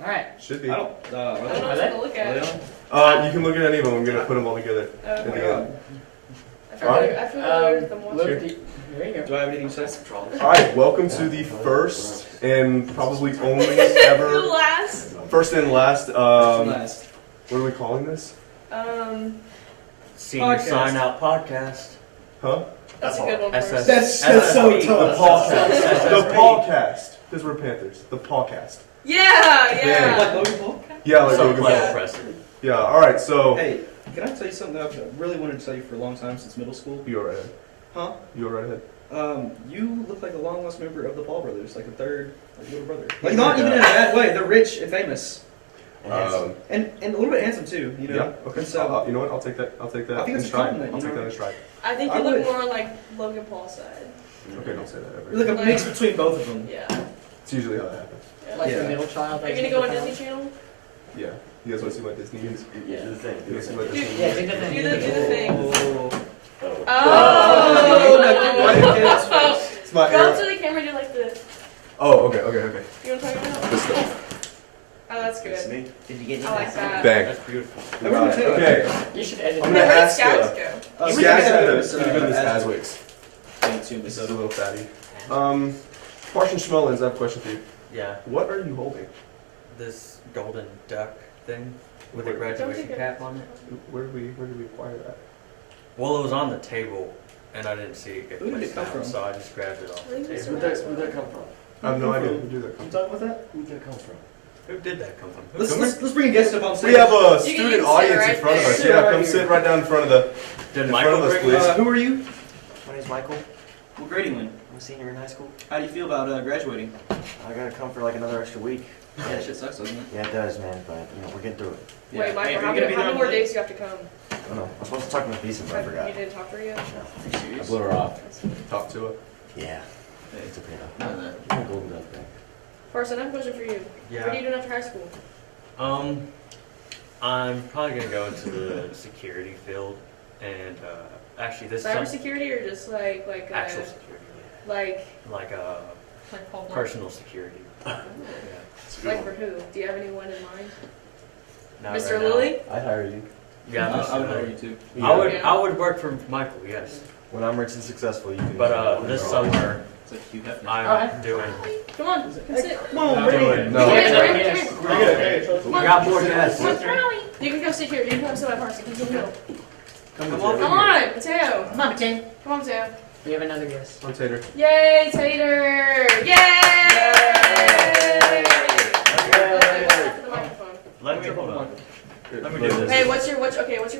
Alright. Should be. I don't know what to look at. You can look at any of them. I'm gonna put them all together. Oh my god. Alright. I feel like the more. There you go. Do I have anything to say? Alright, welcome to the first and probably only ever. last. First and last. Last. What are we calling this? Senior Podcast. Sign Out Podcast. Huh? That's a good one. SS. That's so The tough. PawCast. The PawCast. Because we're Panthers. The PawCast. Yeah. Like Logan Paul? Yeah, like So Logan quite Paul. impressive. Yeah, alright, so. Hey, can I tell you something that I've really wanted to tell you for a long time since middle school? You go right ahead. Huh? You go right ahead. You look like a long lost member of the Paul brothers, like a third, like little brother. Like not even in a bad way. They're rich and famous, and a little bit handsome too. You know. Yeah, okay. And so You know what? I'll take that. I'll take that I think in it's a stride. compliment, I'll you take know? that in stride. I think I you look would. more like Logan Paul's side. Okay, don't say that ever. you're like a mix between both of them. Yeah. It's usually how that happens. Like Yeah. the middle child. Are you gonna go on Disney Channel? Yeah. You guys want to see my Disney news? Yeah, do the thing. You guys see my Do, Disney Yeah, news? do the thing. do the thing. Oh. Oh. It's my Go arrow. up to the camera and do like this. Oh, okay. You want to talk about? Let's go. Oh, that's good. Did you get I like that. Bang. That's beautiful. I remember too. Okay. You should edit I'm it. gonna Where did ask, Scouts go? Scouts gonna go to this Aswick's. This This is a little fatty. Parson Schmullins, I have a question for you. Yeah, What are you holding? this golden duck thing with a Where- graduation Don't cap on it. Where did we acquire that? Well, it was on the table, and I didn't see it get Who did it placed come down, from? so I just grabbed it off I think the Mr. table. Maxwell. come from? I have no idea. Who did that You come talking about that? Who did that come from? Who did that come from? Let's bring a guest up on stage. We have a You can student sit audience right in front of there. us. Sit Yeah, right come here. sit right down in front of the. Did in Michael front of us, bring please. Who are you? My name's Michael. What grade are you in? I'm a senior in high school. How do you feel about graduating? I gotta come for like another extra week. Yeah, that shit sucks, doesn't it? Yeah, it does, man, but we're getting through it. Yeah. Wait, Hey, Michael, are how you gonna be many there more on days do you have to come? I don't know. I'm supposed to talk to Miss Beeson, but I forgot. You didn't talk to her yet? No. Are you serious? her off. Talk to her. Yeah. It's okay though. None of that. Give me a golden duck back. Carson, I have a question for you. What are you Yeah. doing after high school? I'm probably gonna go into the security field, and actually this is Cybersecurity or just like actual security, like like personal security. Yeah. like for who? Do you have anyone in mind? Not Mr. right now. Lilly? I'd hire you. Yeah, Mr. I would hire Lilly. you too. I would work for Michael, yes. When I'm rich and successful, you can. But this summer It's like Hugh Hefner. I'm doing. Come on, come sit. Come on, I'm doing. Brady. No. Come here, Yes. come here, come here. We got more guests. You can come sit here. You can come sit by Parson. Come on. Come on. Come on, Mateo. Come on, Mateo. Come on, Mateo. We have another guest. I'm Tater. Yay, Tater! Yay! The microphone. Let me hold on. Let me do this. Hey, what's your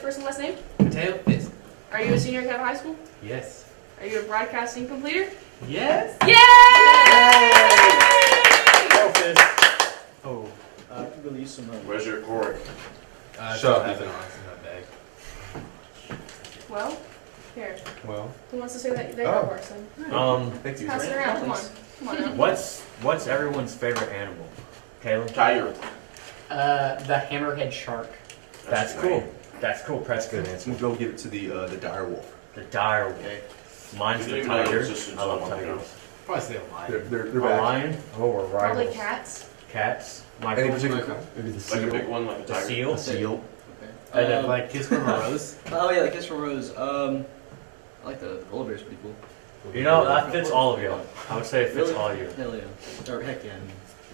first and last name? Mateo Fist. Are you a senior at Cabot High School? Yes. Are you a broadcasting completer? Yes. Yay! Oh. I could really use some. Where's your cord? Shut up, Ethan. Well, here. Well, Who wants to say that? There you Oh. go, Parson. thank you. Pass it around. Come on. Come on. Now. What's everyone's favorite animal? Caleb? Tiger. The hammerhead shark. That's cool. That's cool. Press Good good. answer. Let's go give it to the dire wolf. The dire wolf. Mine's the tiger. I love tigers. Probably say a lion. They're A back. lion. Oh, we're Probably rivals. cats. Cats. Any Michael. particular kind? Maybe the Like seal. a big one, like a The tiger. seal. Seal. And then, Like Kiss from a Rose. Oh yeah, the Kiss from Rose. I like the polar bear's pretty cool. You know, that fits all of you. I would say it fits all of you. Hell yeah. Or heck yeah.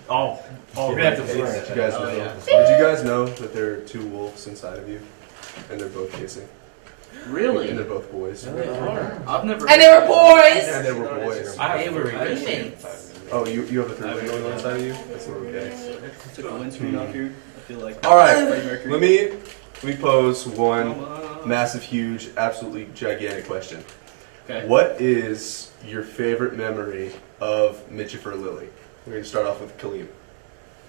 All We're of gonna have you. to Did blur you it. guys Oh, know? yeah. Did you guys know that there are two wolves inside of you, and they're both kissing, Really? and they're both boys, I've never. And they were boys. and they were boys. I They have were three. roommates. Oh, you have a third one going on inside of you? That's a little gay. Took a windscreen off here. I feel like. All right, Freddie Mercury. let me pose one Mama. massive, huge, absolutely gigantic question. Okay. What is your favorite memory of Mitchifer Lilly? We're going to start off with Kaleem.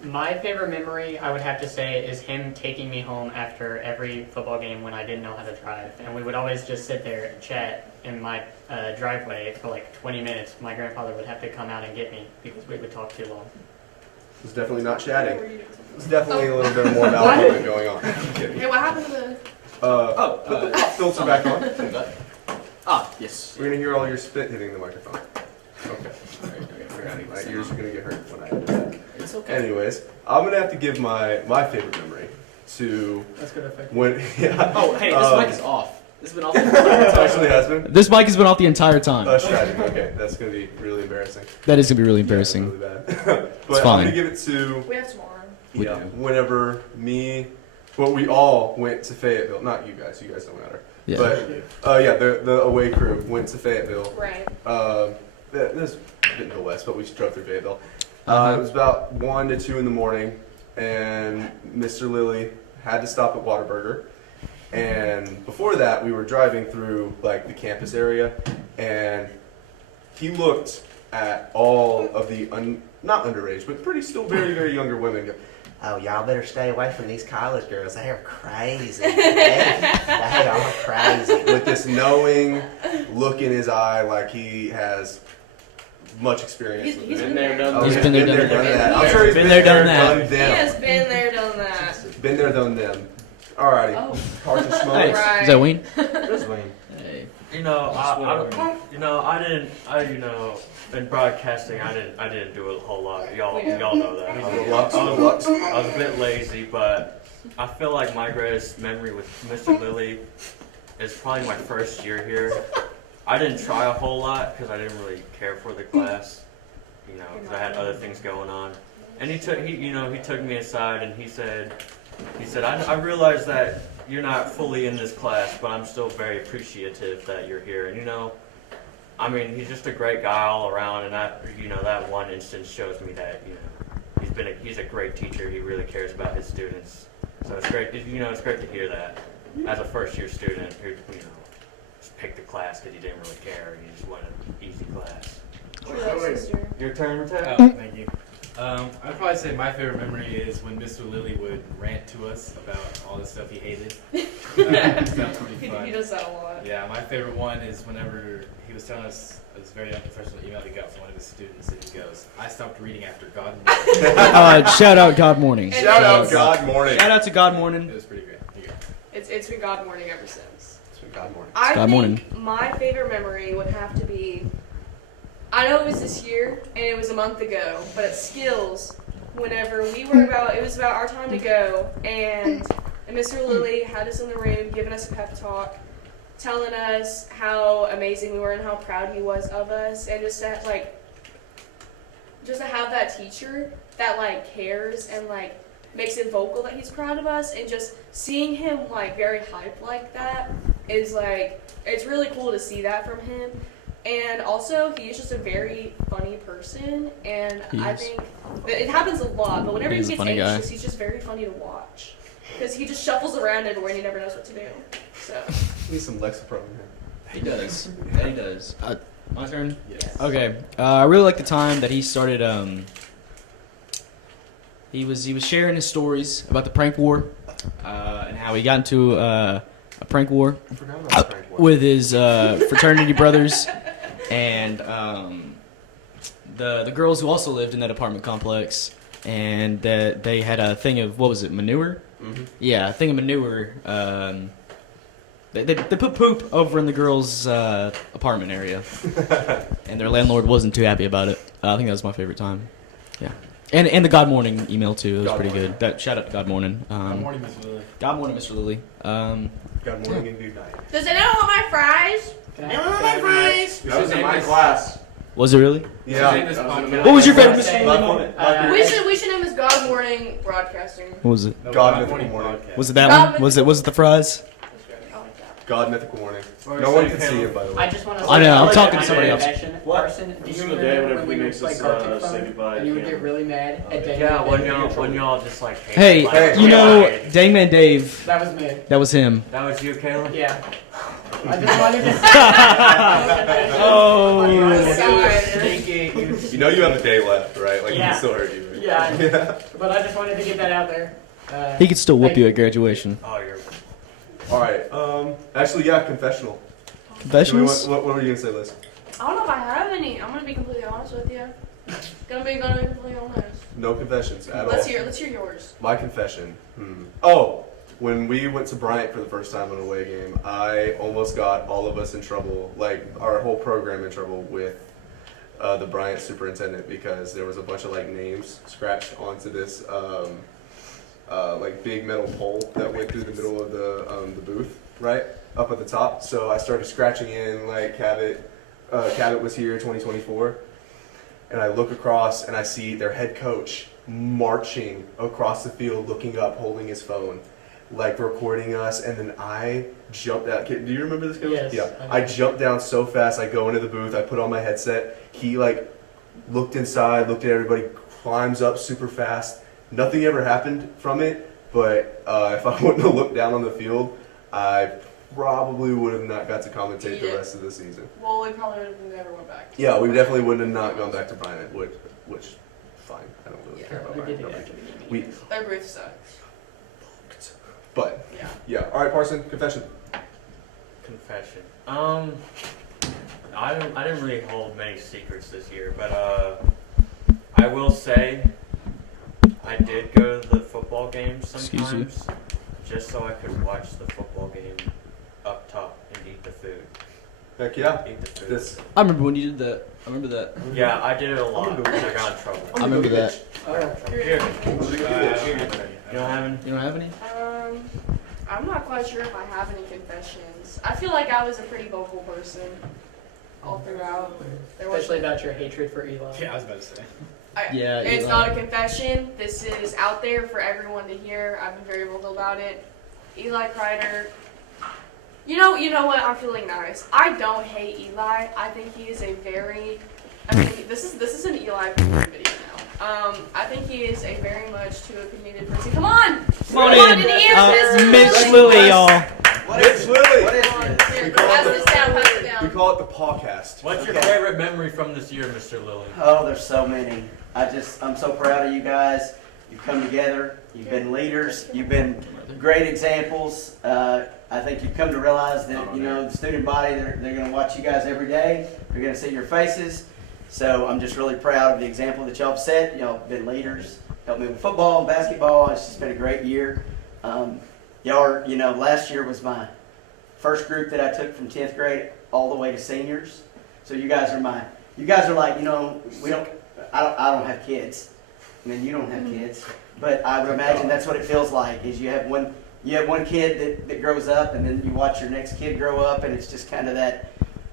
My favorite memory, I would have to say, is him taking me home after every football game when I didn't know how to drive. And we would always just sit there and chat in my driveway for like 20 minutes. My grandfather would have to come out and get me because we would talk too long. It's definitely not chatting. What were you doing? There's definitely a little bit more alcohol going on. I'm kidding. Hey, what happened to the? Put the pop filter back on. Yes. We're going to hear all your spit hitting the microphone. Okay. Alright, My ears are going to get hurt when I edit that. It's okay. Anyways, I'm gonna have to give my favorite memory to That's good effect. when. Yeah. Oh, hey, this Um, mic is off. This has been off. It actually has been. This mic has been off the entire time. That's tragic. Okay, that's gonna be really embarrassing. That is gonna be really Yeah, that's embarrassing. really bad. But I'm fine. gonna give it to We have tomorrow. We yeah. do. Whenever we all went to Fayetteville. Not you guys. You guys don't matter. Yeah. But yeah, the away crew went to Fayetteville. Right. This didn't go west, but we drove through Fayetteville. Uh-huh. It was about 1 to 2 in the morning, and Mr. Lilly had to stop at Whataburger. And before that, we were driving through like the campus area, and he looked at all of the not underage, but pretty still very very younger women. And go, oh, y'all better stay away from these college girls. They are crazy. They are crazy. With this knowing look in his eye, like he has much experience. He's with been it. there, Oh, He's he's been there, done that. I'm sure he's Been there, done that. done He them. has been there, done that. Been there, done them. Alrighty. Oh. Hearts and Hey, smokes. Right. is that Wayne? That's Wayne. Hey. You know, in broadcasting, I didn't do a whole lot. Y'all know that. I was a bit lazy, but I feel like my greatest memory with Mr. Lilly is probably my first year here. I didn't try a whole lot because I didn't really care for the class, you know, because I had other things going on. And he took me aside and he said, I realize that you're not fully in this class, but I'm still very appreciative that you're here. And you know, I mean, he's just a great guy all around, and that one instance shows me that he's a great teacher. He really cares about his students. So it's great. It's great to hear that as a first year student who just picked the class because he didn't really care. He just wanted an easy class. Your turn, Mateo. Oh, thank you. I'd probably say my favorite memory is when Mr. Lilly would rant to us about all the stuff he hated. That was pretty fun. He does that a lot. Yeah, my favorite one is whenever he was telling us this very unprofessional email he got from one of his students, and he goes, "I stopped reading after God Morning." Shout out God Morning. And Shout out it's- God morning. Shout out to God Morning. It was pretty great. Here you go. It's been God morning ever since. It's been God morning. I God think morning. my favorite memory would have to be, I know it was this year and it was a month ago, but at Skills, whenever it was about our time to go, and Mr. Lilly had us in the room giving us a pep talk, telling us how amazing we were and how proud he was of us, and just to have that teacher that cares and makes it vocal that he's proud of us, and just seeing him very hyped like that is it's really cool to see that from him. And also, he's just a very funny person, and I think that it happens a lot, but whenever he He's a gets funny guy. anxious, he's just very funny to watch. Because he just shuffles around everywhere and he never knows what to do. So, Need some Lexapro in here. He does. He does. My turn? Yes. Okay. I really like the time that he started, he was sharing his stories about the prank war, and how he got into a prank war I forgot about Frank White. with his fraternity brothers and the girls who also lived in that apartment complex, and that they had a thing of, what was it, manure? Mm-hmm. Yeah, a thing of manure. They put poop over in the girls' apartment area, and their landlord wasn't too happy about it. I think that was my favorite time. Yeah, and the God Morning email too. It was God pretty Morning. good. That shout out to God Morning. Good morning, Mr. Lilly. God Morning, Mr. Lilly. God morning and good night. does anyone want my fries? That was in my class. Was it really? Yeah. What was your favorite Mr. Lilly moment? We should name this God Morning Broadcasting. What was it? No, God Good Mythical Morning. Podcast. Was it that God one? Was it the fries? I like that. God mythical morning. Or No one say can see Caleb. him, by the I way. just want to. I know, I'm talking to my somebody else. confession. What? Carson, do This you is the day remember whenever when he we makes would play us, Gartic say Phone goodbye and you to would get Cameron. really mad at Dave? Yeah, and when Dave y'all in trouble? just hate. Hey, Hey. you know, Dangman Dave. That was me. That was him. That was you, Caleb. Yeah. I just wanted to. Oh. You know you have a day left, right? Like, Yeah. he still hurt you. Right? Yeah, but I just wanted to get that out there. He could still whoop Thank you at graduation. Oh, you're. Alright, actually, yeah, confessional. Confessions? What were you going to say, Liz? I don't know if I have any. I'm gonna be completely honest with you. Gonna be completely honest. No confessions at Let's all. hear yours. My confession. Oh, when we went to Bryant for the first time on an away game, I almost got all of us in trouble, like our whole program in trouble with the Bryant superintendent because there was a bunch of like names scratched onto this like big metal pole that went through the middle of the booth, right up at the top. So I started scratching in like Cabot was here 2024, and I look across and I see their head coach marching across the field, looking up, holding his phone, like recording us. And then I jumped out. Do you remember this, coach? Yes, Yeah. I I do. jumped down so fast. I go into the booth. I put on my headset. He like looked inside, looked at everybody, climbs up super fast. Nothing ever happened from it. But if I wouldn't have looked down on the field, I probably would have not got to commentate the Yeah. rest of the season. Well, we probably would have never went back. Yeah, we definitely wouldn't have not gone back to Bryant, which fine. I don't really Yeah, care about We did Bryant. it after the game. We, Their booth sucks. but Yeah. yeah. All right, Parson, confession. Confession. I didn't really hold many secrets this year, but I will say I did go to the football games Excuse you. sometimes, just so I could watch the football game up top and eat the food. Heck yeah. Eat the food. This. I remember when you did that. I remember that. Yeah, I did it a lot, I'm and gonna go I got in trouble. I remember that. Here. I'm gonna get Here. You don't have any? You don't have any? I'm not quite sure if I have any confessions. I feel like I was a pretty vocal person all throughout. There was Especially about your hatred for Eli. Yeah, I was about to say. Yeah, It's Eli. not a confession. This is out there for everyone to hear. I've been very vocal about it. Eli Kreider. You know what? I'm feeling nice. I don't hate Eli. I think he is a very. I mean, this is an Eli video now. I think he is a very much too opinionated person. Come on, Come on in. did he hear this? Miss Lily, y'all. It's Lily. What is Come on, this? here, We call pass it this down, pass it We down. call it the PawCast. What's your Okay. favorite memory from this year, Mr. Lilly? Oh, there's so many. I'm so proud of you guys. You've come together. You've been leaders. You've been great examples. I think you've come to realize that, the student body, they're going to watch you guys every day. They're going to see your faces. So I'm just really proud of the example that y'all have set. Y'all have been leaders. Helped me with football and basketball. It's just been a great year. Y'all are, last year was my first group that I took from 10th grade all the way to seniors. So you guys are like, I don't have kids. I mean, you don't have kids. But I would imagine that's what it feels like, is you have one kid that grows up, and then you watch your next kid grow up, and it's just kind of that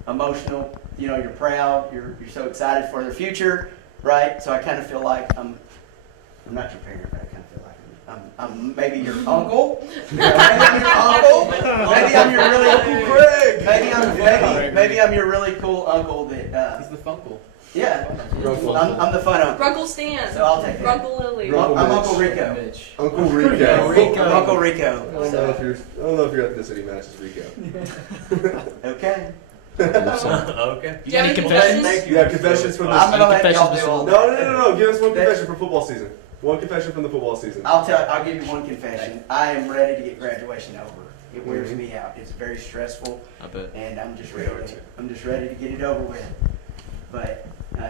emotional, you're proud, you're so excited for their future, right? So I kind of feel like I'm not your parent, but I kind of feel like I'm maybe your uncle. Maybe I'm your uncle. Maybe I'm your really cool Greg. maybe I'm your really cool uncle that He's the Funkle. yeah. Uncle. I'm the fun uncle. Runkle Stan. So I'll take that. Runkle Lily. Runkle I'm Mitch. Uncle Rico. Uncle Rico. I'm Uncle Rico. I don't know if your ethnicity matches Rico. Okay. Okay. You got any Jenny, confessions? Thank You have confessions from I'm this. gonna let Confessions, y'all do Mr. all No. Give us one confession from football season. One confession from the football season. I'll give you one confession. I am ready to get graduation over. It wears me out. It's very stressful, I bet. and I'm just ready to get it over with. But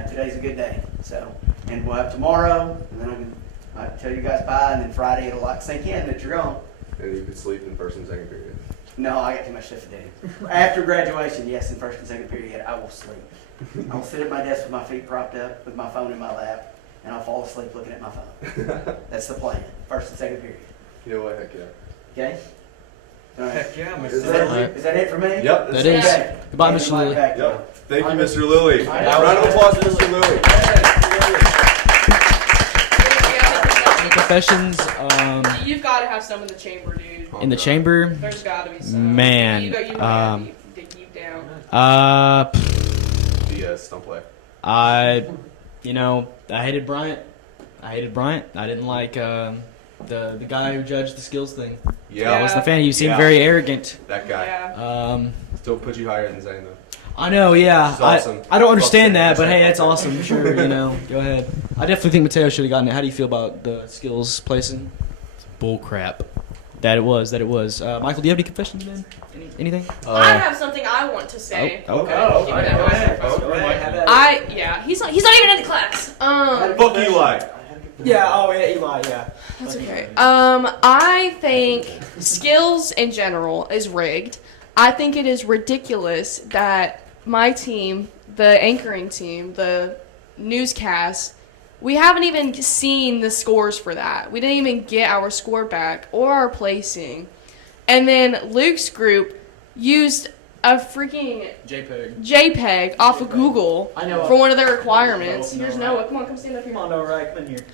today's a good day. So, and we'll have tomorrow, and then I'll tell you guys bye, and then Friday it'll like sink in that you're gone. And you could sleep in first and second period. No, I got too much stuff to do. After graduation, yes, in first and second period, I will sleep. I will sit at my desk with my feet propped up, with my phone in my lap, and I'll fall asleep looking at my phone. That's the plan. First and second period. You know what? Heck yeah. Okay? All right. Heck yeah, Is Mr. that- Lilly. Is that it for me? Yep. That is. Okay. Goodbye, Hand Mr. the mic Lilly. back. Yep. Thank you, Mr. Lilly. I- Round of applause for Mr. Lilly. Any confessions? You've got to have some in the chamber, dude. In the chamber? There's got to be some. Man, You might um, have to dig deep down. BS. Don't play. I hated Bryant. I didn't like the guy who judged the skills thing. Yeah. I wasn't a fan. You seemed Yeah. very arrogant. That guy. Yeah. Still put you higher than Zane though. I know, yeah. Which is awesome. I don't understand Fuck that, but that. hey, that's awesome. Sure, go ahead. I definitely think Mateo should have gotten it. How do you feel about the skills placing? Bull crap. That it was. Michael, do you have any confessions, man? Anything? I have something I want to say. Okay. Give me that mic. He's not even in the class. Fuck Eli. Yeah. Oh yeah, Eli. Yeah. That's okay. I think skills in general is rigged. I think it is ridiculous that my team the anchoring team, the newscast, we haven't even seen the scores for that. We didn't even get our score back or our placing. And then Luke's group used a freaking JPEG off of Google I know. for one of their requirements. No, Here's no, Noah. Come on, come stand up here. Come on, no, right, come in here.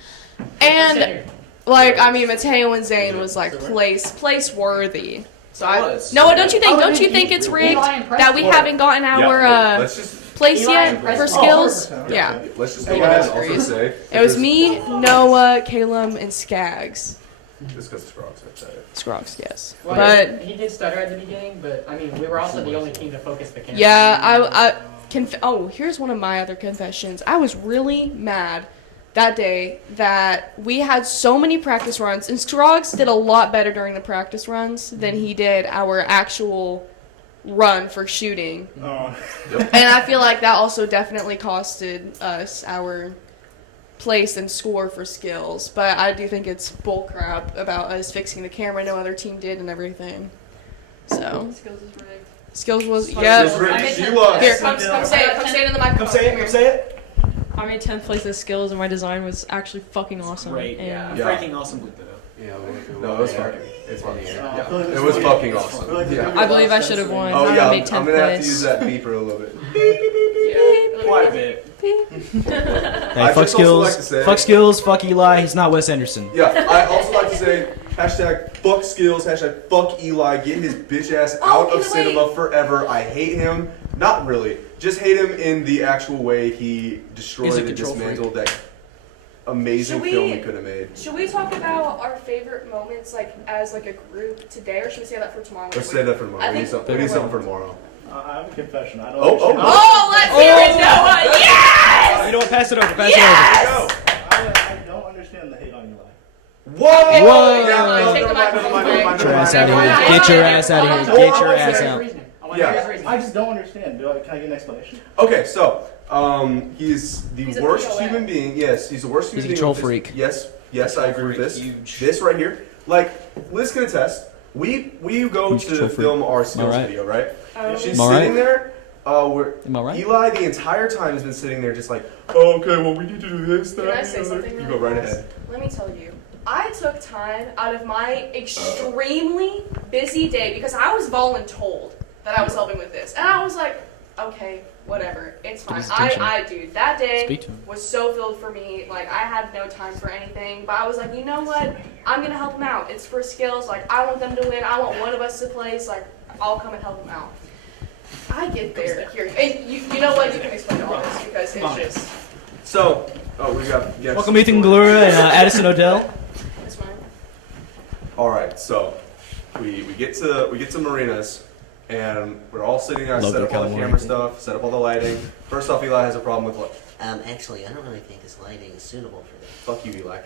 And like, I mean, Mateo and Zane was like place worthy. So Noah, don't you think it's rigged that we haven't gotten our let's just place yet for skills? Yeah. let's just go ahead and also say It was me, Noah, Caleb, and Skaggs. Just because Scruggs said it. Scruggs, yes. Well, But he did stutter at the beginning, but I mean, we were also the only team to focus the camera. yeah, oh, here's one of my other confessions. I was really mad that day that we had so many practice runs, and Scruggs did a lot better during the practice runs than he did our actual run for shooting. Oh. And I feel like that also definitely costed us our place and score for skills. But I do think it's bullcrap about us fixing the camera no other team did and everything. So Skills is rigged. skills was It's yes. rigged. She was. Here, come say it. Come say it in the microphone. Come say it, come say it. I made 10th place at skills, and my design was actually fucking awesome. Great, And Yeah. Freaking awesome with Yeah, no, it was fucking. It's fucking. Yeah. Yeah. It was fucking awesome. Yeah. I believe I should have won. Oh I yeah, made 10th I'm gonna have to place. use that beeper a little bit. Quite a bit. Hey, I'd fuck just also like skills. to say- Fuck skills. Fuck Eli. He's not Wes Anderson. Yeah, I also like to say hashtag fuck skills, hashtag fuck Eli, get his bitch ass out of either way. cinema forever. I hate him. Not really. Just hate him in the actual way he destroyed He's a and control dismantled that amazing Should we- film we could have made. Should we talk about our favorite moments, like as like a group today, or should we save that for tomorrow? Let's say that for tomorrow. I We need, think- we need something for tomorrow. I have a confession. I don't Oh, understand. Oh, let's hear it, Noah! Yes! You know what? Pass it over. Pass Yes! I don't understand the hate on Eli. Whoa! Whoa! Yeah, Take the microphone away. Get your ass out of here. Get your ass out of here. Get your ass out. Yeah. I just don't understand. Can I get an explanation? Okay, so he's the He's a worst POS. human being. Yes, he's the worst He's a human control being. freak. Yes, I agree with this. Huge. This right here, like, Liz can attest. We go Huge to control freak. film our skills right? video, right? She's Am I right? sitting there. Where Am I right? Eli the entire time has been sitting there, just like, oh, okay, well, we need to do this. Can that, I say the other." something You really go right fast? ahead. Let me tell you, I took time out of my extremely busy day because I was voluntold that I was helping with this, and I was like, okay, whatever, it's fine. his attention. Dude, that day Speak to him. was so filled for me. Like, I had no time for anything, but I was like, you know what? I'm gonna help them out. It's for skills. Like, I want them to win. I want one of us to place. Like, I'll come and help them out. I get there here, and you know what? You can explain all this because it's just So, we got. Yes. Welcome Ethan Galura and Addison Odell. it's fine. All right, so we get to Marina's, and we're all sitting there. I Love set their up all the California camera thing. stuff, set up all the lighting. First off, Eli has a problem with what? Actually, I don't really think this lighting is suitable for this. Fuck you, Eli.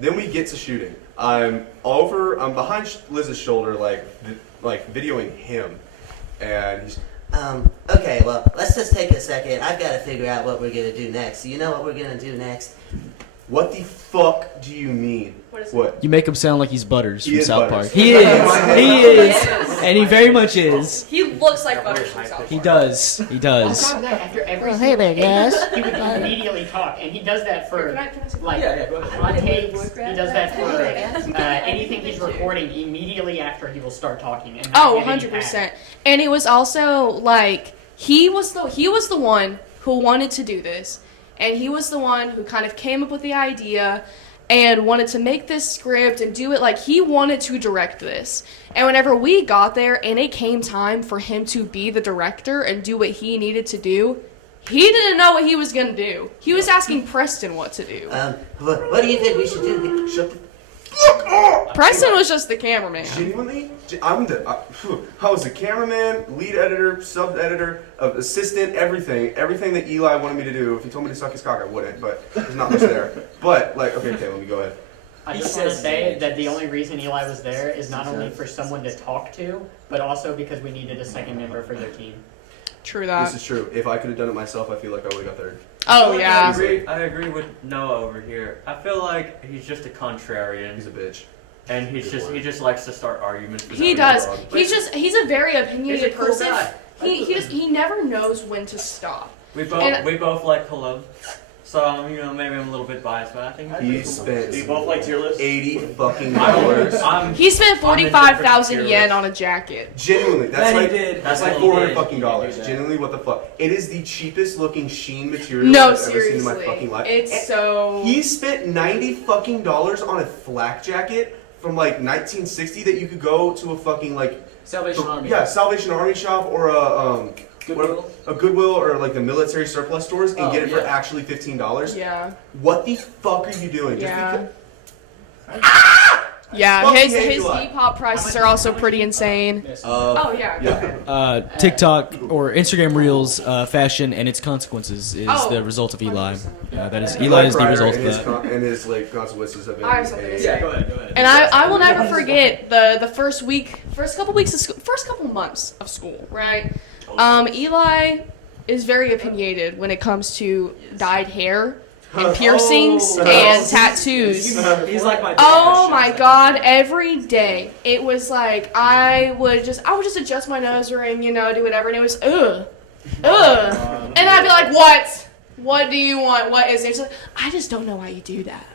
Then we get to shooting. I'm behind Liz's shoulder, like videoing him, and he's. Okay, well, let's just take a second. I've got to figure out what we're going to do next. You know what we're going to do next? What the fuck do you mean? What is it? What? You make him sound like he's Butters He from is South Butters. Park. He is. He is. And he very much is. He looks like Butters from South Park. He does. He On does. top of that, after every hey there, guys. he would immediately talk, and he does that for Can I say like go ahead. on takes. He does that for anything he's recording. Immediately after, he will start talking. And not Oh, get any 100%. pad. And it was also like he was the one who wanted to do this, and he was the one who kind of came up with the idea and wanted to make this script and do it like he wanted to direct this. And whenever we got there and it came time for him to be the director and do what he needed to do, he didn't know what he was going to do. He was asking Preston what to do. What do you think we should do? Shut the fuck up! Preston was just the cameraman. Genuinely, I was the cameraman, lead editor, sub editor, assistant, everything that Eli wanted me to do. If he told me to suck his cock, I wouldn't. But there's not much there. But okay, let me go ahead. I He just want to says say he that the is. only reason Eli was there is not only for someone to talk to, but also because we needed a second member for their team. True This that. is true. If I could have done it myself, I feel like I would have got third. Oh, yeah. I agree with Noah over here. I feel like he's just a contrarian, He's a bitch. and he just likes to start arguments. For He no does. reason. He's a very opinionated He's a cool person. guy. he never knows when to stop. We And- both like cologne. So, maybe I'm a little bit biased, but I think He spent Do you both like tier lists? $80 fucking dollars. He spent 45,000 yen on a jacket. Genuinely, that's That he like did. that's like That he $400 did. fucking He dollars. did that. Genuinely, what the fuck? It is the cheapest looking sheen material No, I've ever seen in seriously. my fucking life. It's And so. He spent $90 fucking dollars on a flak jacket from like 1960 that you could go to a fucking like Salvation Army. yeah, Salvation Army shop or Goodwill. a Goodwill or like the military surplus stores and Oh, get it for yeah. actually $15. Yeah. What the fuck are you doing? Yeah. because Yeah, Fucking his hate you, like. Depop prices are also pretty insane. Oh yeah. Go ahead. TikTok or Instagram Reels fashion and its consequences is Oh, the result of Eli. 100%. That is Eli is the Ryder result of and his that. and his like consequences have been. I have something to a- say. Go ahead. And I will never forget the first couple weeks of school, first couple months of school, right? Eli is very opinionated when it comes to dyed hair and piercings and tattoos. He's like my dad. Oh my god, every day. It was like I would just adjust my nose ring, do whatever, and it was ugh. And I'd be like, "What? What do you want? What is it?" She's like, I just don't know why you do that.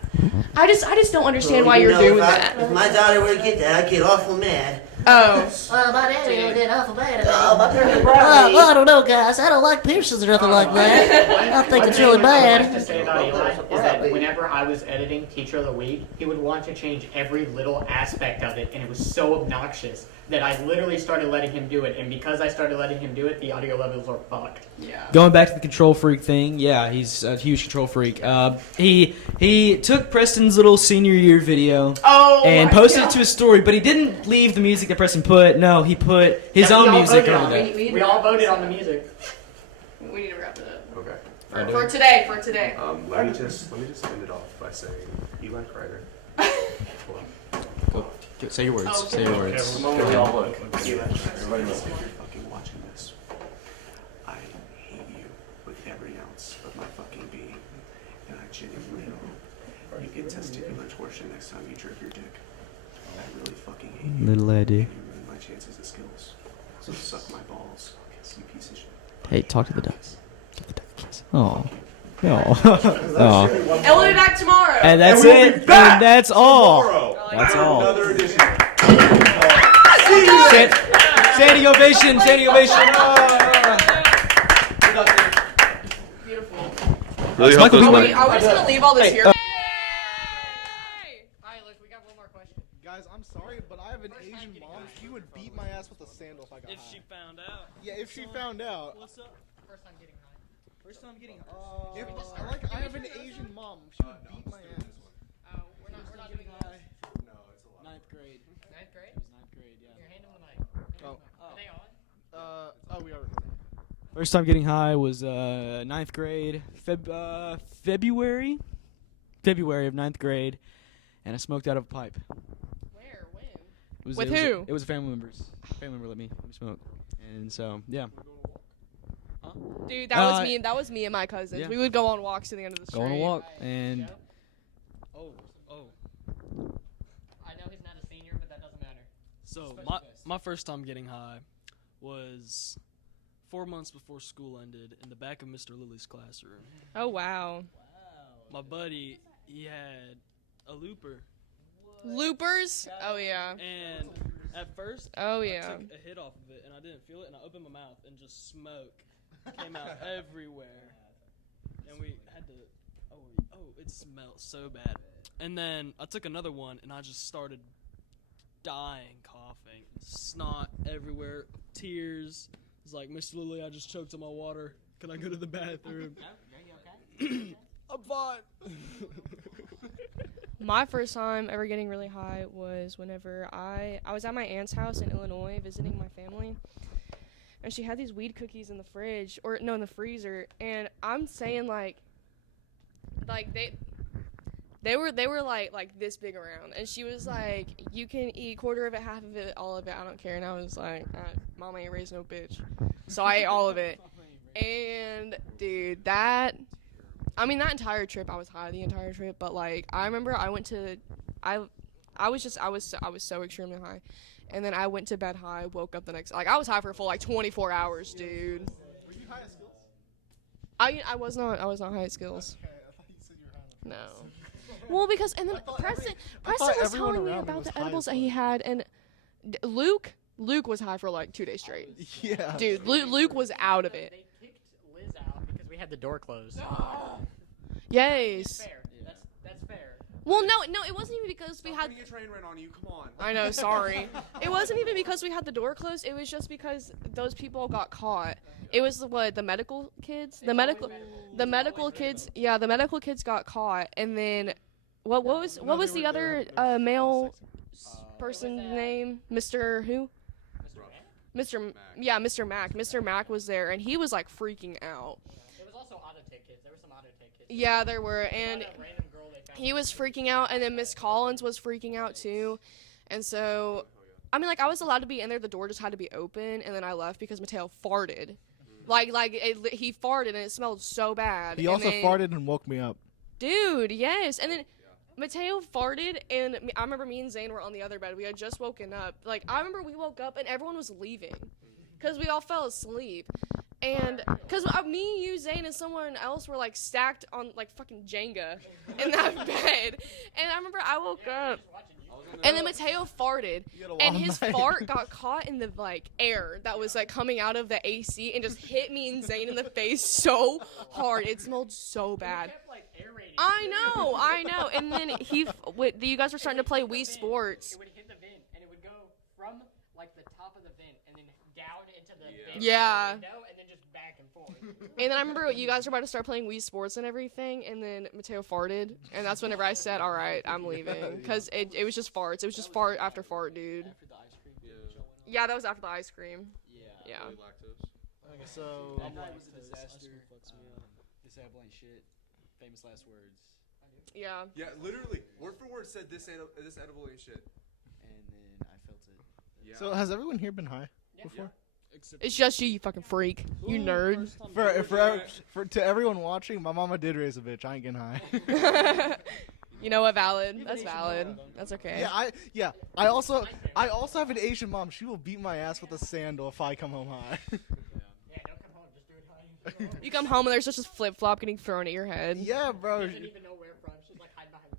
I just don't understand why Well, you you're know, doing if that. If my daughter were to get that, I'd get awful mad. Oh. My daddy would get awful mad at me. Well, I don't know, guys. I don't like piercings or nothing like that. I think it's really I have bad. to say about Eli is that whenever I was editing Teacher of the Week, he would want to change every little aspect of it, and it was so obnoxious that I literally started letting him do it. And because I started letting him do it, the audio levels are fucked. Yeah. Going back to the control freak thing, yeah, he's a huge control freak. He took Preston's little senior year video and posted it to his story, but he didn't leave the music that Preston put. No, he put his Yeah, own we all music voted over on there. it. We all voted on the music. We need to wrap it up. Okay. For today. Let me just end it off by saying Eli Ryder. Say your words. Oh, Say your words. If you're fucking watching this, I hate you with every ounce of my fucking being, and I genuinely hope you get testicular torsion next time you drip your dick. I really fucking hate you. Little lady. And you ruin my chances of skills. So suck my balls, you piece of shit. Hey, talk to the duck. Give the duck a kiss. Oh. Oh. And we'll be back tomorrow. And that's And we'll it. be back And that's all. Tomorrow. That's all. Another edition. Standing ovation. Standing ovation. Beautiful. Really hope those Are we just gonna leave all this here? Alright, look, we got one more question. Guys, I'm sorry, but I have an Asian mom. She would beat my ass with a sandal if I got If high. she found out. Yeah, if she found out. What's up? First time getting high. First time getting If, I have an Asian mom. She would beat my ass. We're not doing high. Ninth grade. Ninth grade? It was ninth grade, yeah. Here, hand him the mic. Oh. Are they on? We are. First time getting high was ninth grade, February of ninth grade, and I smoked out of a pipe. Where? When? It With who? It was a family member let me smoke, and so yeah. Dude, that was me. That was me and my cousins. Yeah. We would go on walks to the end of the street. Go on a walk, and Oh. I know he's not a senior, but that doesn't matter. So Special my first time getting high was 4 months before school ended in the back of Mr. Lily's classroom. Oh wow. My buddy, he had a looper, Loopers? Oh yeah. and at first Oh I yeah. took a hit off of it and I didn't feel it, and I opened my mouth and just smoke came out everywhere, and we had to. Oh, it smelled so bad. And then I took another one and I just started dying, coughing, snot everywhere, tears. It's like, Miss Lily, I just choked on my water. Can I go to the bathroom? I'm fine. My first time ever getting really high was whenever I was at my aunt's house in Illinois visiting my family, and she had these weed cookies in the fridge, or no, in the freezer, and I'm saying like they were like this big around, and she was like, you can eat quarter of it, half of it, all of it, I don't care. And I was like, mama ain't raised no bitch, so I ate all of it. And dude, that entire trip I was high the entire trip, but like I remember I I was so extremely high, and then I went to bed high, woke up the next, like I was high for a full like 24 hours, dude. Were you high at skills? I was not high at skills. Okay, I thought you said you were high on No. Well, because and then Preston was everyone telling me around me about was the high edibles as that he had, and Luke was high for like 2 days straight. Yeah. Dude, Luke was out of it. They kicked Liz out because we had the door closed. Yes. Fair. That's fair. Well, no, it wasn't even because we had. Putting a train right on you. Come on. I know, sorry. It wasn't even because we had the door closed. It was just because those people got caught. It was the medical kids. The medical kids. Yeah, the medical kids got caught, and then what was the other male person's name? Mr. Who? Mr. Mac. Mr. Mac was there, and he was like freaking out. There was also auto tech kids. There were some auto tech kids. Yeah, there were, and he was freaking out, and then Miss Collins was freaking out too, and so, I mean, like I was allowed to be in there. The door just had to be open, and then I left because Mateo farted, he farted and it smelled so bad. He also farted and woke me up. Dude, yes, and then Mateo farted, and I remember me and Zane were on the other bed. We had just woken up. Like I remember we woke up and everyone was leaving, because we all fell asleep. And because me, you, Zane, and someone else were like stacked on like fucking Jenga in that bed. And I remember I woke up, and then Mateo farted, and his fart got caught in the like air that was like coming out of the AC and just hit me and Zane in the face so hard. It smelled so bad. I know. And then you guys were starting to play Wii Sports. It would hit the vent, and it would go from like the top of the vent and then down into the vent window, and then just back and forth. And then I remember you guys were about to start playing Wii Sports and everything, and then Mateo farted, and that's whenever I said, all right, I'm leaving, because it was just farts. It was just fart after fart, dude. After the ice cream. Yeah, that was after the ice cream. Yeah. Okay, so That night was a disaster. Disabling shit. Famous last words. Yeah. Yeah, literally, word for word said this edible ain't shit. And then I felt it. Yeah. So has everyone here been high before? It's just you fucking freak. You nerd. To everyone watching, my mama did raise a bitch. I ain't getting high. You know what? Valid. That's valid. That's okay. I also have an Asian mom. She will beat my ass with a sandal if I come home high. Yeah, don't come home. Just do it high. You come home and there's just a flip flop getting thrown at your head. Yeah, bro. She doesn't even know where from. She's like hiding behind the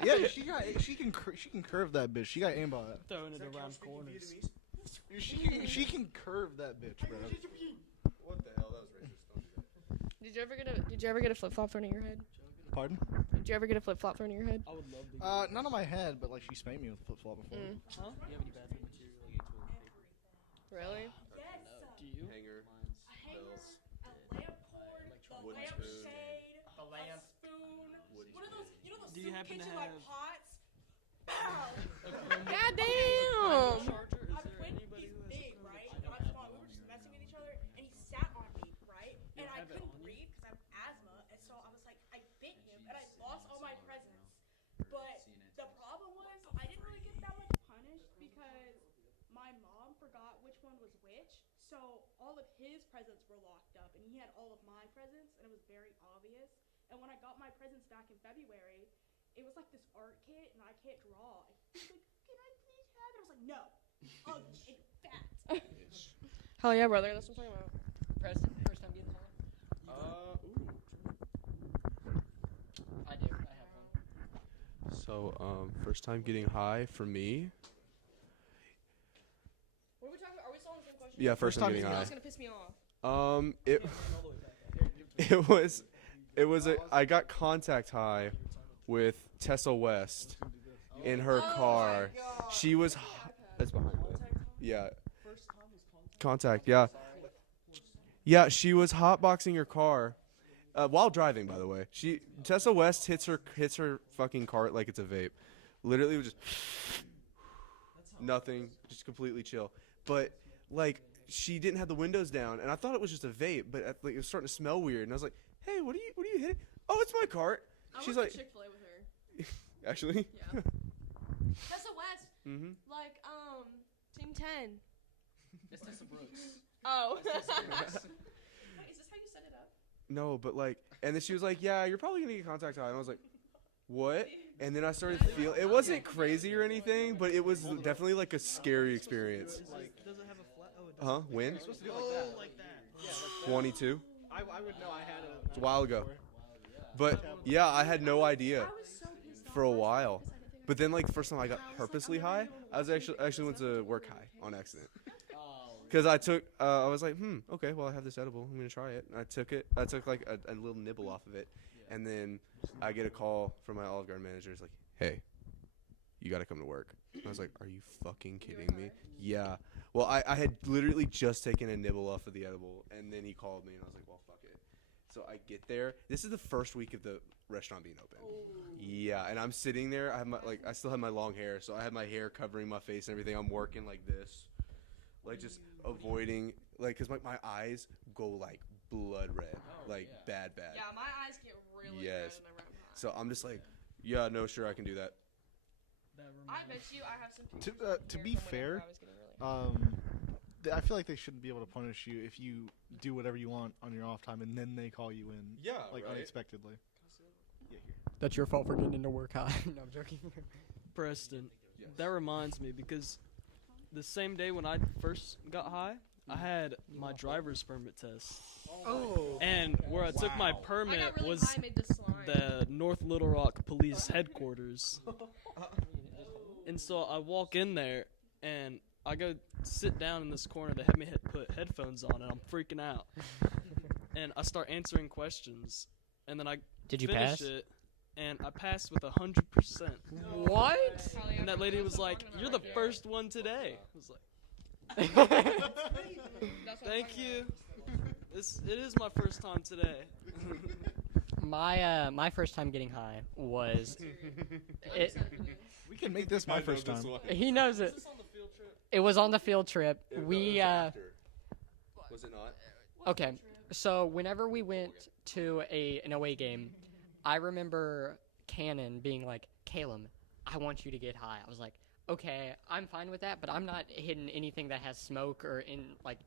camera. Yeah, she can curve that bitch. She got aimbot. Throwing it around corners. She can curve that bitch, bro. What the hell? That was racist. Don't do that. Did you ever get a flip flop thrown at your head? Pardon? Did you ever get a flip flop thrown at your head? I would love to. Not on my head, but like she spanked me with a flip flop before. Huh? You have any bathroom material like a toilet paper? Really? Yes. Do you? Hanger, A bells, lamp cord, a wooden lamp spoon. shade, The lamp. a spoon. Wooden What are those? You know those Do you soup happen to kitchen like have- pots? Pow! God damn! Charger? Is I there went, anybody he's who has big, a right? I don't Not have small. it We on were just me messing right with now. each other, and he sat on me, right? You And I have it couldn't on you? breathe because I have asthma, and so I was like, I bit him, and I lost all my presents. But the problem was, I didn't really get that much punished because my mom forgot which one was which, so all of his presents were locked up, and he had all of my presents, and it was very obvious. And when I got my presents back in February, it was like this art kit, and I can't draw. He was like, can I please have it? I was like, no. Ugly and fat. Hell yeah, brother. That's what I'm talking about. Preston, first time getting home? I do. I have one. So, first time getting high for me. What are we talking about? Are we still on the same question? Yeah, first time getting high. That's gonna piss me off. It was I got contact high with Tessa West in her car. She was that's behind me. Yeah. Contact, yeah. Yeah, she was hotboxing her car while driving, by the way. Tessa West hits her fucking cart like it's a vape. Literally was just nothing, just completely chill. But like she didn't have the windows down, and I thought it was just a vape, but like, it was starting to smell weird, and I was like, "Hey, what are you hitting?" "Oh, it's my cart." She's like, Chick-fil-A with her. "Actually?" Yeah. Tessa West. Mhm. Like Team 10. It's Tessa Brooks. Oh. It's Tessa Brooks. Wait, is this how you set it up? No, but like, and then she was like, "Yeah, you're probably gonna get contact high," and I was like, what? And then I started feeling, it wasn't crazy or anything, but it was definitely like a scary experience. Does it have a flat? Oh, it Huh? When? You're supposed to do it like that. Yeah, like that. 22. I would know. I had it. It's a while ago. But yeah, I had no idea for a while. But then like the first time I got purposely high, I was actually went to work high on accident. Because I was like, okay, well I have this edible, I'm gonna try it. And I took it. I took like a little nibble off of it, and then I get a call from my Olive Garden manager. It's like, hey, you gotta come to work. And I was like, are you fucking kidding me? Yeah. Well, I had literally just taken a nibble off of the edible, and then he called me, and I was like, well, fuck it. So I get there. This is the first week of the restaurant being open. Yeah, and I'm sitting there. I have I still have my long hair, so I have my hair covering my face and everything. I'm working like this, like just avoiding, like, cause my eyes go like blood red, bad. Yeah, my eyes get really Yes. red when I'm high. So I'm just like, yeah, no, sure, I can do that. I bet you I have some. To be fair, I feel like they shouldn't be able to punish you if you do whatever you want on your off time and then they call you in. Yeah, like right? unexpectedly. Yeah, here. That's your fault for getting into work high. No, I'm joking. Preston, Yes. that reminds me because the same day when I first got high, I had my driver's permit test. Oh. And where I took my I got permit really was high, made this slime. the North Little Rock Police Headquarters. And so I walk in there and I go sit down in this corner. They have me put headphones on and I'm freaking out. And I start answering questions. And then I Did you finish pass? it. And I passed with 100%. What? And that lady was like, "You're the first one today." I was like, "Thank you." It is my first time today. My first time getting high was We can make this my first time. he knows it. Was this on the field trip? It was on the field trip. We Was it not? okay. So whenever we went to an away game, I remember Cannon being like, "Caleb, I want you to get high." I was like, "Okay, I'm fine with that, but I'm not hitting anything that has smoke or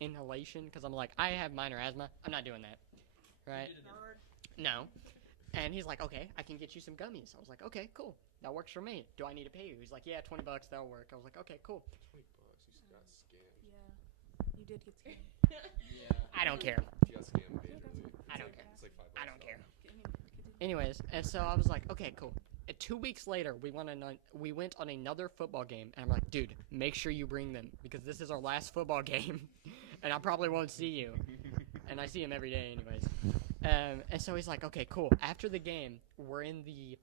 inhalation because I'm like, I have minor asthma. I'm not doing that." Right? No. And he's like, "Okay, I can get you some gummies." I was like, "Okay, cool. That works for me. Do I need to pay you?" He's like, "Yeah, $20. That'll work." I was like, "Okay, cool." $20. You got scammed. Yeah, you did get scammed. I don't care. You got scammed majorly. I don't care. It's like $5. I don't care. Anyways, and so I was like, "Okay, cool." 2 weeks later, we went on another football game, and I'm like, "Dude, make sure you bring them because this is our last football game, and I probably won't see you." And I see him every day, anyways. And so he's like, "Okay, cool." After the game, we're in the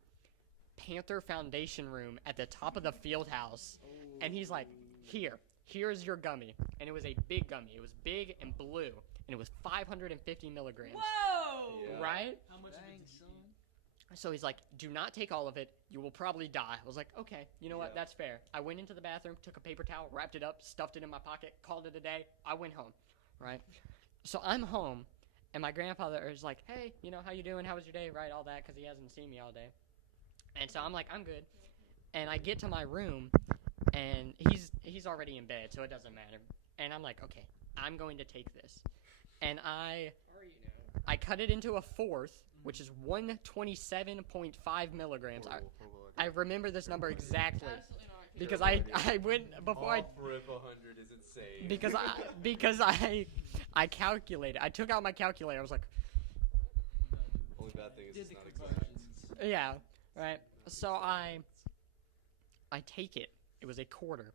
Panther Foundation room at the top of the field house, and he's like, "Here's your gummy," and it was a big gummy. It was big and blue, and it was 550 milligrams. Whoa! Yeah. Right? How much did you son? So he's like, "Do not take all of it. You will probably die." I was like, "Okay, you know what? Yeah. That's fair." I went into the bathroom, took a paper towel, wrapped it up, stuffed it in my pocket, called it a day. I went home, right? So I'm home, and my grandfather is like, "Hey, how you doing? How was your day?" Right, all that, because he hasn't seen me all day. And so I'm like, "I'm good." And I get to my room, and he's already in bed, so it doesn't matter. And I'm like, "Okay, I'm going to take this." And I cut it into a fourth, which is 127.5 milligrams. I remember this number exactly because I went before I. Rip 100 is insane. Because I calculated. I took out my calculator. I was like, Only bad thing is it's not exact. yeah, right. So I take it. It was a quarter,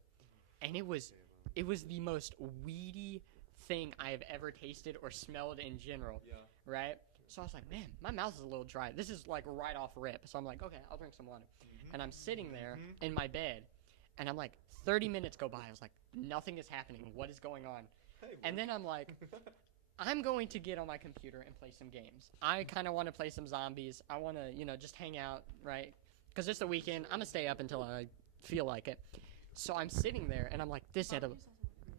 and it was the most weedy thing I have ever tasted or smelled in general. Yeah. Right. So I was like, man, my mouth is a little dry. This is like right off rip. So I'm like, okay, I'll drink some water. And I'm sitting there in my bed, and I'm like, 30 minutes go by. I was like, nothing is happening. What is going on? And then I'm like, I'm going to get on my computer and play some games. I kind of want to play some zombies. I want to, just hang out, right? Because it's the weekend. I'm going to stay up until I feel like it. So I'm sitting there, and I'm like, this edible.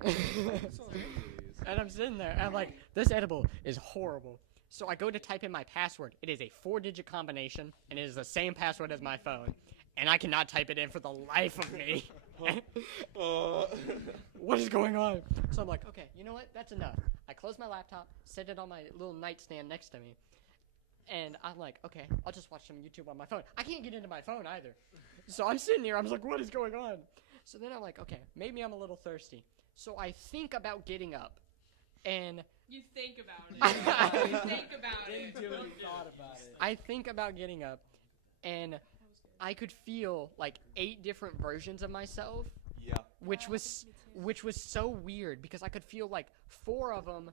And I'm sitting there, and I'm like, this edible is horrible. So I go to type in my password. It is a 4-digit combination, and it is the same password as my phone. And I cannot type it in for the life of me. What is going on? So I'm like, okay, you know what? That's enough. I close my laptop, set it on my little nightstand next to me. And I'm like, okay, I'll just watch some YouTube on my phone. I can't get into my phone either. So I'm sitting here, I'm like, what is going on? So then I'm like, okay, maybe I'm a little thirsty. So I think about getting up. And You think about it. You think about it. Thought about it. I think about getting up. And I could feel like 8 different versions of myself. Yeah. Which was so weird because I could feel like 4 of them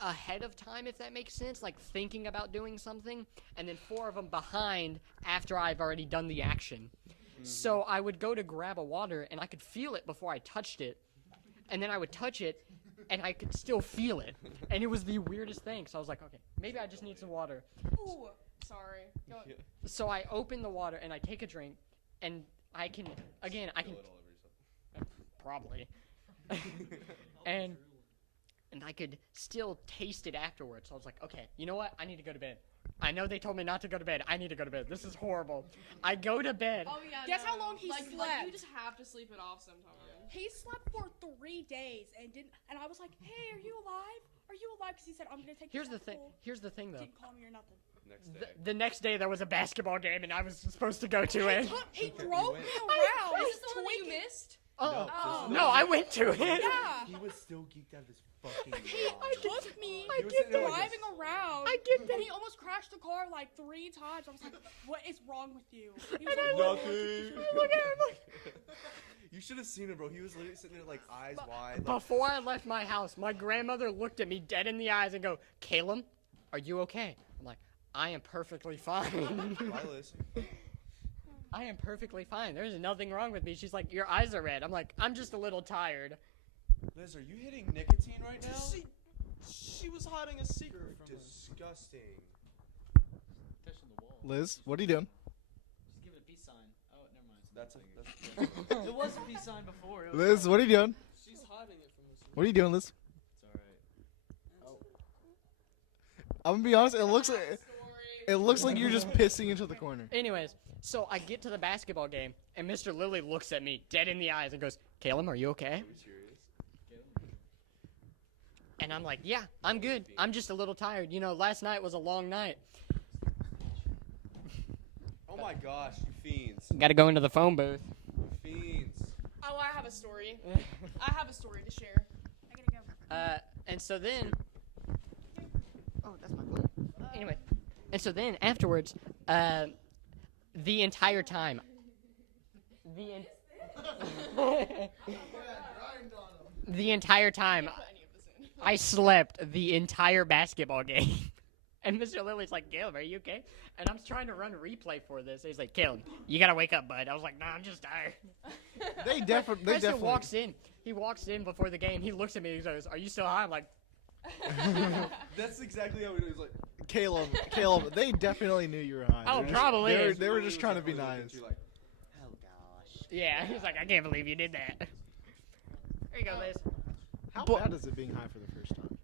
ahead of time, if that makes sense, like thinking about doing something, and then 4 of them behind after I've already done the action. So I would go to grab a water and I could feel it before I touched it, and then I would touch it and I could still feel it, and it was the weirdest thing. So I was like, okay, maybe I just need some water. Ooh, sorry. Go. So I open the water and I take a drink, and I can probably and I could still taste it afterwards. So I was like, okay, you know what? I need to go to bed. I know they told me not to go to bed. I need to go to bed. This is horrible. I go to bed. Oh yeah. Guess how long he slept? Like you just have to sleep it off sometimes. He slept for 3 days and didn't. And I was like, "Hey, are you alive? Are you alive?" Because he said, "I'm gonna take." Here's you the to thing. school." Here's the thing, though. Didn't call me or nothing. The next day there was a basketball game and I was supposed to go to it. He drove me around. Is this the one that you missed? No, I went to it. Yeah. He was still geeked out of his fucking mind. He took me get that. driving around. I get that. And he almost crashed the car like 3 times. I was like, "What is wrong with you?" He was And like, Nothing. Look at him. You should have seen him, bro. He was literally sitting there like eyes wide. Like, Before I left my house, my grandmother looked at me dead in the eyes and go, "Caleb, are you okay?" I'm like, "I am perfectly fine." Bye, Liz. I am perfectly fine. There's nothing wrong with me. She's like, "Your eyes are red." I'm like, "I'm just a little tired." Liz, are you hitting nicotine right now? She was hiding a secret from us. Disgusting. Touching the wall. Liz, what are you doing? Just give it a peace sign. Oh, never mind. That's It was a peace sign before. It was Liz, what are you doing? She's hiding it from us. What are you doing, Liz? It's alright. I'm gonna be honest. It looks like you're just pissing into the corner. Anyways, so I get to the basketball game, and Mr. Lilly looks at me dead in the eyes and goes, "Caleb, are you okay?" And I'm like, "Yeah, I'm good. I'm just a little tired. You know, last night was a long night." Oh my gosh, you fiends. Got to go into the phone booth. You fiends. Oh, I have a story. I have a story to share. I gotta go. And so then, oh, that's my phone. Anyway, and so then afterwards, the entire time, the entire time, I slept the entire basketball game. And Mr. Lilly's like, "Caleb, are you okay?" And I'm trying to run a replay for this. He's like, "Caleb, you gotta wake up, bud." I was like, "Nah, I'm just tired." They definitely. Preston walks in. He walks in before the game. He looks at me. He goes, "Are you still high?" I'm like, That's exactly how we do it. He's like, Caleb, they definitely knew you were high. "Oh, They were probably." they were just trying to be nice. You're like, Oh gosh. Yeah, he's like, "I can't believe you did that." There you go, Liz. How bad is it being high for the first time?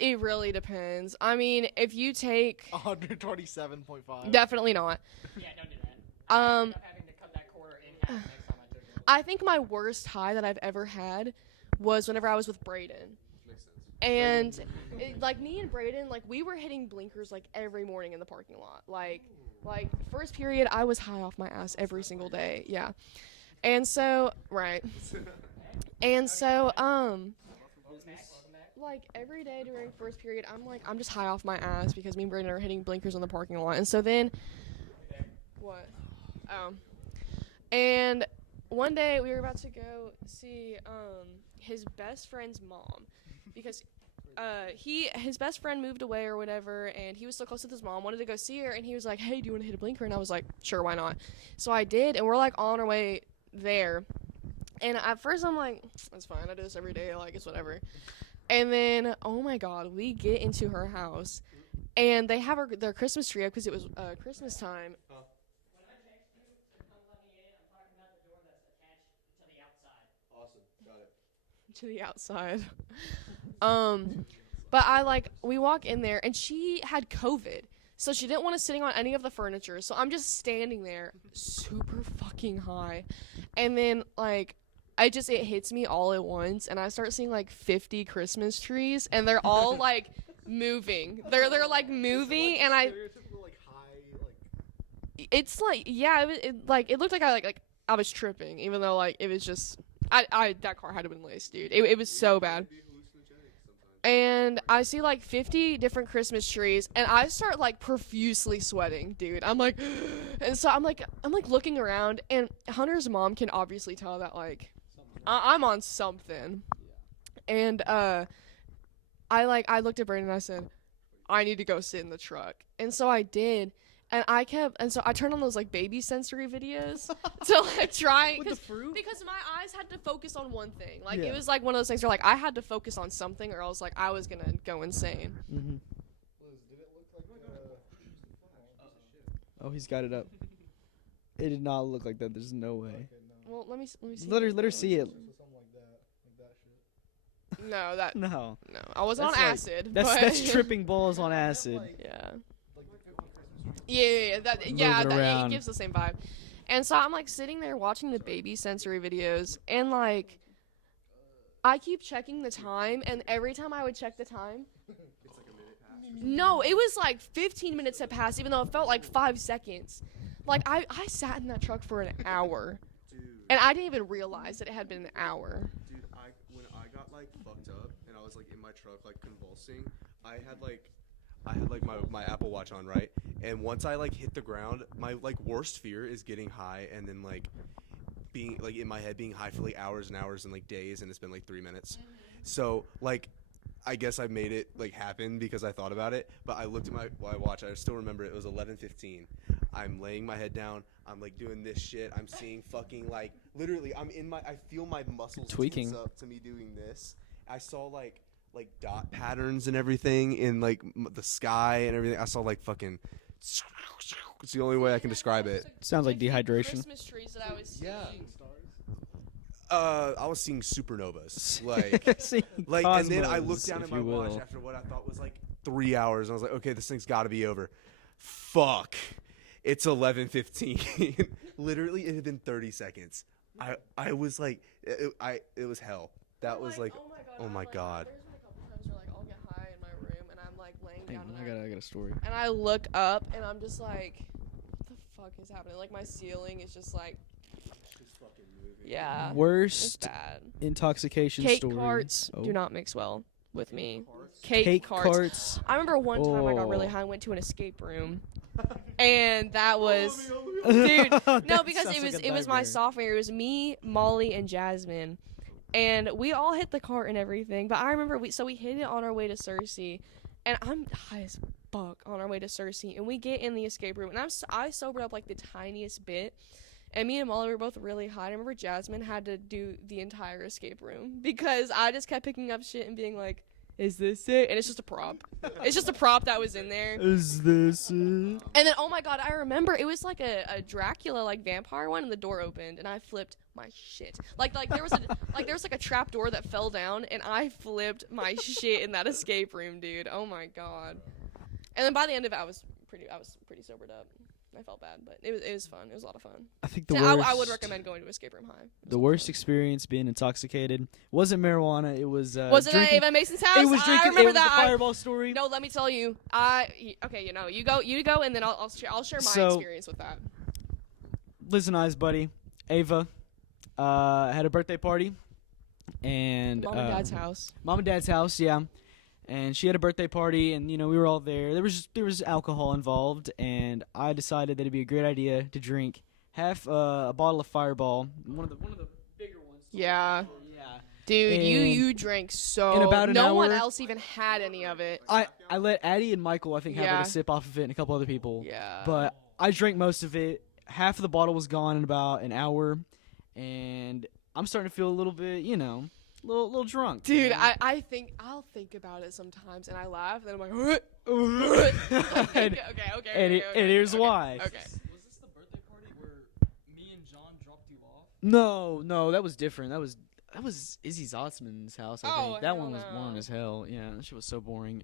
It really depends. I mean, if you take 127.5. definitely not. Yeah, don't do that. Um, Ended up having to cut that quarter in half next time I took it. I think my worst high that I've ever had was whenever I was with Braden. makes sense. And like me and Braden, like we were hitting blinkers like every morning in the parking lot. Like first period, I was high off my ass every single day. Yeah. And so, right. And so, like every day during first period, I'm just high off my ass because me and Braden are hitting blinkers on the parking lot. And so then, what? Oh. And one day we were about to go see his best friend's mom because his best friend moved away or whatever, and he was so close with his mom, wanted to go see her, and he was like, "Hey, do you want to hit a blinker?" And I was like, "Sure, why not?" So I did, and we're like on our way there. And at first I'm like, "It's fine, I do this every day, like it's whatever." And then, oh my god, we get into her house, and they have their Christmas tree up because it was Christmas time. When I text you to come let me in, I'm talking about the door that's attached to the outside. Awesome. Got it. To the outside. But we walk in there, and she had COVID. So she didn't want us sitting on any of the furniture. So I'm just standing there, super fucking high. And then, it hits me all at once, and I start seeing, 50 Christmas trees, and they're all, moving. They're like moving, and I. It's like it looked like I was tripping, even though like it was just that car had to have been laced, dude. It was so bad. And I see like 50 different Christmas trees, and I start like profusely sweating, dude. I'm like, and so I'm like looking around, and Hunter's mom can obviously tell that like I'm on something. And I looked at Brandon and I said, I need to go sit in the truck. And so I did. And so I turned on those like baby sensory videos to like try because my eyes had to focus on one thing. Like it was like one of those things where like I had to focus on something or else like I was gonna go insane. Mm-hmm. Oh, he's got it up. It did not look like that. There's no way. Well, let me see. Let her see it. No, I was on acid. That's tripping balls on acid. Yeah. It gives the same vibe. And so I'm like sitting there watching the baby sensory videos, and like I keep checking the time, and every time I would check the time, no, it was like 15 minutes had passed, even though it felt like 5 seconds. Like I sat in that truck for an hour, and I didn't even realize that it had been an hour. Dude, when I got like fucked up and I was like in my truck like convulsing, I had my Apple Watch on, right? And once I like hit the ground, my like worst fear is getting high and then like being like in my head being high for like hours and hours and like days, and it's been like 3 minutes. So like I guess I made it like happen because I thought about it, but I looked at my watch. I still remember it was 11:15. I'm laying my head down. I'm like doing this shit. I'm seeing fucking like literally. I feel my muscles tweaking tense up to me doing this. I saw like dot patterns and everything in like the sky and everything. I saw like fucking. It's the only way I can describe it. Sounds like dehydration. Christmas trees that I was seeing. I was seeing supernovas, like, and then I looked down at my watch after what I thought was like 3 hours, and I was like, okay, this thing's got to be over. Fuck, it's 11:15. Literally, it had been 30 seconds. I was like, it was hell. That was like, oh my god. There's been a couple times where like I'll get high in my room and I'm like laying down. I got a story. And I look up and I'm just like, what the fuck is happening? Like my ceiling is just like. Yeah. Worst bad. intoxication Cake story. carts do not mix well with me. Cake carts. I remember one time I got really high and went to an escape room. And that was dude, no, because it was my sophomore year. It was me, Molly, and Jasmine. And we all hit the cart and everything. But I remember we hit it on our way to Cersei. And I'm high as fuck on our way to Cersei. And we get in the escape room. And I sobered up like the tiniest bit. And me and Molly were both really high. I remember Jasmine had to do the entire escape room because I just kept picking up shit and being like, is this it? And it's just a prop. It's just a prop that was in there. Is this it? And then, oh my god, I remember it was like a Dracula like vampire one, and the door opened, and I flipped my shit. Like there was a trap door that fell down, and I flipped my shit in that escape room, dude. Oh my god. And then by the end of it, I was pretty sobered up. I felt bad, but it was fun. It was a lot of fun. I think the worst. I would recommend going to escape room high. The worst experience being intoxicated wasn't marijuana. It was. Was it at Ava Mason's house? It was drinking. I remember it was that. The fireball story. No, let me tell you. You go, and then I'll share my experience with that. Liz and I's buddy, Ava, had a birthday party, and Mom and Dad's house. Mom and Dad's house, yeah. And she had a birthday party, and we were all there. There was alcohol involved, and I decided that it'd be a great idea to drink half a bottle of Fireball, one of the bigger ones. Yeah. Yeah. Dude, you drank so. In about an hour, no one else even had any of it. I let Addie and Michael, I think, have like a sip off of it, and a couple other people. Yeah. But I drank most of it. Half of the bottle was gone in about an hour, and I'm starting to feel a little bit, little drunk. Dude, I'll think about it sometimes, and I laugh, and then I'm like, okay. And here's why. Okay. Was this the birthday party where me and John dropped you off? No, that was different. That was Izzy Zotzman's house, I think. That one was boring as hell. Yeah, that shit was so boring.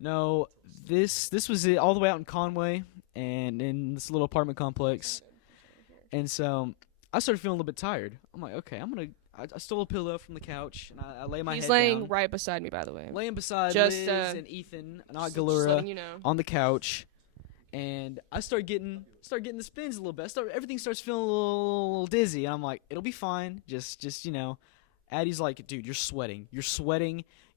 No, this was it all the way out in Conway and in this little apartment complex. And so I started feeling a little bit tired. I'm like, okay, I'm I stole a pillow from the couch and I lay my He's head laying down. right beside me, by the way. Laying beside Just, Liz and Ethan, not just Galura, letting you know. on the couch, and I start getting the spins a little bit. Everything starts feeling a little dizzy, and I'm like, it'll be fine. Just Addie's like, dude, you're sweating.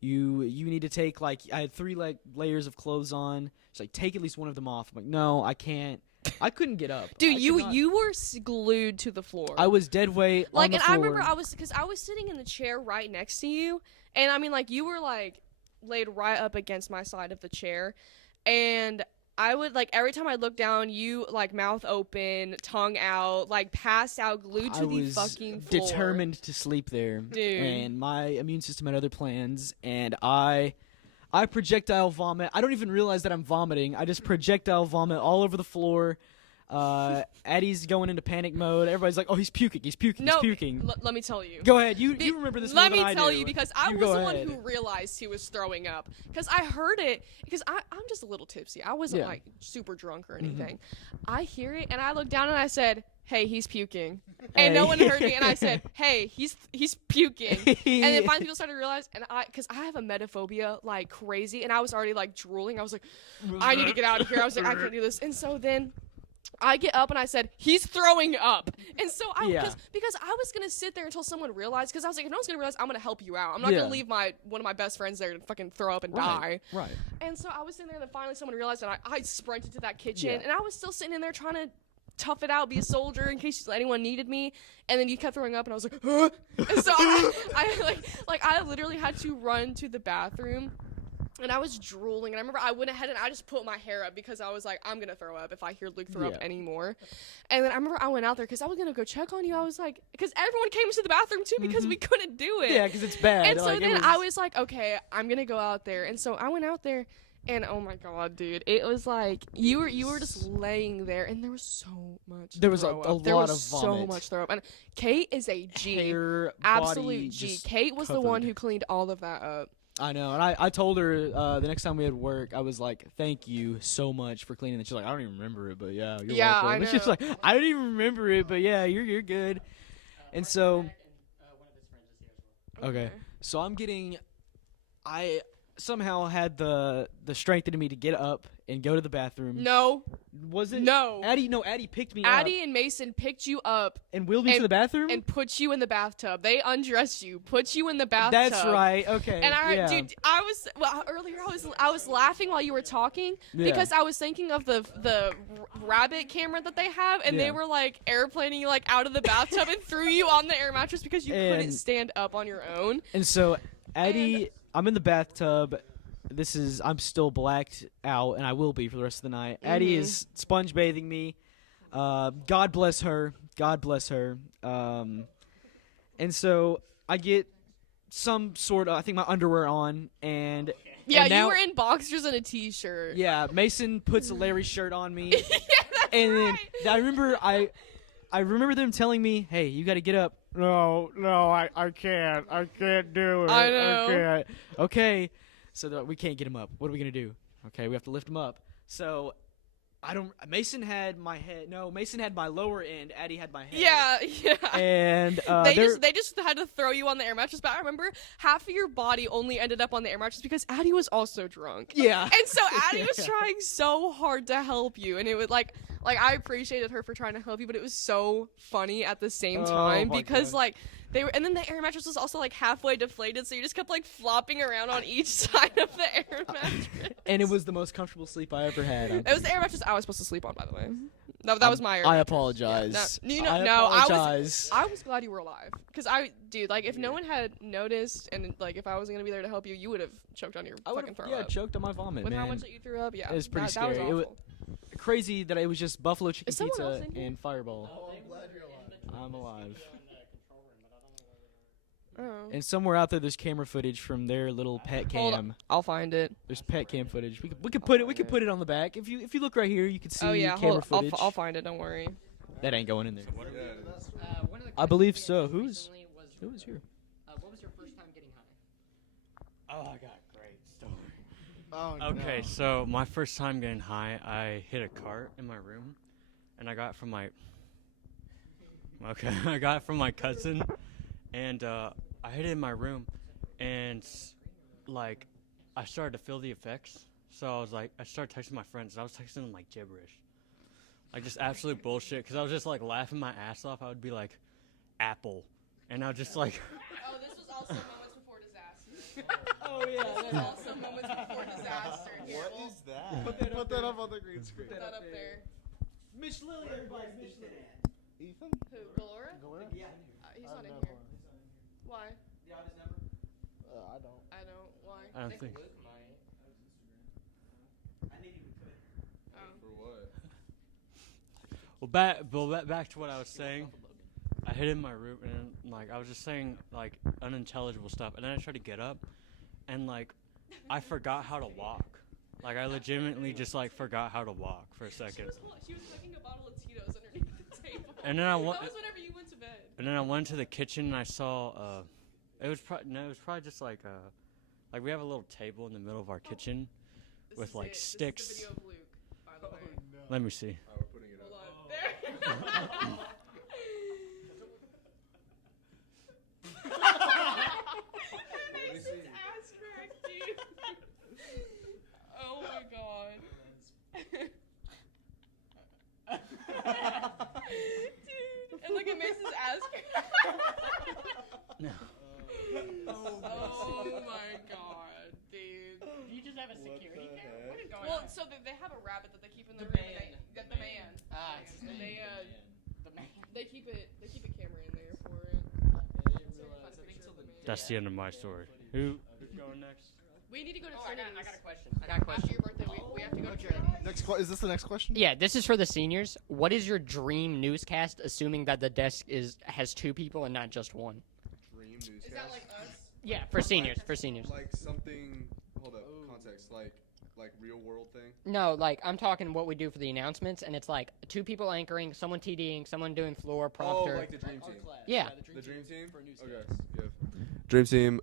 You need to take I had 3 layers of clothes on. She's like, take at least one of them off. I'm like, no, I can't. I couldn't get up. Dude, you were glued to the floor. I was dead weight on the and floor. I remember I was sitting in the chair right next to you, and I mean, you were laid right up against my side of the chair, and I would every time I looked down, you mouth open, tongue out, passed out, glued to the fucking floor. Determined to sleep there, dude. And my immune system had other plans, and I projectile vomit. I don't even realize that I'm vomiting. I just projectile vomit all over the floor. Addie's going into panic mode. Everybody's like, "Oh, he's puking. He's puking. No, he's puking." let me tell you. Go ahead. You remember this more than I do. Let me tell you, because I You was go the one ahead. who realized he was throwing up. Because I heard it. Because I'm just a little tipsy. I wasn't super drunk or anything. I hear it and I look down and I said, "Hey, he's puking," and no one heard me. And I said, "Hey, he's puking." And then finally people started to realize, and because I have a emetophobia like crazy, and I was already drooling. I was like, "I need to get out of here." I was like, "I can't do this." And so then I get up and I said, "He's throwing up." And so because I was gonna sit there until someone realized, because I was like, if no one's gonna realize, I'm gonna help you out. I'm not gonna leave one of my best friends there to fucking throw up and die. Right. And so I was sitting there, and then finally someone realized, and I sprinted to that kitchen, and I was still sitting in there trying to tough it out, be a soldier in case anyone needed me. And then you kept throwing up, and I was like, huh? And so I literally had to run to the bathroom. And I was drooling, and I remember I went ahead and I just put my hair up because I was like, I'm gonna throw up if I hear Luke throw up anymore. And then I remember I went out there because I was gonna go check on you. I was like, because everyone came to the bathroom too because we couldn't do it. Yeah, because it's bad. And so then I was like, okay, I'm gonna go out there. And so I went out there, and oh my god, dude, it was like you were just laying there, and there was so much. There was a throw up. lot There was of so vomit. much throw up, and Kate is a G, Hair, absolute body, G. just Kate was the one covered. who cleaned all of that up. I know, and I told her the next time we had work, I was like, "Thank you so much for cleaning it." She's like, "I don't even remember it, but yeah, you're Yeah, welcome." I And she's know. like, "I don't even remember it, but yeah, you're good." And so, okay, so I somehow had the strength in me to get up and go to the bathroom. No. Was it? No. Addie picked me up. Addie and Mason picked you up and wheeled me to the bathroom and put you in the bathtub. They undressed you, put you in the bathtub. That's right. Okay. And dude, earlier I was laughing while you were talking because I was thinking of the rabbit camera that they have, and they were airplaning you out of the bathtub and threw you on the air mattress because you couldn't stand up on your own. And so Addie, I'm in the bathtub. I'm still blacked out, and I will be for the rest of the night. Addie is sponge bathing me. God bless her. God bless her. And so I get some sort of, I think, my underwear on, and yeah, and now, you were in boxers and a t-shirt. Yeah, Mason puts a Larry shirt on me. Yeah, that's and right. then I remember them telling me, "Hey, you got to get up." No, I can't. I can't do it. I know. I can't. Okay. So we can't get him up. What are we gonna do? Okay, we have to lift him up. So Mason had my head. No, Mason had my lower end. Addie had my head. Yeah. And they just had to throw you on the air mattress. But I remember half of your body only ended up on the air mattress because Addie was also drunk. Yeah. And so Addie was trying so hard to help you, and it would I appreciated her for trying to help you, but it was so funny at the same time because they were, and then the air mattress was also halfway deflated, so you just kept flopping around on each side of the air mattress. And it was the most comfortable sleep I ever had. It was the air mattress I was supposed to sleep on, by the way. That was my air I mattress. apologize. Yeah, I apologize. I was glad you were alive because if no one had noticed and if I wasn't gonna be there to help you, you would have choked on your fucking throw up. Choked on my vomit, With man. how much that you threw up, yeah, it was pretty that was scary. awful. Crazy that it was just buffalo chicken Is someone pizza else in here? and Fireball. Oh, I'm glad you're alive. I'm alive. Oh. And somewhere out there, there's camera footage from their little pet Hold cam. on. I'll find it. There's pet cam footage. We could put it on the back. If you look right here, you can see camera footage. I'll find it. Don't worry. That ain't going in there. One of the I believe questions so. we Who recently is here? What was your first time getting high? Oh, I got a great story. Oh, Okay, no. so my first time getting high, I hit a cart in my room, and I got it from my cousin, and I hid it in my room, and like I started to feel the effects. So I was like, I started texting my friends. I was texting them like gibberish, like just absolute bullshit. Because I was just like laughing my ass off. I would be like, apple, and I would just like. Oh, this was also moments before disaster. Oh yeah. This was also moments before disaster. Here, What we'll is that? Put that up on the green screen. put that up there. Miss Lily, everybody. Miss Lily. Ethan? Who? Galora? Yeah. He's I not in know here. him. Why? Do you have his number? I don't. I don't. Why? I don't think. I need him to put. Oh. For what? Well, back to what I was saying. I hid in my room and like I was just saying like unintelligible stuff, and then I tried to get up, and like I forgot how to walk. Like I legitimately just like forgot how to walk for a second. She was cooking a bottle of Tito's underneath the table. And then I That was whenever you went to bed. And then I went to the kitchen and I saw it was probably just like we have a little table in the middle of our kitchen with like sticks. This is the video of Luke, by the way. No. Let me see. We're putting it Hold up. on. There. That makes his ass crack, dude. Oh my god. Dude, and look, it makes his ass crack. No. Oh my god, dude. Do you just have a security camera? What is going Well, on? so they have a rabbit that they keep in the The room. man. The man. Ah, it's his And name. they The man. they keep a camera in there for it. That's the end of my story. Who's going next? We need to go to Oh, I Trinity's. got a question. I got a After question. your birthday, we have to go to Trinity's. Is this the next question? Yeah, this is for the seniors. What is your dream newscast, assuming that the desk has 2 people and not just one? Dream newscast. Is that like us? Yeah, for seniors. For seniors. Like something. Hold up. Context. Like real world thing. No, like I'm talking what we do for the announcements, and it's like 2 people anchoring, someone TDing, someone doing floor prompter. Oh, like the dream team. Yeah. The dream team. For newscasts. Okay. Yeah. Dream team.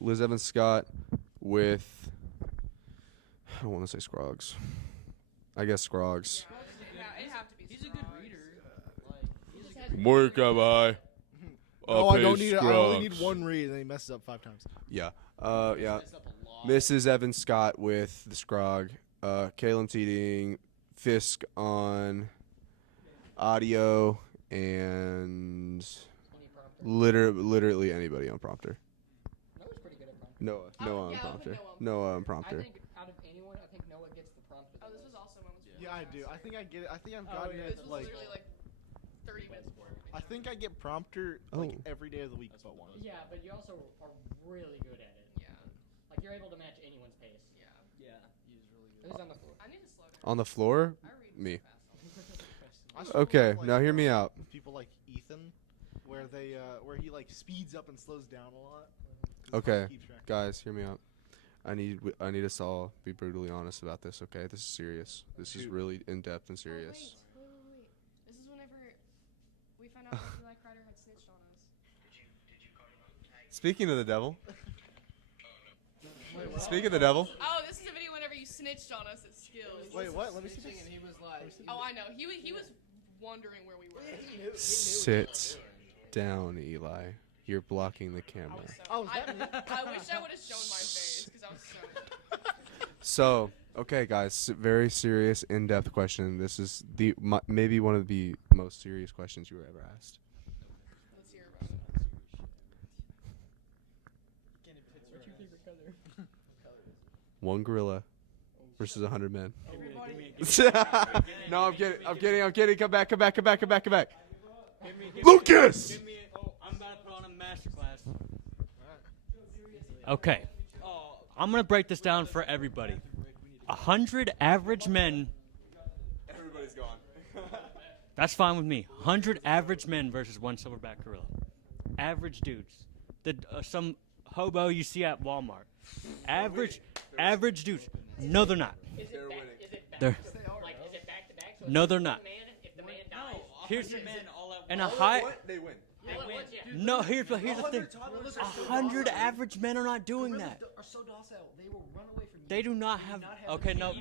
Liz Evans Scott with. I don't want to say Scroggs. I guess Scroggs. It'd have to be. He's a good reader. Work am I? Oh, I don't need. I only need one read, and then he messes up 5 times. Yeah. Yeah. Mrs. Evans Scott with the Scrog. Caleb Teeding, Fisk on audio, and literally anybody on prompter. Noah's pretty good at prompter. Noah yeah, on I'll put prompter. Noah. Noah on I prompter. think out of anyone, I think Noah gets the prompter. Oh, this was also moments before. Yeah, I do. I think I get it. I think I've Oh, gotten this it was like. literally like 30 minutes before. I think I get prompter like Oh. every day of the week but one. Yeah, but you also are really good at it. Yeah. Like you're able to match anyone's pace. Yeah. Yeah, he's really good. Who's on the floor? I need to slow down. On the floor? I read Me. fast. I struggle Okay, with, like, now hear me out. People like Ethan, where where he like speeds up and slows down a lot. 'Cause it's hard Okay, to keep track. guys, hear me out. I need us all be brutally honest about this. Okay, this is serious. This is Shoot. really in depth and serious. Wait. This is whenever we found out that Eli Crider had snitched on us. Speaking of the devil. Speaking of the devil. Oh, this is a video whenever you snitched on us at Skills. Wait, what? Let me see this. And he was like, Oh, I know. He was wondering where we were. Sit down, Eli. You're blocking the camera. Oh, is that me? I wish I would have shown my face because I was so. So, okay, guys, very serious, in-depth question. This is maybe one of the most serious questions you were ever asked. Let's hear about it. what's your favorite color? One gorilla versus 100 men. No, I'm kidding. Come back. Lucas! I'm about to put on a masterclass. Okay. I'm going to break this down for everybody. 100 average men. Everybody's gone. That's fine with me. 100 average men versus one silverback gorilla. Average dudes. Some hobo you see at Walmart. Average dudes. No, they're not. Is They're it back, winning. is it back, They're- like, is it back to back? So No, if they're the not. man- If the man dies, Here's men all at and a high. They win. all at once, yeah. No, here's the thing. 100 average men are not doing that. Are so docile. They will run away from you. They do not have. Okay, no.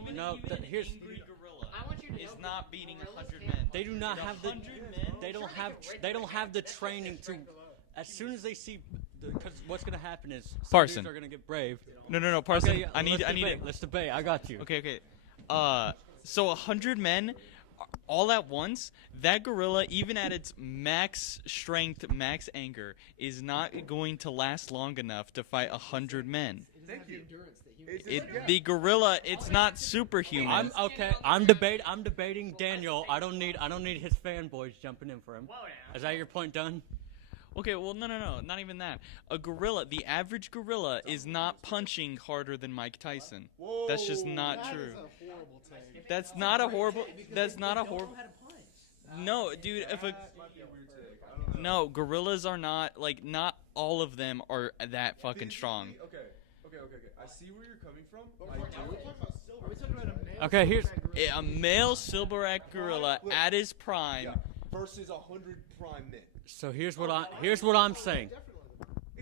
Here's. gorilla I want you to is know not that beating gorillas 100 can't men. They do not have the. 100 men. They don't Sure, have. they can They don't break have the their training to. strength below. as soon as they see, because what's gonna happen is some Parson. dudes are gonna get brave. No, Parson. Okay, yeah, I need debate. it. Let's debate. I got you. Okay. So 100 men, all at once. That gorilla, even at its max strength, max anger, is not going to last long enough to fight 100 men. Thank you. The gorilla, it's not superhuman. I'm debating Daniel. I don't need his fanboys jumping in for him. Is that your point done? Okay, well, no, not even that. A gorilla, the average gorilla, is not punching harder than Mike Tyson. That's just not true. That's not a horrible. No, dude. No, gorillas are not not all of them are that fucking strong. Okay. I see where you're coming from. I do. Okay, here's a male silverback gorilla at his prime versus 100 prime men. So here's what I'm saying.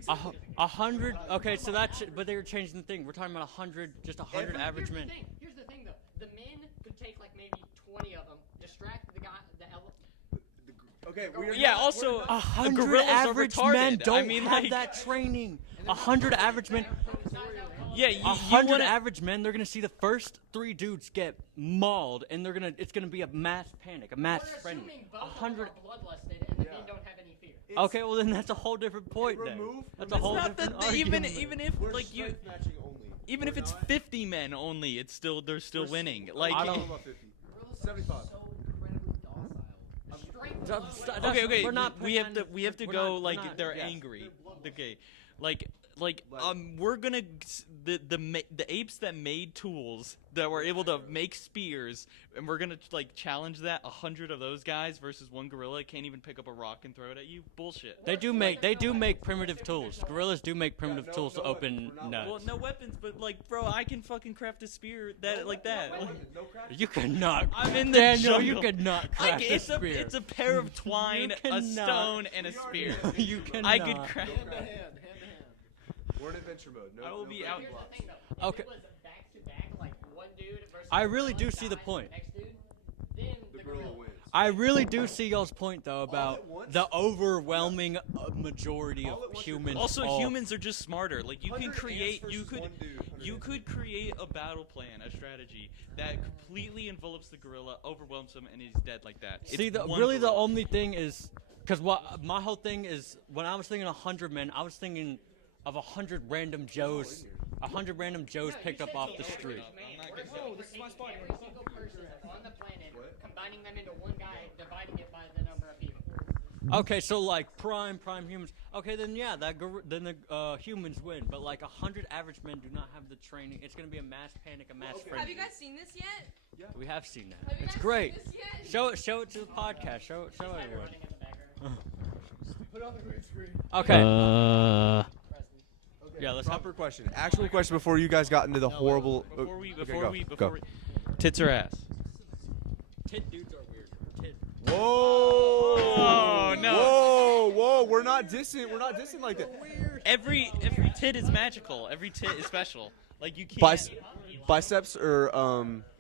100. Okay, so but they were changing the thing. We're talking about 100, just 100 average men. Here's the thing, though. The men could take like maybe 20 of them, distract the guy, the elephant. Okay. Also, 100 average men don't have that training. 100 average men. Yeah, 100 average men. They're gonna see the first 3 dudes get mauled, and it's gonna be a mass panic, a mass frenzy. 100 bloodlusted, and the men don't have any fear. Okay, well then that's a whole different point. Then that's a whole different argument. Even if it's 50 men only, they're still winning. Like I don't know about 50. 75. Okay. We have to go like they're angry. Okay, we're gonna the apes that made tools that were able to make spears, and we're gonna challenge that 100 of those guys versus one gorilla can't even pick up a rock and throw it at you. Bullshit. They do make primitive tools. Gorillas do make primitive tools to open nuts. Well, no weapons, but bro, I can fucking craft a spear like that. You cannot. I'm in the Daniel, jungle. you cannot craft a spear. It's a pair of twine, a stone, and a spear. You cannot. I could craft. We're in adventure mode. I will be out. Okay. I really do see the point. The gorilla wins. I really do see y'all's point though about the overwhelming majority of humans. Also, humans are just smarter. Like you can create, you could create a battle plan, a strategy that completely envelops the gorilla, overwhelms him, and he's dead like that. See, the only thing is, because what my whole thing is, when I was thinking 100 men, I was thinking of 100 random Joes. 100 random Joes picked up off the street. Oh, this is my spot. Every single person on the planet, combining them into one guy, dividing it by the number of people. Okay, so like prime humans. Okay, then yeah, then the humans win. But like 100 average men do not have the training. It's gonna be a mass panic, a mass frenzy. Have you guys seen this yet? Yeah. We have seen that. Have you It's guys great. seen this yet? Show it to the podcast. Show everyone. Put on the green screen. Okay. Yeah, let's proper question. Actual question before you guys got into the horrible. Before we go. Tits or ass? Tit dudes are weird. Tit. Whoa! Oh no! Whoa! We're not dissing. We're not dissing like that. Every tit is magical. Every tit is special. Like you can't. Biceps or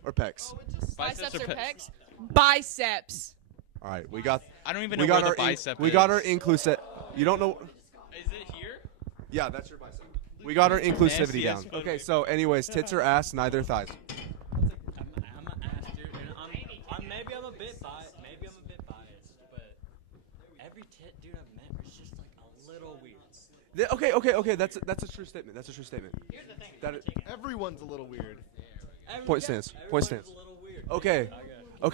pecs? Biceps or pecs? Biceps. All right, we got. I don't even know where the bicep is. We got our inclusive. You don't know. Is it here? Yeah, that's your bicep. We got our inclusivity down. Yes. Okay, so anyways, tits or ass, neither thighs. I'm an ass dude, and maybe I'm a bit biased. But every tit dude I've met is just like a little weird. Okay. That's a true statement. That's a true statement. Here's the thing. Everyone's a little weird. Point stance. Everyone's a little weird. Okay.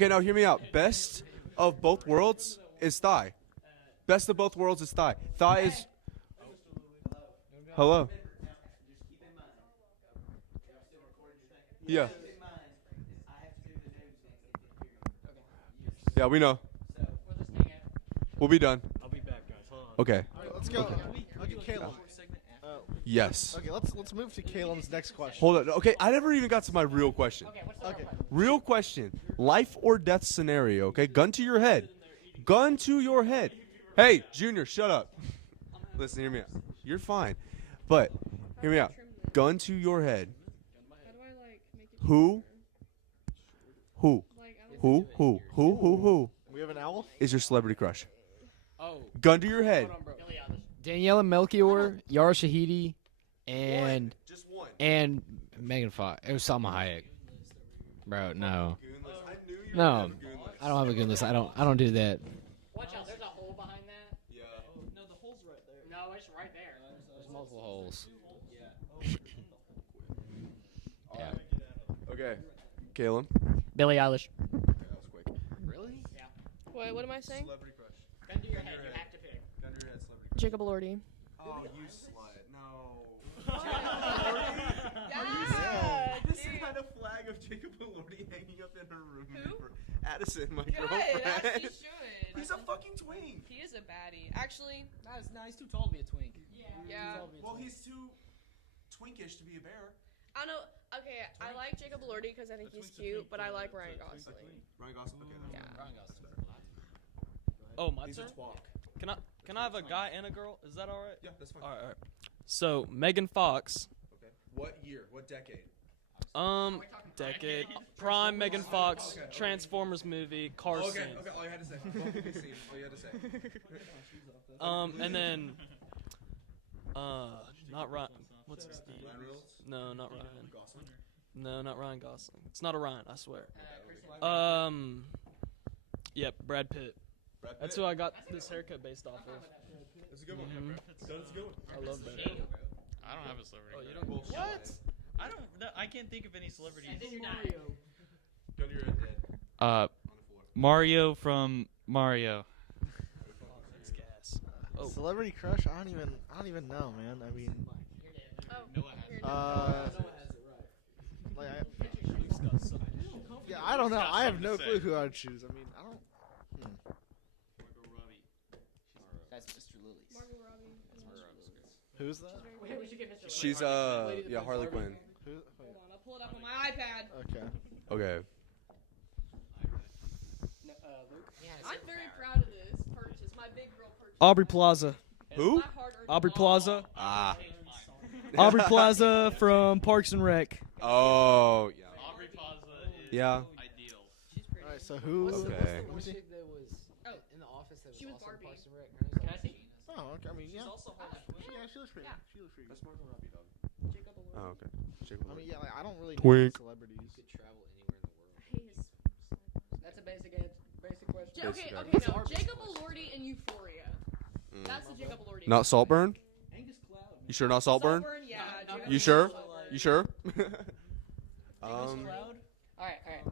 Now hear me out. Best of both worlds is thigh. Best of both worlds is thigh. Thigh is. Hello. Yeah. Yeah, we know. We'll be done. I'll be back, guys. Hold on. Okay. All right, let's go. I'll get Caleb. Yes. Okay, let's move to Caleb's next question. Hold on. Okay, I never even got to my real question. Okay. Real question. Life or death scenario, okay? Gun to your head. Gun to your head. Hey, Junior, shut up. Listen, hear me out. You're fine. But, hear me out. Gun to your head. Who? We have an owl? Is your celebrity crush? Oh. Gun to your head. Hold on, bro. Daniela Melchior, Yara Shahidi, and Just one. and Megan Fox. It was Salma Hayek. Bro, no. Goon list. I knew you No. would have a goon list. I don't have a good list. I don't do that. Watch out, there's a hole behind that. Yeah. No, the hole's right there. No, it's right there. There's multiple holes. Yeah. Okay. Caleb. Billie Eilish. Okay, that was quick. Really? Yeah. What am I saying? Celebrity crush. Gun to your head, you have to pick. Gun to your head, celebrity crush. Jacob Elordi. Oh, you slut. No. Yeah, This dude. had a flag of Jacob Elordi hanging up in her room. Who? For Addison, my Good, girlfriend. as he should. He's a fucking twink. He is a baddie. Actually, He's too tall to be a twink. yeah. Well, he's too twinkish to be a bear. I know. Okay, I like Jacob Elordi because I think he's cute, but I like Ryan Gosling. Ryan Gosling. Okay. Yeah. That's better. Oh, my He's a turn. twalk. Can I have a guy and a girl? Is that all right? Yeah, that's fine. All right. So Megan Fox. Okay. What year? What decade? Decade. Prime Megan Fox. Transformers movie. Car Okay. scene. Okay. All you had to say. All you had to say. And then, not Ryan. What's his name? Ryan Reynolds? No, not Ryan. Gosling? No, not Ryan Gosling. It's not a Ryan, I swear. Yep, Brad Pitt. Brad That's Pitt? who I got this haircut based off of. That's a good one. Mhm. That's a good one. I love Brad Pitt. I don't have a celebrity. Oh, you don't? What? I don't. I can't think of any celebrities. Gun to your head, dead. On the floor. Mario from Mario. That's gas. Oh. Celebrity crush? I don't even know, man. I mean, like yeah, I don't know. I have no clue who I'd choose. I mean, I don't. That's Mr. Lily's. Margot Robbie. Who's that? Wait, we should get Mr. She's yeah, Harley Quinn. Who? Hold on, I'll pull it up on my iPad. Okay. Okay. I'm very proud of this purchase. My big girl purchase. Aubrey Plaza. Who? My hard-earned Aubrey Plaza. Ah. Aubrey Plaza from Parks and Rec. Oh, yeah. Aubrey Plaza is Yeah. ideal. All right. So who? Okay. One chick that was Oh, in the office that was she was also Barbie. Parks and Rec. Can I see? Oh, okay. I mean, yeah. also Yeah, she looks pretty. Yeah. She looks pretty. That's Margot Robbie, dog. Jacob Elordi. Oh, okay. Jacob I mean, Elordi. yeah. Like, I don't really know Twink. any celebrities. You could travel anywhere in the world. He is. That's a basic question. Okay, Basic okay, no. Jacob Elordi and Euphoria. That's the Jacob Elordi. Not Saltburn? You sure not Saltburn? Saltburn, yeah. Jacob You sure? Elordi. You sure? All right. I got a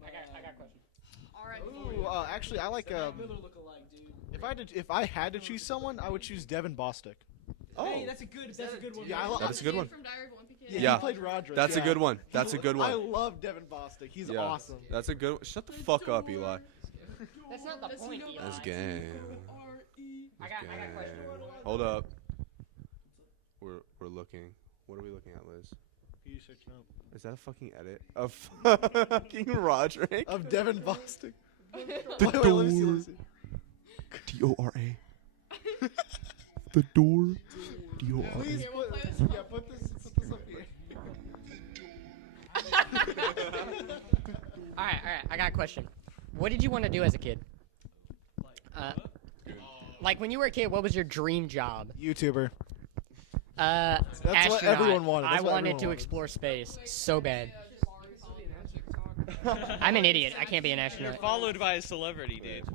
question. All right. Ooh, actually, I like Miller look alike, dude. if I had to choose someone, I would choose Devin Bostic. Hey, that's a good one. Yeah, That is a good one. From Diary of a Wimpy Kid. Yeah, Yeah. he played Roderick. That's a yeah. good one. That's a good I one. love Devin Bostic. He's Yeah. awesome. That's a good one. Shut the fuck up, Eli. That's not the point. Eli. That's gay. I got a question. Hold up. We're looking. What are we looking at, Liz? You searching up. Is that a fucking edit of fucking Roderick? Of Devin Bostic. The Wait, let me see. Let me see. D-O-R-A. The door. D-O-R-A. Please Here, we'll put, play this yeah, put this up here. All right. I got a question. What did you want to do as a kid? Like when you were a kid, what was your dream job? YouTuber. That's what astronaut. everyone wanted. That's I what wanted everyone to wanted. explore space so bad. I'm an idiot. I can't be an You're astronaut. followed by a celebrity, dude.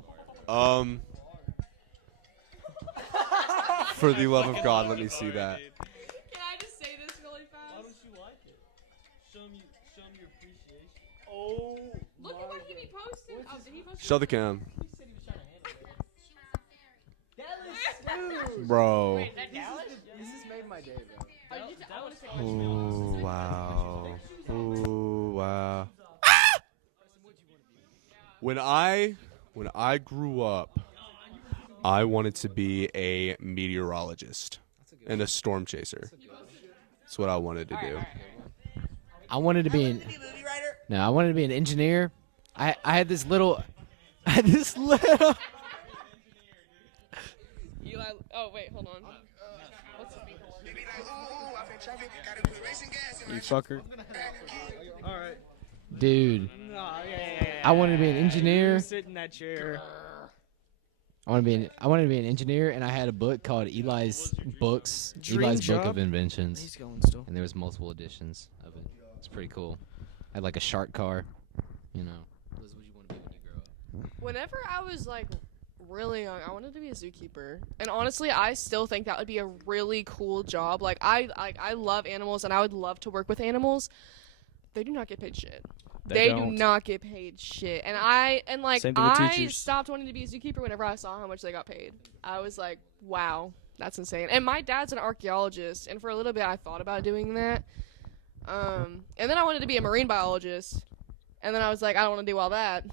For the love of God, let me see that. Can I just say this really Why fast? don't you like it? Show him your appreciation. Oh. Look at what he be posting. Oh, did he post? Show the cam. He said he was trying to handle it. Bro. Wait, is that Dallas? This has made my day, bro. I want to say. Oh, wow. Oh, wow. When I grew up, I wanted to be a meteorologist and a storm chaser. That's what I wanted to do. I wanted to be I wanted to be an engineer. I had this little. Eli. Oh wait, hold on. What's the You fucker. All right. Dude. No, yeah. I wanted to be an engineer. Sit in that chair. I wanted to be an engineer, and I had a book called Eli's Books, Dream Eli's Book job? of Inventions. He's going still. And there was multiple editions of it. It's pretty cool. I had like a shark car, you know. Liz, what do you want to be when you grow up? Whenever I was like really young, I wanted to be a zookeeper. And honestly, I still think that would be a really cool job. Like I love animals and I would love to work with animals. They do not get paid shit. They do not get paid shit. And I stopped wanting to be a zookeeper whenever I saw how much they got paid. I was like, wow, that's insane. And my dad's an archaeologist, and for a little bit I thought about doing that. And then I wanted to be a marine biologist. And then I was like, I don't want to do all that.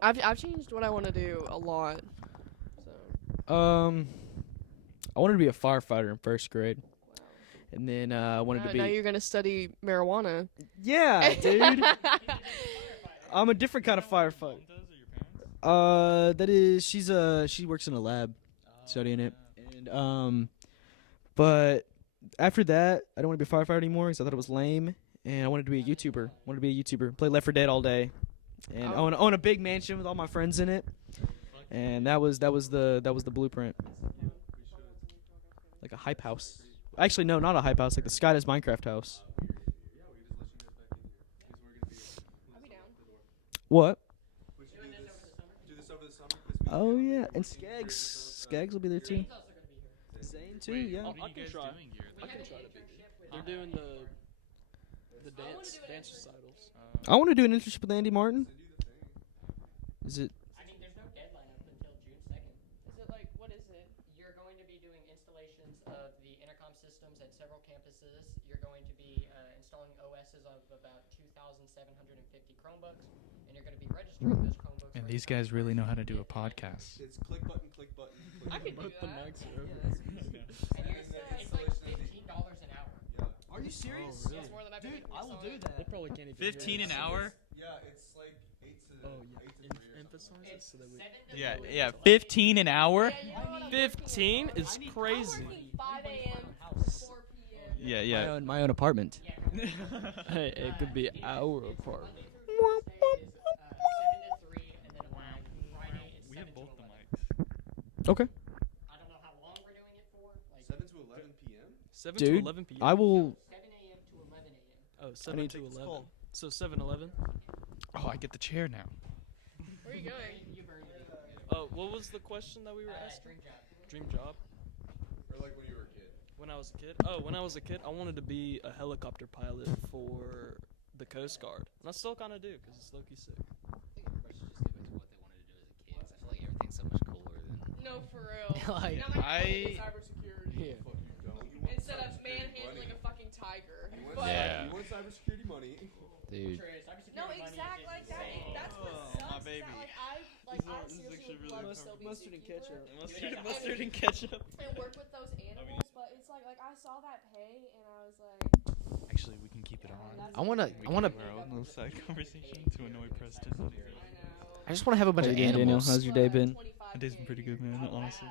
I've changed what I want to do a lot. So. I wanted to be a firefighter in first grade. And then I wanted to be. Now you're gonna study marijuana. Yeah, dude. I'm a different kind of firefighter. That is, she works in a lab, studying it, and but after that, I don't want to be a firefighter anymore because I thought it was lame, and I wanted to be a YouTuber. Play Left 4 Dead all day, and own a big mansion with all my friends in it, and that was the blueprint, like a hype house. Actually, no, not a hype house. Like the Skydive Minecraft house. What? Oh yeah, and Skaggs will be there too. Zane too, yeah. I can try. I can try to be. They're doing the dance recitals. I want to do an internship with Andy Martin. Is it? I mean, there's no deadline up until June 2nd. Is it like, what is it? You're going to be doing installations of the intercom systems at several campuses. You're going to be installing OSs of about 2,750 Chromebooks, and you're going to be registering those Chromebooks. And these guys really know how to do a podcast. It's click button, click button. I could do that. It's like $15 an hour. Yeah. Are you serious? Oh, really? It's more than I've been Dude, making I will this do on. that. They probably can't even. 15 an hour? Yeah, it's like 8 to 3 or something. Emphasize it so that we. Yeah. 15 an hour? 15 is crazy. I'm working 5 a.m. to 4 p.m. Yeah. My own apartment. Hey, it could be our apartment. We have both the mics. Okay. I don't know how long we're doing it for. Like 7 to 11 p.m. 7 Dude, to 11 p.m. I will. 7 a.m. to 11 a.m. Oh, 7 to 11. So 7-11. Oh, I get the chair now. Where are you going? Oh, what was the question that we were asking? Dream job. Or like when you were a kid. When I was a kid? Oh, when I was a kid, I wanted to be a helicopter pilot for the Coast Guard. And I still kind of do, because it's low-key sick. So much cooler than. No, for real. Like, now cybersecurity. Yeah. Instead of manhandling a fucking tiger. You want cybersecurity money. Dude. No, exactly like that. That's what sucks. my baby. That, like, I seriously would love to still be a Mustard and ketchup. Mustard and ketchup. and work with those animals, but it's like I saw that pay and I was like. Actually, we can keep it on. I wanna. Our own little side conversation to annoy Preston. I just want to have a bunch of animals. Daniel, how's your day been? My day's been pretty good, man. Honestly.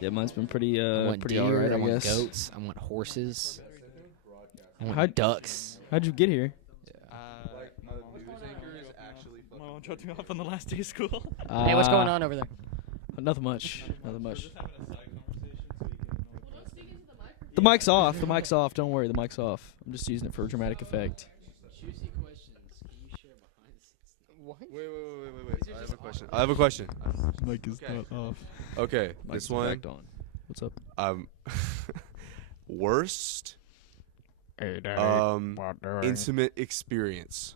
Yeah, mine's been pretty I want pretty deer, alright, I I want guess. goats. I want horses. I want How'd- ducks. How'd you get here? Like a news anchor is actually My mom dropped me off on the last day of school. Hey, what's going on over there? Nothing much. Nothing much. Well, don't speak into the microphone. The mic's off. The mic's off. Don't worry. The mic's off. I'm just using it for dramatic effect. Juicy questions. Can you share behind the scenes? What? Wait. I have a question. Mic is not off. Okay, Mic's this one. back on. What's up? Worst intimate experience.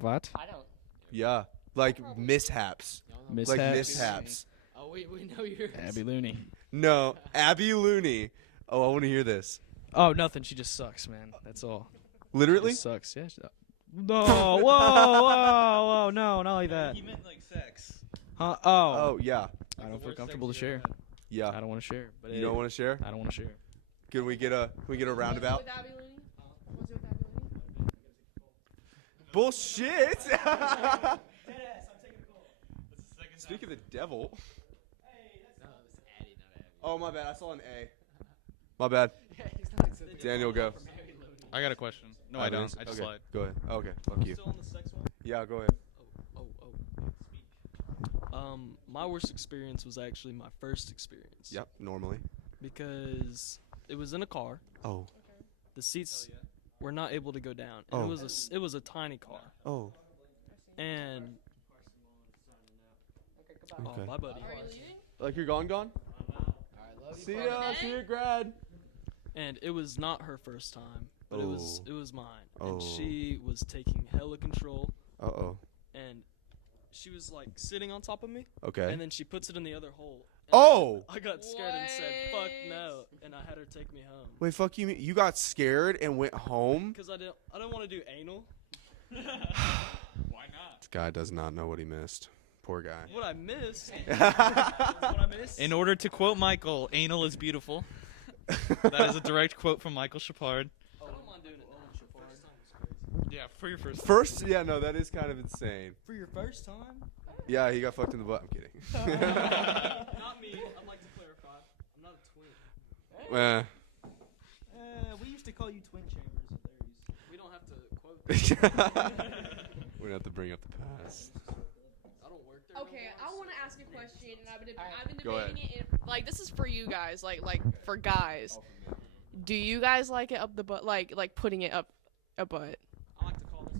What? I don't. Yeah, like mishaps. Like mishaps. Oh, we know yours. Abby Looney. No, Abby Looney. Oh, I want to hear this. Oh, nothing. She just sucks, man. That's all. Literally? She just sucks. Yeah. No. Whoa. No, not like that. He meant like sex. Huh? Oh, yeah. I don't feel comfortable to share. Yeah. I don't want to share. But You don't want to share? I don't want to share. Can we get a roundabout? Was it with Abby Looney? Was it with Abby Looney? Bullshit! Speak of the devil. Oh, my bad. I saw an A. My bad. Daniel, go. I got a question. No, I don't. I just okay. lied. Go ahead. Okay, fuck you. Still on the sex one? Yeah, go ahead. My worst experience was actually my first experience. Yep, normally. Because it was in a car. Oh. The seats were not able to go down. And it was a tiny car. Oh. And Okay. bye, buddy. Are you leaving? Like you're gone? See ya, grad. And it was not her first time, but it was mine. And Oh. she was taking hella control. Uh-oh. And she was like sitting on top of me. Okay. And then she puts it in the other hole. Oh! I got scared and said, "Fuck no," and I had her take me home. Wait, fuck you! You got scared and went home? Because I didn't want to do anal. Why not? This guy does not know what he missed. Poor guy. What I missed. What I missed. In order to quote Michael, anal is beautiful. That is a direct quote from Michael Shepard. I don't mind doing it now, Shepard. Yeah, for your first. First, yeah, no, that is kind of insane. For your first time? Yeah, he got fucked in the butt. I'm kidding. Not me. I'd like to clarify. I'm not a twin. We used to call you twin chambers. We don't have to quote. We don't have to bring up the past. I don't work there. Okay, I want to ask a question, and I've been Go ahead. debating it. Like, this is for you guys. Like for guys. Do you guys like it up the butt? Like putting it up a butt?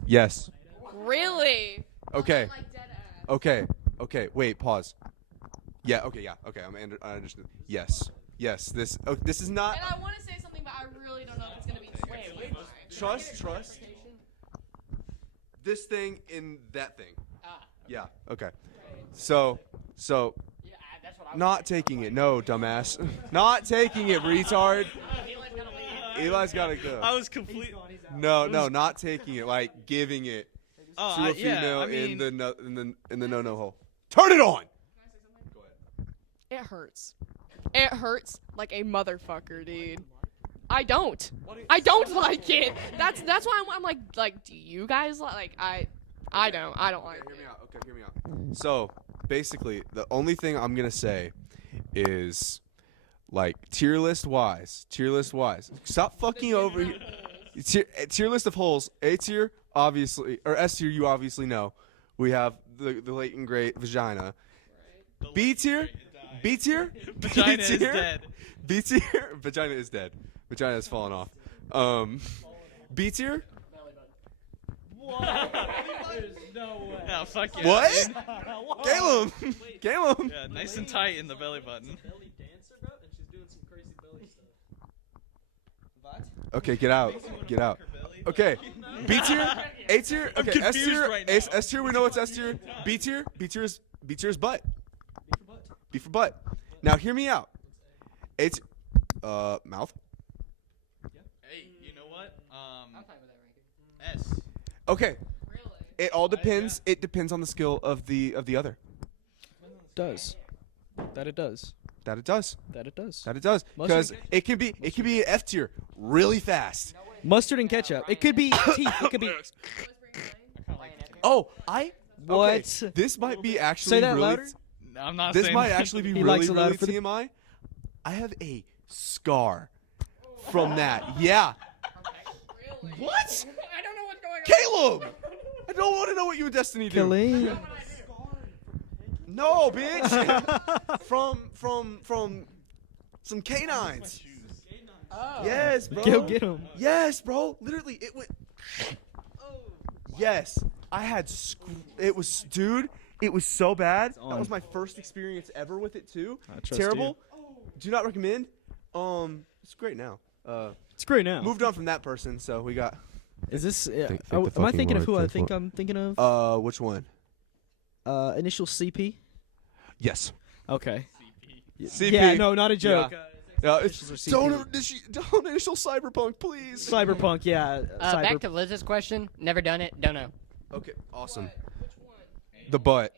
Yes. Really? Okay. Like dead ass. Okay. Wait. Pause. Yeah. Okay. Yeah. Okay. I understand. Yes. This is not. And I want to say something, but I really don't know if it's gonna be wait. Trust. This thing in that thing. Yeah. Okay. So. Not taking it. No, dumbass. Not taking it, retard. Eli's gotta go. I was complete. No, not taking it. Like giving it to a female I mean, in the no hole. Turn it on. It hurts. It hurts like a motherfucker, dude. I don't like it. That's why I'm like, do you guys like? I don't like it. Hear me out. So basically, the only thing I'm gonna say is like tier list wise. Stop fucking over here. Tier list of holes. A tier, obviously, or S tier. You obviously know. We have the late and great vagina. B tier. Vagina is dead. B tier. Vagina is dead. Vagina has fallen off. B tier. There's no way. Yeah, fuck yeah. What? Caleb. Yeah, nice and tight in the belly button. Belly dancer, bro, and she's doing some crazy belly stuff. What? Okay, get out. Okay, B tier, A tier. I'm Okay, S confused tier. right now. S tier. We know it's S tier. B tier. B tier is butt. B for butt. Now hear me out. A tier, mouth. Hey, you know what? S. Okay. It all depends. It depends on the skill of the other. Does. That it does. That it does. Because Mustard- it can be F tier really fast. Mustard and ketchup. It could be teeth. It could be. Oh, What? Okay, this might be actually Say that really. louder. No, I'm not This saying might that. actually be He really, likes it really louder for the- TMI. I have a scar from that. Yeah. What? I don't know what's going on. Caleb! I don't want to know what you and Destiny do. Khalid. No, bitch. from some canines. Oh. Yes, bro. Go get 'em. Yes, bro. Literally, it went. Yes, I had. It was, dude. It was so bad. That was my first experience ever with it too. I trust Terrible. Do not recommend. It's great now. It's great now. Moved on from that person, so we got. Is this? Think am I fucking thinking of who word, I think think what? I'm thinking of? Which one? Initial CP. Yes. Okay. CP. Yeah, no, not a joke. Yeah, Initials are CP. don't initial cyberpunk, please. Cyberpunk, yeah. Back to Liz's question. Never done it. Don't know. Okay, awesome. The butt.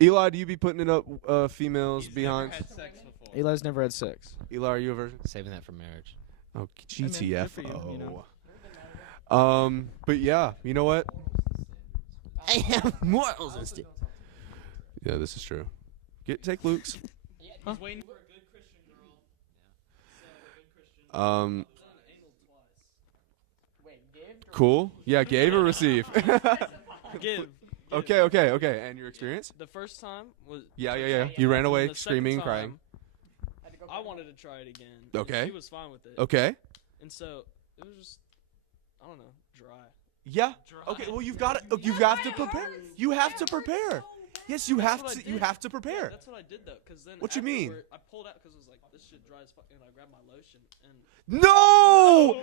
Eli, do you be putting it up females behind? Eli's never had sex. Eli, are you a virgin? Saving that for marriage. Oh, Hey, man, good GTFO. for you, you know. But yeah, you know what? I have morals and stuff. Yeah, this is true. Take Luke's. He's waiting for a good Christian girl. So, a good Christian. Wait, give? Cool. Yeah, gave or receive. Give. Okay. And your experience? The first time was. Yeah. You ran away The second screaming and time, crying. I wanted to try it again. Okay. And she was fine with it. Okay. And so it was just, I don't know, dry. Yeah. Okay. Well, you got to prepare. You have to prepare. Yes, you have to. You have to prepare. That's what I did though, because then. What you mean? afterward, I pulled out because it was like this shit dry as fuck, and I grabbed my lotion and. No!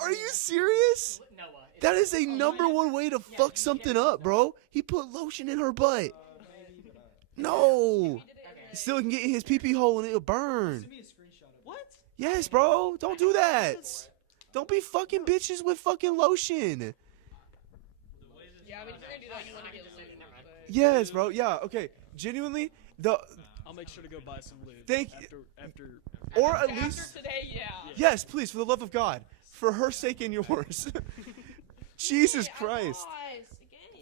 Are you serious? That is a #1 way to fuck something up, bro. He put lotion in her butt. No. Still can get in his pee-pee hole and it'll burn. What? Yes, bro. Don't do that. Don't be fucking bitches with fucking lotion. Yeah, I mean, if you're gonna do that, you want to get lube. Yes, bro. Yeah. Okay. Genuinely, I'll make sure to go buy some lube. Thank you. After. Or at least. After today, yeah. Yes, please, for the love of God, for her sake and yours. Jesus Christ.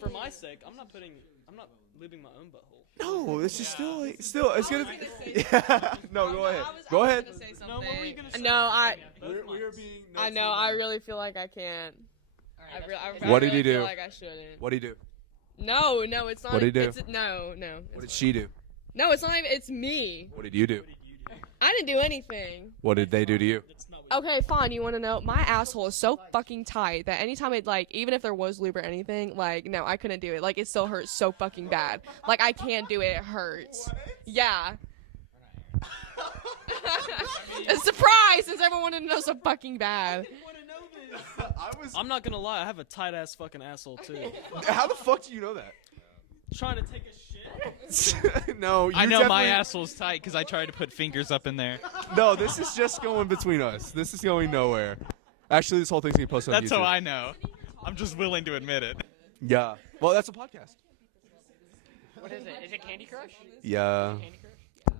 For my sake, I'm not lubing my own butthole. No, this is still. It's gonna be. Yeah. No, go ahead. Go ahead. No, what were you gonna say? No, I know. I Notes really feel like I can't. What did he do? Feel like I shouldn't. What did he do? No, it's not. What did he do? No. What did she do? No, it's not even. It's me. What did you do? I didn't do anything. What did they do to you? Okay, fine. You want to know? My asshole is so fucking tight that anytime it even if there was lube or anything, no, I couldn't do it. It still hurts so fucking bad. I can't do it. It hurts. Yeah. A surprise, since everyone wanted to know so fucking bad. I'm not gonna lie. I have a tight ass fucking asshole too. How the fuck do you know that? Trying to take a shit. No, I know my asshole's tight because I tried to put fingers up in there. No, this is just going between us. This is going nowhere. Actually, this whole thing's gonna be posted on YouTube. That's how I know. I'm just willing to admit it. Yeah. Well, that's a podcast. What is it? Is it Candy Crush? Yeah.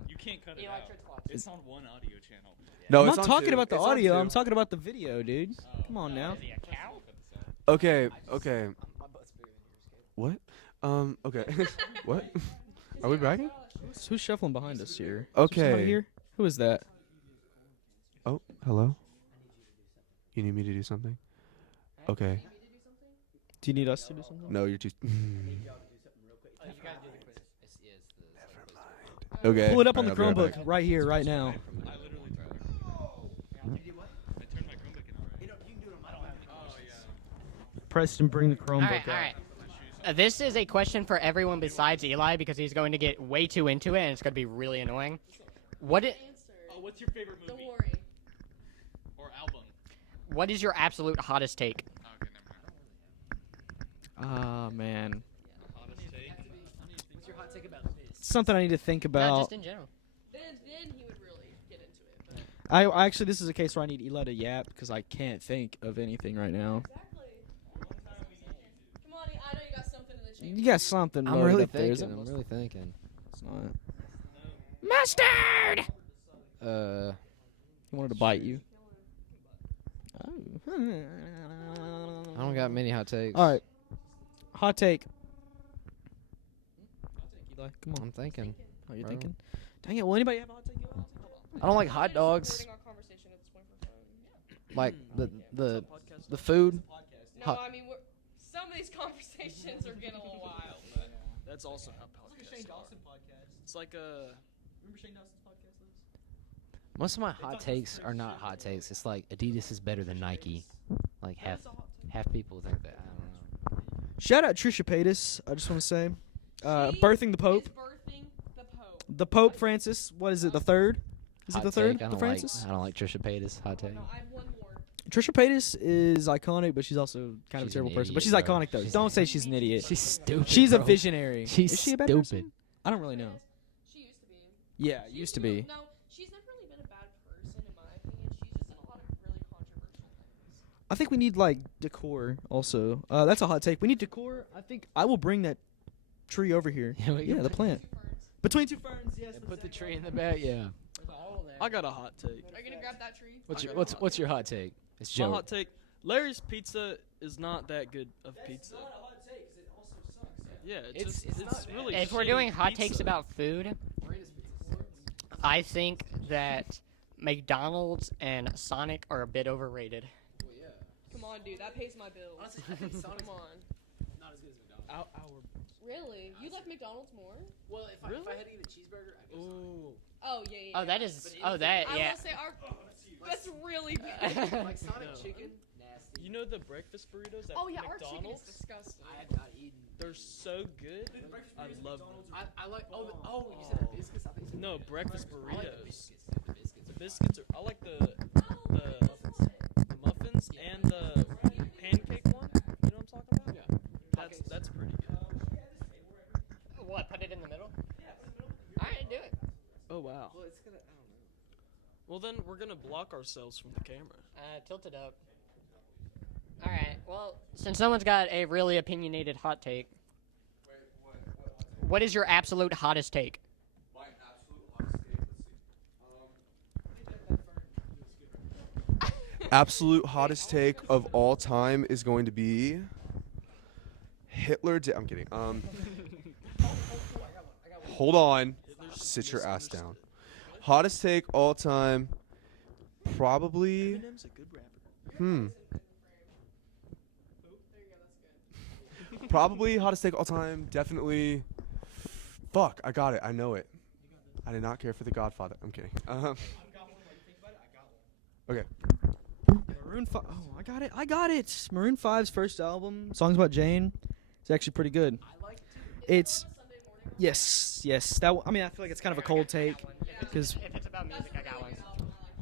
You can't cut it out. It's on one audio channel. No, I'm it's not on talking two. about the It's on audio. two. I'm talking about the video, dude. Come on now. Okay. What? Okay. What? Are we bragging? Who's shuffling behind us here? Okay. Is there somebody here? Who is that? Oh, hello? You need me to do something? Okay. Do you need us to do something? No, you're too... Okay. Pull it up on the Alright, I'll be right Chromebook back. right here, right now. Preston, bring the Chromebook All out. right. This is a question for everyone besides Eli because he's going to get way too into it and it's going to be really annoying. What's your favorite movie? Don't worry. Or album? What is your absolute hottest take? Ah, man. What's your hot take about this? Something I need to think No, about. just in general. Then he would really get into it. I actually, this is a case where I need Eli to yap because I can't think of anything right now. Come on, I know you got something in the chamber. You got something. I'm loaded really up there, isn't thinking. it? I'm really thinking. It's not. Mustard! He wanted to bite you. I don't got many hot takes. All right. Hot take. Eli, come on. I'm thinking. Oh, you're bro. thinking? Dang it. Will anybody have a hot take? I don't like hot dogs. Like the food. No, I mean, some of these conversations are getting a little wild. But. That's also how podcasts are. It's like a. Remember Shane Dawson's podcast list? Most of my hot takes are not hot takes. It's like Adidas is better than Nike. Like half people think that. I don't know. Shout out Trisha Paytas. I just want to say, birthing the Pope. The Pope Francis. What is it? The third? Is Hot it the third? take, The Francis? I don't like Trisha Paytas. Hot take. Trisha Paytas is iconic, but she's also kind of a She's terrible an person. But idiot, she's bro. iconic though. She's Don't say she's an idiot. She's stupid. She's a bro. visionary. She's is she a bad stupid. person? I don't really know. She used to be. Yeah, used to be. No, she's never really been a bad person in my opinion. She's just in a lot of really controversial things. I think we need like decor also. That's a hot take. We need decor. I think I will bring that tree over here. Yeah, the plant. Between two ferns, yes. Put the tree in the back. Yeah. I got a hot take. Are you gonna grab that tree? What's your hot take? It's My Joe. hot take: Larry's Pizza is not that good of pizza. Yeah, it's really. If we're shitty doing hot pizza. takes about food, I think that McDonald's and Sonic are a bit overrated. Come come on, dude. That pays my bills. Honestly, I think Sonic's Come on. not as good as McDonald's. Really? You like McDonald's more? Well, if I had to eat a cheeseburger, I'd go Sonic. Oh yeah. Oh, that is. Oh, that. I Yeah. will say that's really bad. Like Sonic chicken, nasty. You know the breakfast burritos at Oh yeah, our chicken is McDonald's? disgusting. I have not eaten. They're so good. I love them. I like. Oh, you said the biscuits. I think you said No, the breakfast I like the burritos. biscuits. The biscuits. The biscuits are. I like the muffins and the pancake one. You know what I'm talking about? Yeah. That's pretty good. What? Put it in the middle. All right, do it. Oh wow. Well, it's gonna. I don't know. Well then we're gonna block ourselves from the camera. Tilt it up. All right. Well, since someone's got a really opinionated hot take, what is your absolute hottest take? My absolute hottest take. Absolute hottest take of all time is going to be Hitler. I'm kidding. Hold on. Sit your ass down. Hottest take all time. Probably. Eminem's a good rapper. Probably hottest take all time. Definitely. Fuck, I got it. I know it. I did not care for The Godfather. I'm kidding. Okay. Maroon 5. Oh, I got it. I got it. Maroon 5's first album, Songs About Jane. It's actually pretty good. It's yes. That I mean, I feel like it's kind of a cold take because If it's about music, I got one.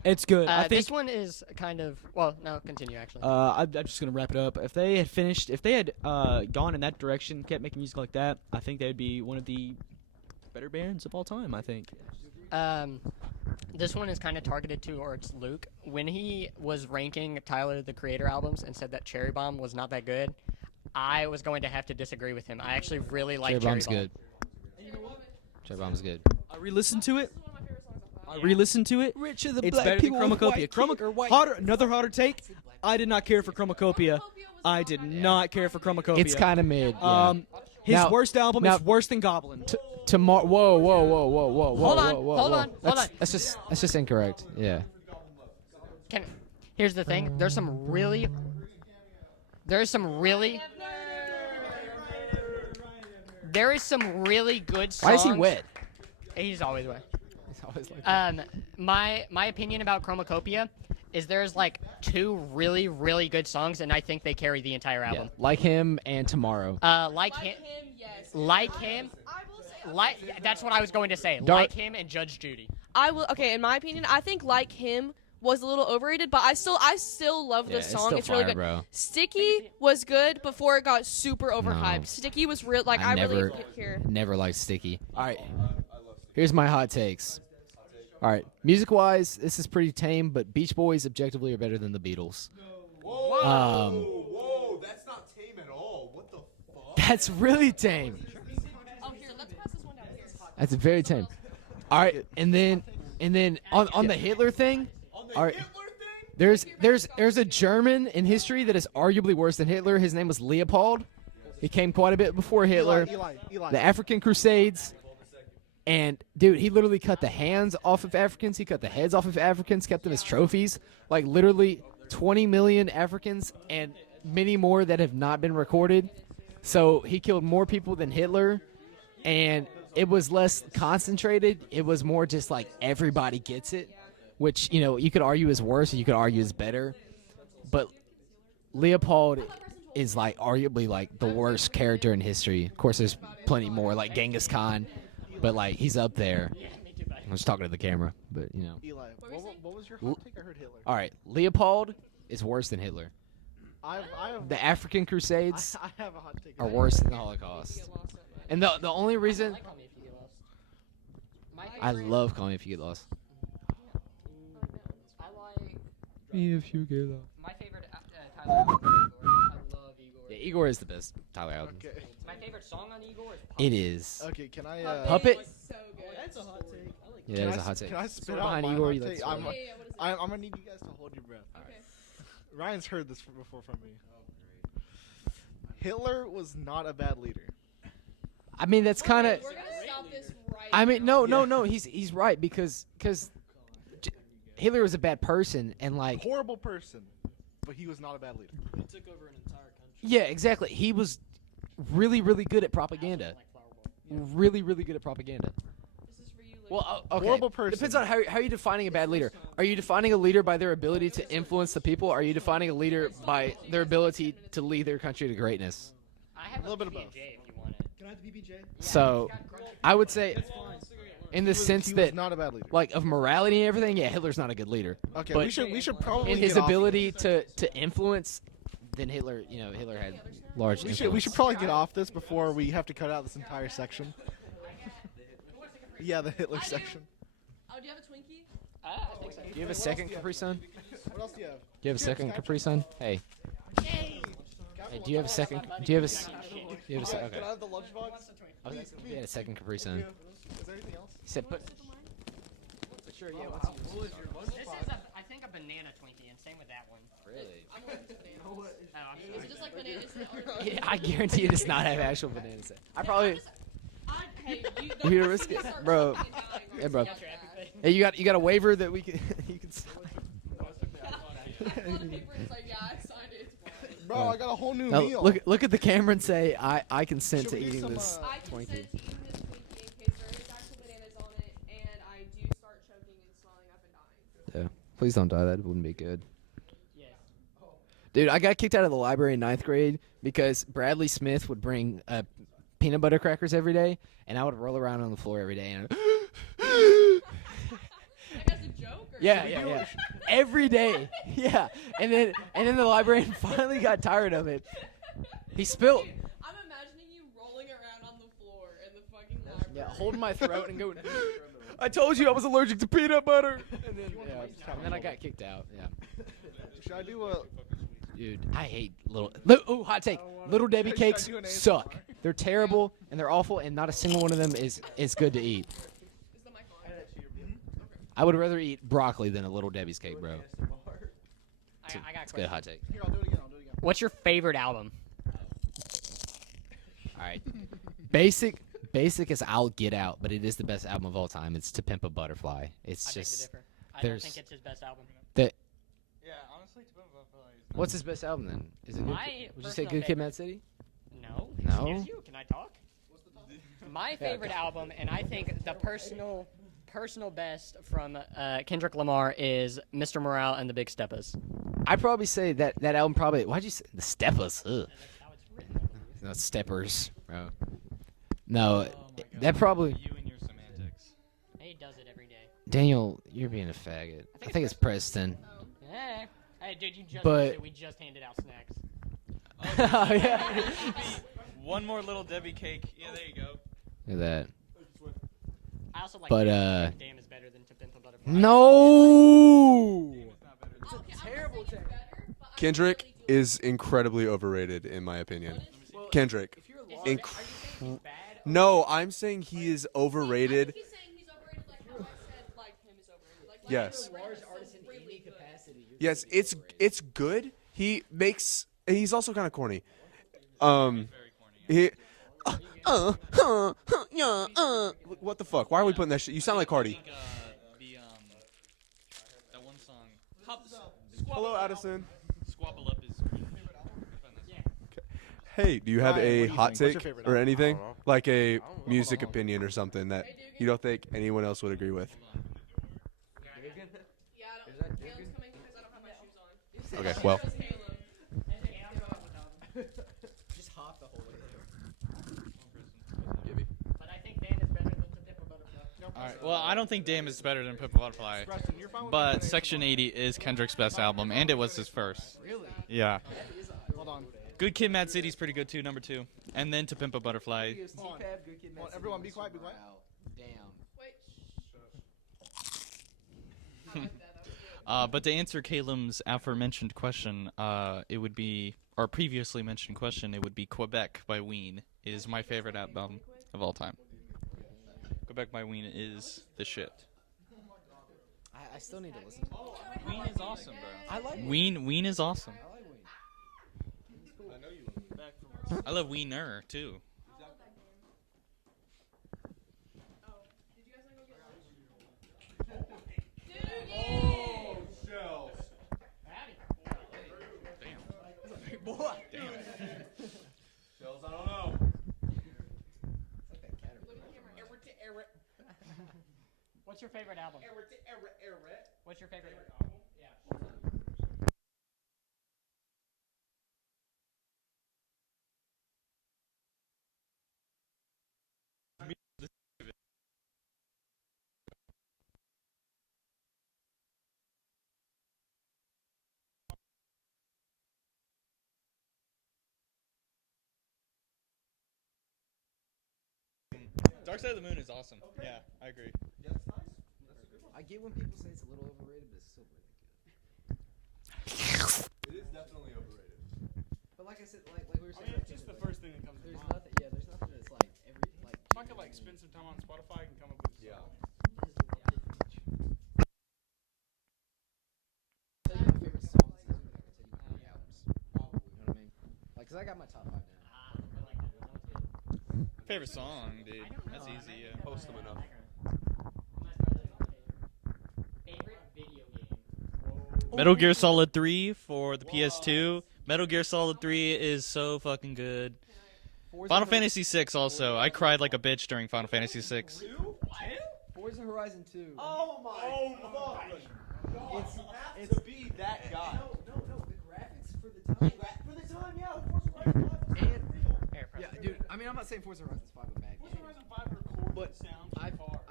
it's good. I think This one is kind of. Well, no, continue actually. I'm just gonna wrap it up. If they had gone in that direction, kept making music like that, I think they'd be one of the better bands of all time. I think. This one is kind of targeted towards Luke. When he was ranking Tyler the Creator albums and said that Cherry Bomb was not that good, I was going to have to disagree with him. I actually really like Cherry Cherry Bomb's Bomb. good. Cherry Bomb's good. I re-listened to it. Rich of the It's black better than people with Chromacopia. white Another hotter take. I did not care for Chromacopia. I did not care for Chromacopia. It's kind of mid. Yeah. His worst album is worse than Goblin. Tomorrow. Whoa. Hold on. That's just incorrect. Yeah. Here's the thing. There's some really good songs. Why is he wet? He's always wet. He's always like that. My opinion about Chromacopia is there's like two really, really good songs, and I think they carry the entire album. Yeah. Like Him and Tomorrow. Like him. That's what I was going to say. Like Him and Judge Judy. Okay, in my opinion, I think Like Him was a little overrated, but I still love Yeah, this it's song. still It's really fire, good. bro. Sticky was good before it got super overhyped. No. Sticky was real. Like I never, really care. never liked Sticky. All right, here's my hot takes. All right, music-wise, this is pretty tame, but Beach Boys objectively are better than the Beatles. Whoa, that's not tame at all. What the fuck? That's really tame. Oh, here, let's pass this one down here. That's very tame. All right, and then on the Hitler thing. All right. There's a German in history that is arguably worse than Hitler. His name was Leopold. He came quite a bit before Hitler. Eli. The African Crusades. And dude, he literally cut the hands off of Africans. He cut the heads off of Africans, kept them as trophies. Like literally 20 million Africans and many more that have not been recorded. So he killed more people than Hitler, and it was less concentrated. It was more just like everybody gets it, which, you know, you could argue is worse and you could argue is better. But Leopold is like arguably like the worst character in history. Of course, there's plenty more like Genghis Khan, but like he's up there. I'm just talking to the camera, but you know. Eli, what was your hot take? I heard Hitler. All right, Leopold is worse than Hitler. The African Crusades I have a hot take. are worse than the Holocaust. And the only reason I love Call Me If You Get Lost. Me if you get lost. My favorite Tyler album is Igor. I love Igor. Yeah, Igor is the best Tyler album. Okay. My favorite song on Igor is Puppet. It is. Okay, can I? Puppet? So good. That's a hot take. I like Yeah, it's a hot take. Can I spit Sort out behind my Igor, hot you like take? sort of- what is it? I'm gonna need you guys to hold your breath. Okay. Ryan's heard this before from me. Hitler was not a bad leader. I mean, that's kind of. We're gonna stop this right I mean, now. no. He's right because Hitler was a bad person and like Horrible person. but he was not a bad leader. He took over an entire country. Yeah, exactly. He was really, really good at propaganda. Really, really good at propaganda. Well, okay. Horrible person. Depends on how are you defining a bad leader. Are you defining a leader by their ability to influence the people? Or are you defining a leader by their ability to lead their country to greatness? I have A little bit of both. if you want it. Can I have the BBJ? So, I would say, in the sense he was that, not a bad leader. like, of morality and everything, yeah, Hitler's not a good leader. Okay, But we should probably in his get off ability to influence, then Hitler had large We influence. should probably get off this before we have to cut out this entire section. Yeah, the Hitler section. Oh, do you have a Twinkie? I think so. Do you have a second Capri Sun? What else do you have? Do you have a second Capri Sun? Hey. Hey, do you have a second? Do you have a? Do you have a? Okay. Can I have the lunchbox? I was asking if you had a second Capri Sun. Is there anything else? He said, but sure, yeah. This is, I think, a banana Twinkie, and same with that one. Really? I'm allergic to bananas. Oh, I'm Is sorry. it just like bananas? Yeah, I guarantee it does not have actual bananas in it. I probably. Hey, You gonna risk it, bro? Hey, bro. Hey, you got a waiver that we can you can sign. Bro, I got a whole new Now, meal. look at the camera and say I consent to eating this I Twinkie. consent to eating this Twinkie in case there is actual bananas on it, and I do start choking and swelling up and dying. Yeah. Please don't die. That wouldn't be good. Dude, I got kicked out of the library in 9th grade because Bradley Smith would bring peanut butter crackers every day, and I would roll around on the floor every day. And Like as a joke? Or yeah. Every day. Yeah. And then the librarian finally got tired of it. He spilled. I'm imagining you rolling around on the floor in the fucking library. Yeah, holding my throat and going, I told you I was allergic to peanut butter. And then I got kicked out. Yeah. Should I do a... Dude, I hate hot take. Little Debbie cakes suck. They're terrible and they're awful, and not a single one of them is good to eat. I would rather eat broccoli than a Little Debbie's cake, bro. I got It's a good hot take. Here, I'll do it again. What's your favorite album? All right. Basic as I'll get out, but it is the best album of all time. It's To Pimp a Butterfly. It's I just think I don't think it's his best album. Yeah, honestly, to Pimp a Butterfly is not- What's his best album then? Is it My would you say personal Good Kid, Mad City? No. No? Excuse you. Can I talk? My favorite album, and I think the personal best from Kendrick Lamar is Mr. Morale and the Big Steppers. I'd probably say that album probably. Why'd you say the Steppers? Ugh. No, Steppers, bro. No, that probably. You and your semantics. He does it every day. Daniel, you're being a faggot. I think it's Preston. Yeah. Hey, dude, you just But- missed it. We just handed out snacks. Oh, yeah. One more Little Debbie cake. Yeah, there you go. Look at that. I also like But, Damn is better than To Pimp a Butterfly. No! Kendrick is incredibly overrated, in my opinion. Kendrick. No, I'm saying he is overrated. Yes. Yes, it's good. He's also kind of corny. He. What the fuck? Why are we putting that shit? You sound like Cardi. That one song. Hello, Addison. Squabble Up is. Hey, do you have Ryan, what do a you hot think? What's your take favorite or album? anything? I don't know. Like a music opinion or something that you don't think anyone else would agree with? Okay, well. Just hop the whole way But I think Dan is better than To Pimp a Butterfly. All right. Well, I don't think Damn is better than Pimp a Butterfly, but Section 80 is Kendrick's best album, and it was his first. Really? Yeah. Hold on. Good Kid, Mad City's pretty good too, number 2, and then To Pimp a Butterfly. Hold on. Everyone, be quiet. Be quiet. Damn. But to answer Caleb's aforementioned question, it would be, or previously mentioned question, it would be Quebec by Ween is my favorite album of all time. Quebec by Ween is the shit. I still need to listen to it. Ween is awesome, bro. I like Ween is awesome. I like Ween. I love Wiener too. What's your favorite album? What's your favorite album? Yeah. Dark Side of the Moon is awesome. Yeah, I agree. Yeah, that's nice. I get when people say it's a little overrated, but it's still really good. It is definitely overrated. But like I said, like we were saying, it's just the first thing that comes to there's mind. nothing. Yeah, there's nothing that's like every like. If I could like spend some time on Spotify, I can come up with a song. Tell you my favorite songs is easier than I can tell you my favorite albums. You know what I mean? Like, cause I got my top 5 down. Favorite song, dude. That's easy. Yeah. Post them enough. Favorite video game? Metal Gear Solid 3 for the PS2. Metal Gear Solid 3 is so fucking good. Final Fantasy 6 also. I cried like a bitch during Final Fantasy 6. Forza Horizon 2. Oh my god. It's to be that guy. No, the graphics for the time. For the time, yeah, Forza Horizon 5 is And real. yeah, dude. I mean, I'm not saying Forza Horizon 5 a bad Forza game, Horizon 5 recorded but sounds I've cars.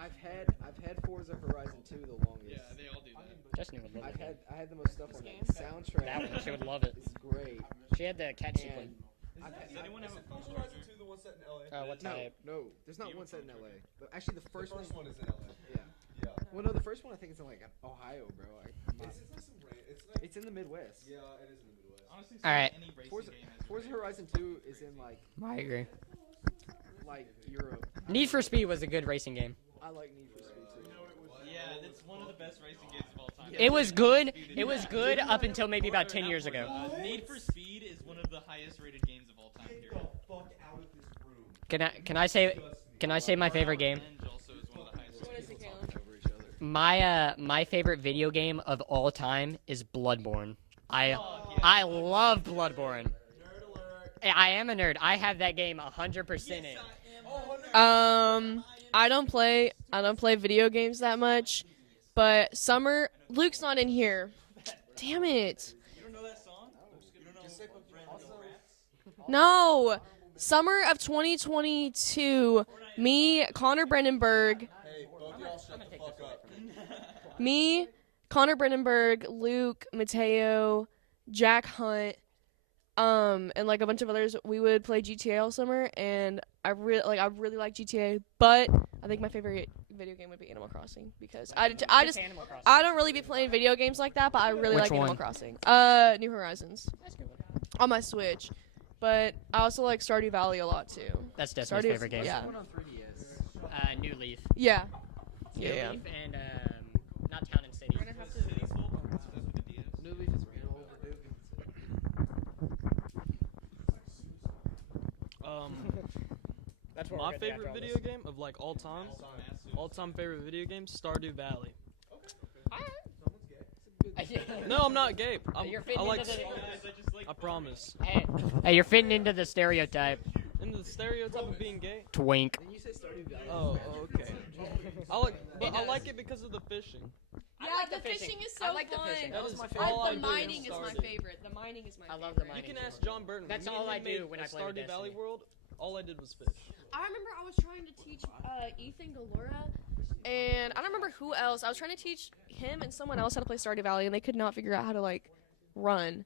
had Forza Horizon 2 the longest. Yeah, they all do that. Justin would love I it. had the most stuff on that soundtrack. That one, she would love it. It's great. She had the catch sequence. Does anyone have a Forza Horizon 2 the one set in LA? What No, type? no, there's not one set in LA. Actually, the first one is in LA. Yeah. Yeah. Well, no, the first one I think it's in like Ohio, bro. It's in the Midwest. Yeah, it is in the Midwest. Honestly, All right. any racing Forza, game has Forza Horizon 2 is in like I agree. Europe. Need for Speed was a good racing game. I like Need for Speed too. Yeah, that's one of the best racing games of all time. It was good. It was good up until maybe about 10 years ago. Need for Speed is one of the highest rated games of all time. Period. Can I say my favorite game? Also is one of the highest rated games of all time. My favorite video game of all time is Bloodborne. I love Bloodborne. I am a nerd. I have that game 100% in. I don't play video games that much, but Luke's not in here. Damn it. You don't know that song? You don't know No. Summer of 2022, me, Connor Brandenburg, Luke, Mateo, Jack Hunt, and like a bunch of others, we would play GTA all summer, and I really like GTA, but I think my favorite video game would be Animal Crossing because I don't really be playing video games like that, but I really Which like one? Animal Crossing. New Horizons. That's a good one. On my Switch. But I also like Stardew Valley a lot too. That's definitely my favorite game. Yeah. One on 3DS. New Leaf. Yeah. New Yeah. Leaf and not Town and City. New Leaf is real overdue. That's what my we're gonna do favorite after all video game of like all time. All time favorite video game, Stardew Valley. No, I'm not gay. You're I fitting like. into the- I promise. Hey, you're fitting into the stereotype. Into the stereotype of being gay. Twink. Then you say Stardew Valley. Oh, okay. I like it because of the fishing. Yeah, the fishing is so I like the fun. fishing. That was my favorite. All I The did mining is my Stardew. favorite. The mining is my favorite. I love the mining. You can ask John Burton. That's Me all and I him do made when a I play with Stardew Valley Destiny. World. All I did was fish. I remember I was trying to teach Ethan Galora, and I don't remember who else. I was trying to teach him and someone else how to play Stardew Valley, and they could not figure out how to like run.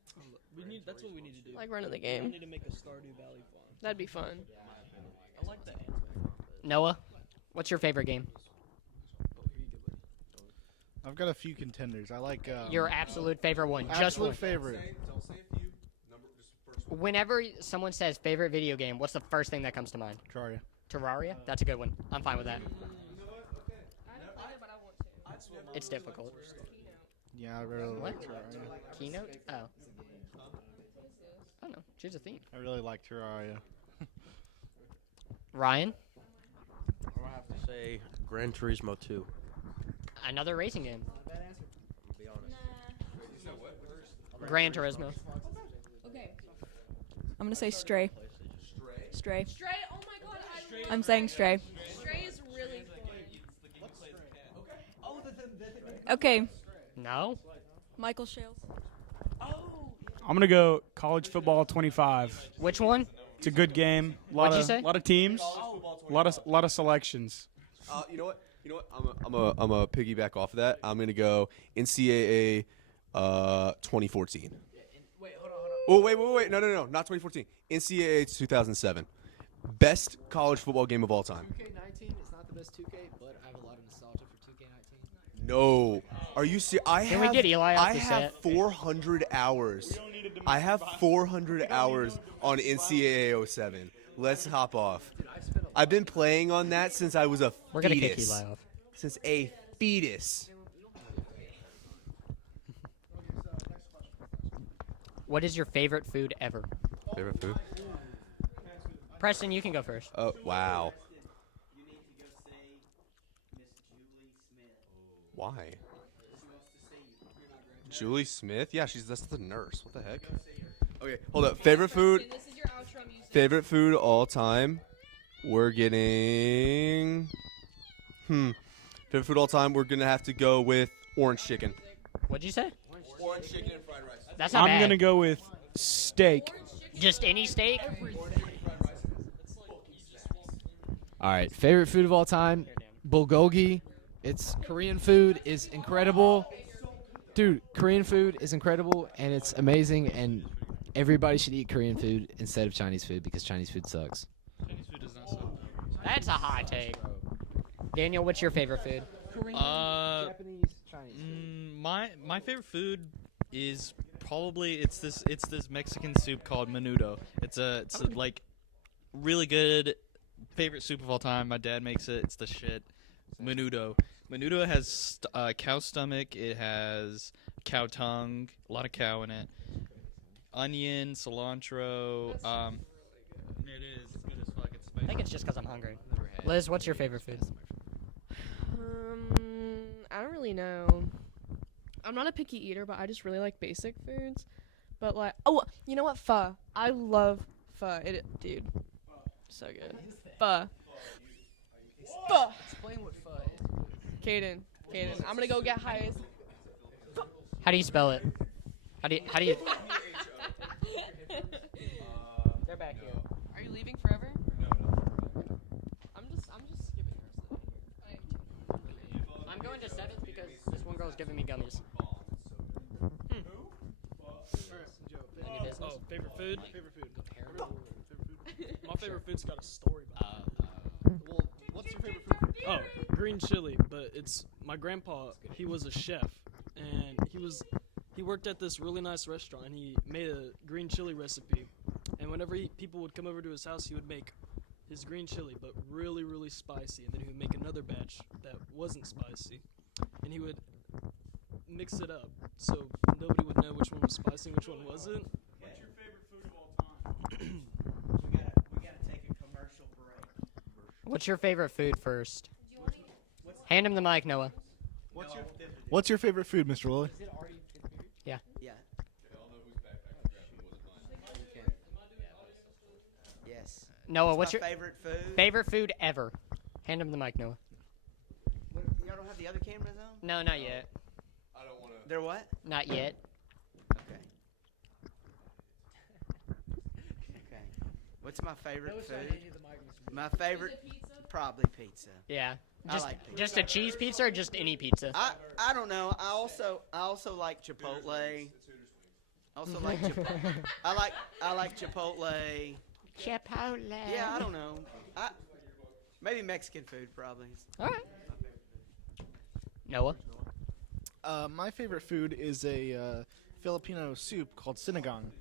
That's what we need to do. Like running the We game. need to make a Stardew Valley farm. That'd be fun. I like that. Noah, what's your favorite game? I've got a few contenders. I like Your absolute favorite one. Just absolute one. favorite. Don't say a few. Just first one. Whenever someone says favorite video game, what's the first thing that comes to mind? Terraria. Terraria? That's a good one. I'm fine with that. You know what? Okay. I don't play it, but I want to. It's difficult. Yeah, I really What? like Terraria. Keynote? Oh. I don't know. Choose a theme. I really like Terraria. Ryan? I have to say Gran Turismo 2. Another racing game. I'll be honest. Gran Turismo. Okay. I'm gonna say Stray. Stray. Stray. Oh my god. I'm saying Stray. Stray is really fun. Okay. No. Michael Shales. I'm gonna go college football 25. Which one? It's a good game. What'd you say? A lot of teams. Lot of selections. You know what? I'm a piggyback off of that. I'm gonna go NCAA 2014. Oh wait! No, not 2014. NCAA 2007. Best college football game of all time. 2K19 is not the best 2K, but I have a lot of nostalgia for 2K19. No, are you serious? Can we get Eli off I the have set? 400 hours. I have 400 hours on NCAA 07. Let's hop off. I've been playing on that since I was a fetus. We're gonna kick Eli off. Since a fetus. What is your favorite food ever? Favorite food? Preston, you can go first. Oh, wow. Why? Julie Smith? Yeah, that's the nurse. What the heck? Okay, hold up. Favorite food? Favorite food all time? We're getting... Favorite food all time? We're going to have to go with orange chicken. What'd you say? Orange chicken and fried rice. That's not bad. I'm gonna go with steak. Just any steak? All right, favorite food of all time, bulgogi. It's Korean food is incredible. Dude, Korean food is incredible and it's amazing and everybody should eat Korean food instead of Chinese food because Chinese food sucks. Chinese food does not suck. That's a hot take. Daniel, what's your favorite food? Japanese, Chinese. My favorite food is probably it's this Mexican soup called menudo. It's like really good. Favorite soup of all time. My dad makes it. It's the shit. Menudo. Menudo has cow stomach. It has cow tongue. A lot of cow in it. Onion, cilantro. It is. It's good as fuck. It's spicy. I think it's just because I'm hungry. Liz, what's your favorite food? I don't really know. I'm not a picky eater, but I just really like basic foods. But like, oh, you know what? Pho. I love pho. Dude, so good. Pho. Pho. Explain what pho is. Caden, I'm gonna go get high. How do you spell it? How do you? They're back here. Are you leaving forever? I'm just skipping her. I'm going to 7th because this one girl's giving me gummies. Oh, favorite food? Favorite food. My favorite food's got a story behind Well, what's your favorite food? Oh, green chili, but it's my grandpa. He was a chef, and he worked at this really nice restaurant. And he made a green chili recipe, and whenever people would come over to his house, he would make his green chili, but really, really spicy. And then he would make another batch that wasn't spicy, and he would mix it up so nobody would know which one was spicy and which one wasn't. What's your favorite food of all time? we gotta take a commercial break. What's your favorite food first? Hand him the mic, Noah. What's your favorite food, Mr. Lilly? Yeah. Yeah. Yes. Noah, what's my your favorite food? Favorite food ever. Hand him the mic, Noah. Y'all don't have the other cameras on? No, not yet. I don't want to. They're what? Not yet. Okay. Okay. What's my favorite food? My favorite, probably pizza. Yeah. I like pizza. Just a cheese pizza or just any pizza? I don't know. I also like Chipotle. Also like I like Chipotle. Chipotle. Yeah, I don't know. Maybe Mexican food probably. All right. Noah. My favorite food is a Filipino soup called sinigang,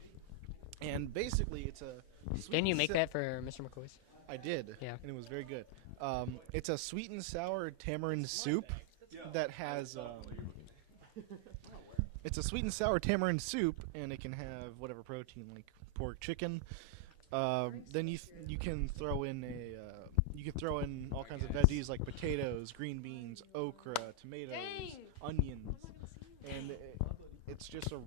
and basically it's a. Didn't you make that for Mr. McCoy's? I did. Yeah. And it was very good. It's a sweet and sour tamarind soup that has. It's a sweet and sour tamarind soup, and it can have whatever protein, like pork, chicken. Then you can throw in all kinds of veggies like potatoes, green beans, okra, tomatoes, onions, and it's just a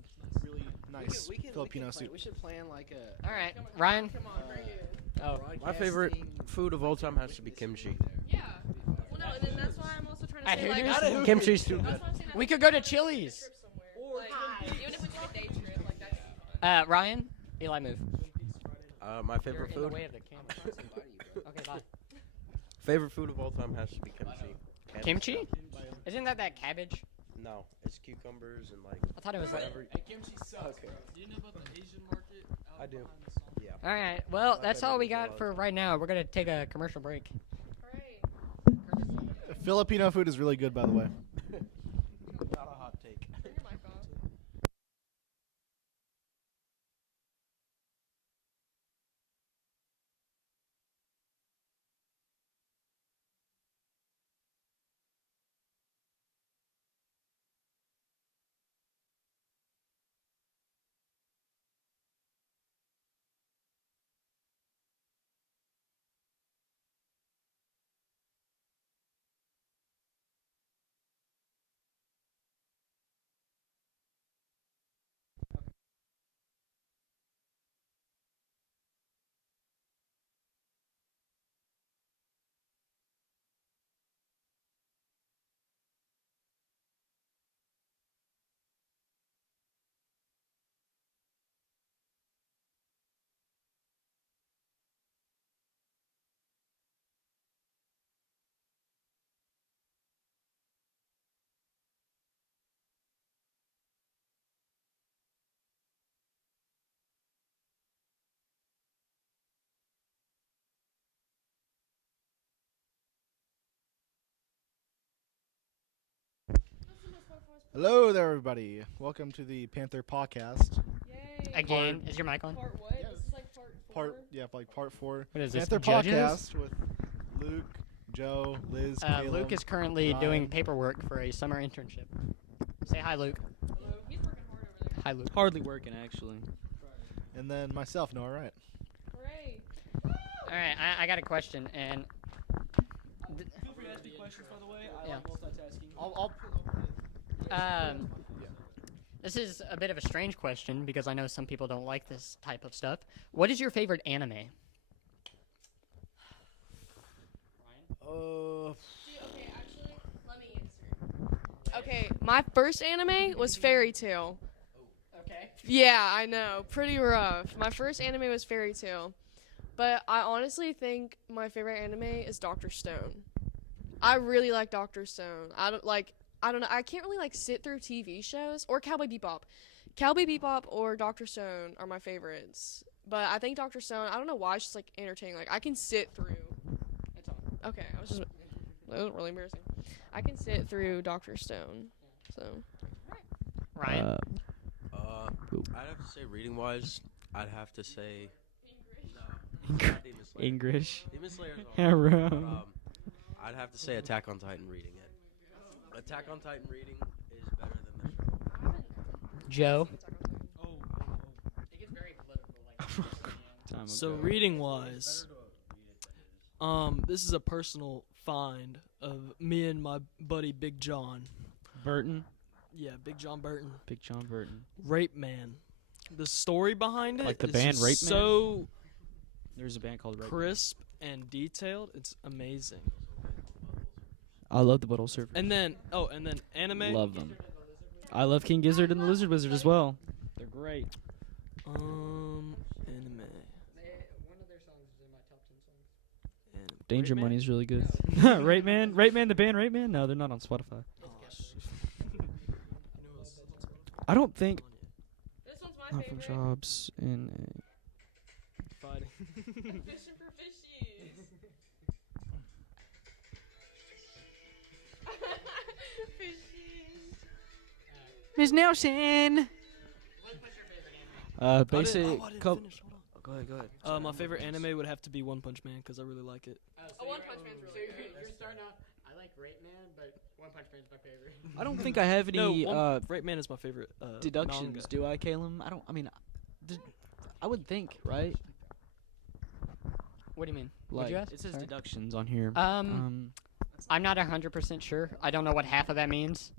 really nice Filipino soup. We should plan like a. All right, Ryan. Oh, my favorite food of all time has to be kimchi. Yeah. Well, no, and then that's why I'm also trying to say like. Kimchi's too good. That's why I'm saying We could go to Chili's. Even if we took a day trip, like that's. Ryan, Eli, move. My favorite You're in food. the way of the camera. Okay, bye. Favorite food of all time has to be kimchi. Kimchi? Isn't that cabbage? No, it's cucumbers and like. I thought it was like. Hey, kimchi sucks. Okay. Do you know about the Asian market? I do. Yeah. All right. Well, that's all we got for right now. We're gonna take a commercial break. Filipino food is really good, by the way. Not a hot take. Hello there, everybody. Welcome to the Panther PawCast. Yay. Again, is your mic on? Part what? This is like part 4. Like part 4. What is this, Panther judges? PawCast with Luke, Joe, Liz, Caleb, Luke is currently Ryan. doing paperwork for a summer internship. Say hi, Luke. Hello. He's working hard over there. Hi, Luke. Hardly working, actually. And then myself, Noah Wright. Hooray. All right, I got a question, and Feel free to ask me questions, by the way. I Yeah. like multitasking. I'll this is a bit of a strange question because I know some people don't like this type of stuff. What is your favorite anime? Okay, actually, let me answer. Okay, my first anime was Fairy Tail. Okay. Yeah, I know. Pretty rough. My first anime was Fairy Tail. But I honestly think my favorite anime is Dr. Stone. I really like Dr. Stone. I don't know. I can't really sit through TV shows or Cowboy Bebop. Cowboy Bebop or Dr. Stone are my favorites. But I think Dr. Stone, I don't know why, it's just entertaining. I can sit through. Okay, that was really embarrassing. I can sit through Dr. Stone. So. Ryan? I'd have to say reading wise, I'd have to say. English. Demon Slayer's Arrow. but, I'd have to say Attack on Titan reading it. Attack on Titan reading is better than the show. Joe? It gets very political. So reading wise, this is a personal find of me and my buddy Big John Burton. Yeah, Big John Burton. Big John Burton. Rape Man. The story behind it Like the is band just Rape Man? so There's a band called Rape Man. crisp and detailed. It's amazing. I love the Butthole Surfer. And then anime. Love them. I love King Gizzard and the Lizard Wizard as well. They're great. Anime. One of their songs is in my top 10 songs. Danger Money's really good. Rape Man, the band Rape Man. No, they're not on Spotify. I don't think. This one's my Not for favorite. jobs in Fighting. Fishing for fishies. Fishies. Miss Nelson. Basic. I didn't co- finish. Hold on. Go ahead. My favorite anime would have to be One Punch Man because I really like it. One Punch Man's really good. You're starting off. I like Rape Man, but One Punch Man's my favorite. I don't think I have any No, Rape Man is my favorite. deductions. Manga. Do I, Caleb? I mean, I would think, right? What do you mean? Like, What'd you ask? it says Sorry. deductions on here. I'm not 100% sure. I don't know what half of that means.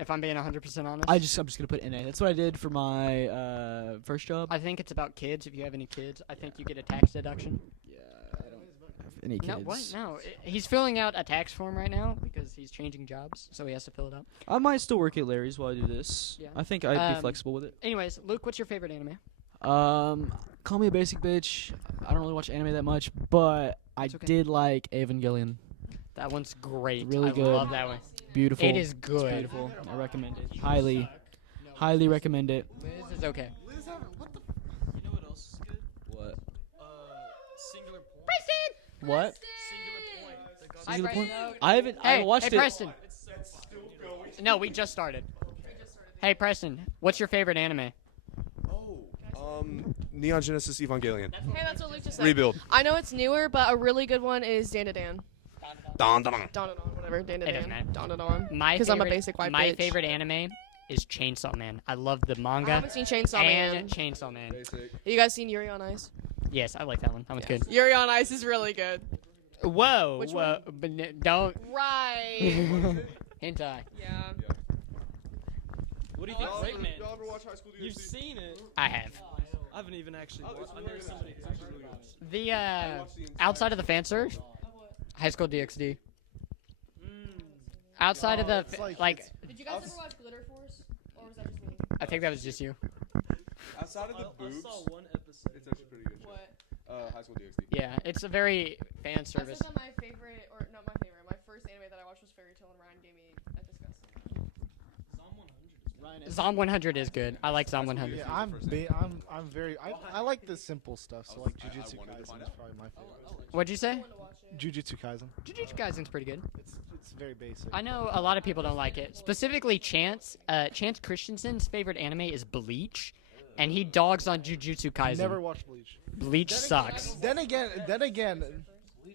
If I'm being 100% honest. I'm just gonna put NA. That's what I did for my first job. I think it's about kids. If you have any kids, I think you get a tax deduction. Yeah, I don't have any kids. No, what? No, he's filling out a tax form right now because because he's changing jobs, so he has to fill it up. I might still work at Larry's while I do this. Yeah. I think I'd be flexible with it. Anyways, Luke, what's your favorite anime? Call me a basic bitch. I don't really watch anime that much, but I It's okay. did like Evangelion. That one's great. Really I good. love that one. Beautiful. It is It's good. beautiful. I recommend it. Highly recommend it. This is okay. You know what else is good? What? Singular Point. Preston! What? Singular Point. Singular Point? Preston. I haven't watched hey, it. Preston. No, we just started. Hey, Preston, what's your favorite anime? Neon Genesis Evangelion. Hey, that's what Luke just said. Rebuild. I know it's newer, but a really good one is Dan to Dan. Don. Don, whatever. Dan to It doesn't matter. Dan. Don. My Because I'm a favorite- basic white My bitch. favorite anime is Chainsaw Man. I love the manga. I haven't seen Chainsaw and Man. Chainsaw Man. You guys seen Yuri on Ice? Yes, I like that one. That one's good. Yuri on Ice is really good. Whoa, Which whoa, but don't. Right. Hentai. Yeah. What do you think? Great man. Y'all ever watch High School You've seen it. I have. I haven't even actually watched. I know somebody who's actually watched. The outside of the fan search, High School DxD. Outside of the like, Did you guys ever watch Glitter Force? Or was that just me? I think that was just you. Outside of the I boobs, saw one episode. it's actually pretty good. What? High School DxD. Yeah, it's a very fan I service. said that my favorite, or not my favorite, my first anime that I watched was Fairy Tail, and Ryan gave me a disgusting. Zom 100 is good. I like Zom 100. Yeah, I'm very. I like the simple stuff. So like Jujutsu Kaisen is probably my favorite. What'd you say? Jujutsu Kaisen. Jujutsu Kaisen's pretty good. It's very basic. I know a lot of people don't like it. Specifically, Chance. Chance Christensen's favorite anime is Bleach, and he dogs on Jujutsu Kaisen. Never watched Bleach. Bleach sucks. Then again,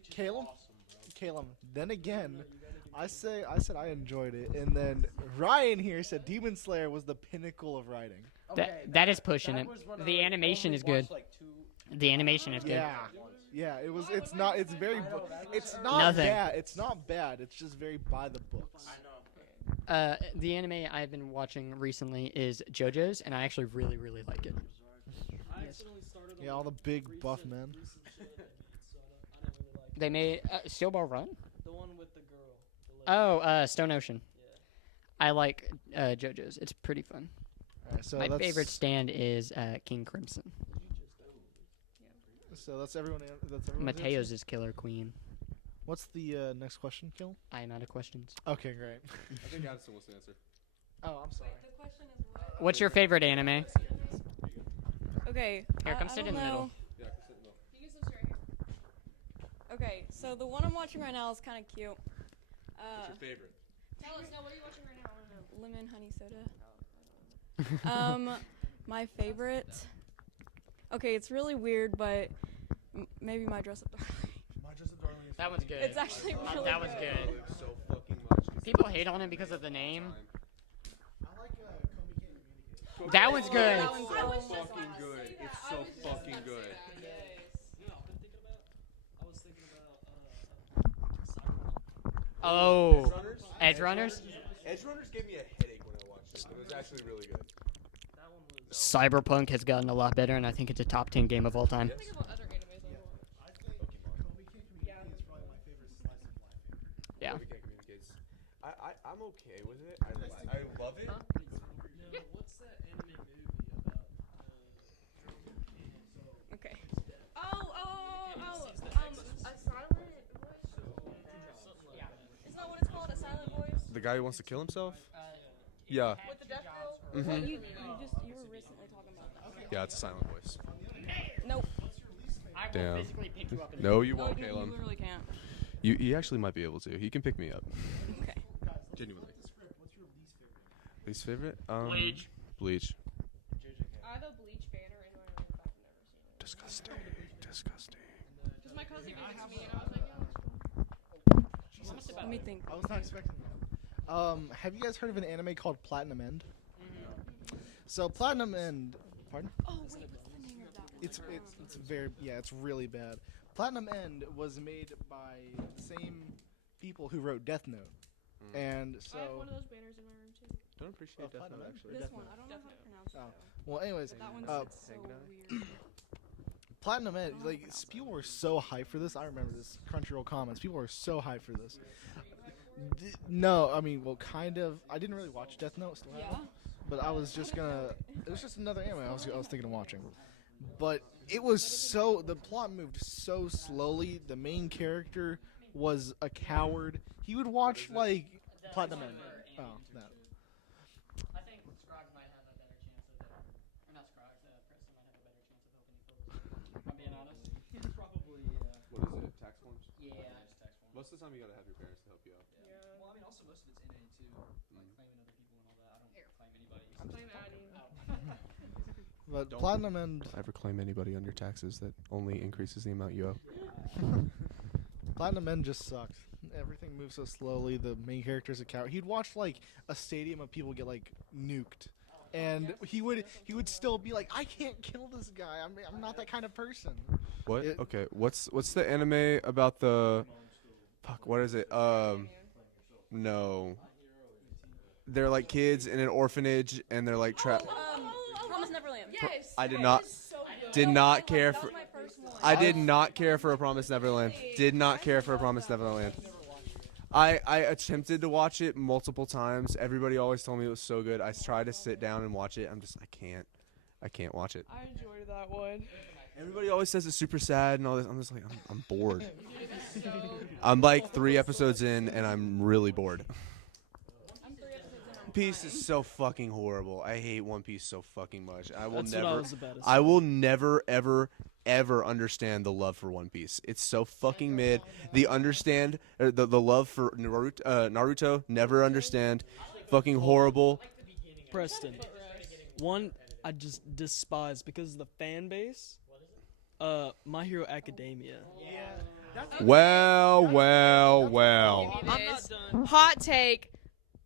Caleb. Then again, I said I enjoyed it, and then Ryan here said Demon Slayer was the pinnacle of writing. That is pushing it. The animation is good. The animation is good. Yeah. It was. It's not. It's very. It's not Nothing. bad. It's not bad. It's just very by the books. The anime I've been watching recently is JoJo's, and I actually really, really like it. Yeah, all the big buff men. They made Steel Ball Run. The one with the girl. Oh, Stone Ocean. I like JoJo's. It's pretty fun. Alright, so My that's- favorite stand is King Crimson. So that's everyone. That's everyone. Mateo's is Killer Queen. What's the next question, Kill? I am out of questions. Okay, great. I think Addison wants to answer. Oh, I'm sorry. What's your favorite anime? Okay. Here, come I sit don't in the middle. know. Yeah, sit in the middle. You can sit straight here. Okay, so the one I'm watching right now is kind of cute. What's your favorite? Tell us now, what are you watching right now? I wanna know. Lemon honey soda. My favorite. Okay, it's really weird, but maybe My Dress Up Darling. That one's good. It's actually really That was good. So fucking much. People hate on it because of the name. That one's good. It's so fucking good. It's so fucking good. Oh, Edge Runners? Edge Runners gave me a headache when I watched it. It was actually really good. Cyberpunk has gotten a lot better, and I think it's a top 10 game of all time. Yeah. We can't communicate. I'm okay with it. I love it. What's that anime movie about? Okay. A silent voice? Isn't that what it's called? A silent voice? The guy who wants to kill himself? Yeah. With the death girl? Mhm. Well, you were recently talking about that. Yeah, it's a silent voice. Nope. I will Damn. physically pick you up. No, you No, won't, you Caleb. literally can't. You actually might be able to. He can pick me up. Okay. Genuinely. Least favorite? Bleach. Bleach. I'm a Bleach fan or anyone in the back I've never seen it. Disgusting. Disgusting. Because my cousin gave it to me and I was like, Let me think. I was not expecting that. Have you guys heard of an anime called Platinum End? So Platinum End. Pardon? Oh wait, what's the name of that one? It's very it's really bad. Platinum End was made by the same people who wrote Death Note, and so. I have one of those banners in my room too. Don't appreciate Death Note actually. This one. I don't know how to pronounce it. Oh. Well, anyways, That one's so weird. Platinum End, people were so hyped for this. I remember this Crunchyroll comments. People were so hyped for this. No, I mean, well, kind of. I didn't really watch Death Note. Still Yeah. haven't, but I was just gonna. It was just another anime I was thinking of watching. But it was the plot moved so slowly. The main character was a coward. He would watch like Platinum End. Oh, that. I think Scroggs might have a better chance of or not Scroggs, Preston might have a better chance of helping you folks. If I'm being honest. He's probably. What is it? Tax forms? Yeah. Most of the time, you gotta have your parents to help you out. Yeah. Well, I mean, also most of it's NA too, like claiming other people and all that. I don't claim anybody. But Platinum End. Don't ever claim anybody on your taxes. That only increases the amount you owe. Platinum End just sucked. Everything moves so slowly. The main character's a coward. He'd watch like a stadium of people get like nuked, and he would still be like, I can't kill this guy. I'm not that kind of person. What? Okay. What's the anime about the? Fuck. What is it? No. They're like kids in an orphanage, and they're like trapped. Promise Neverland. Yes. I did that not. is so good. Did not care That for. was my first one. I did not care for A Promised Neverland. Did not care for A Promised Neverland. I attempted to watch it multiple times. Everybody always told me it was so good. I tried to sit down and watch it. I can't watch it. I enjoyed that one. Everybody always says it's super sad and all this. I'm just like, I'm bored. I'm like 3 episodes in and I'm really bored. One Piece is so fucking horrible. I hate One Piece so fucking much. I will never ever understand the love for One Piece. It's so fucking mid. The love for Naruto, never understand. Fucking horrible. Preston, one I just despise because of the fan base. My Hero Academia. Well. I'm not done. Hot take.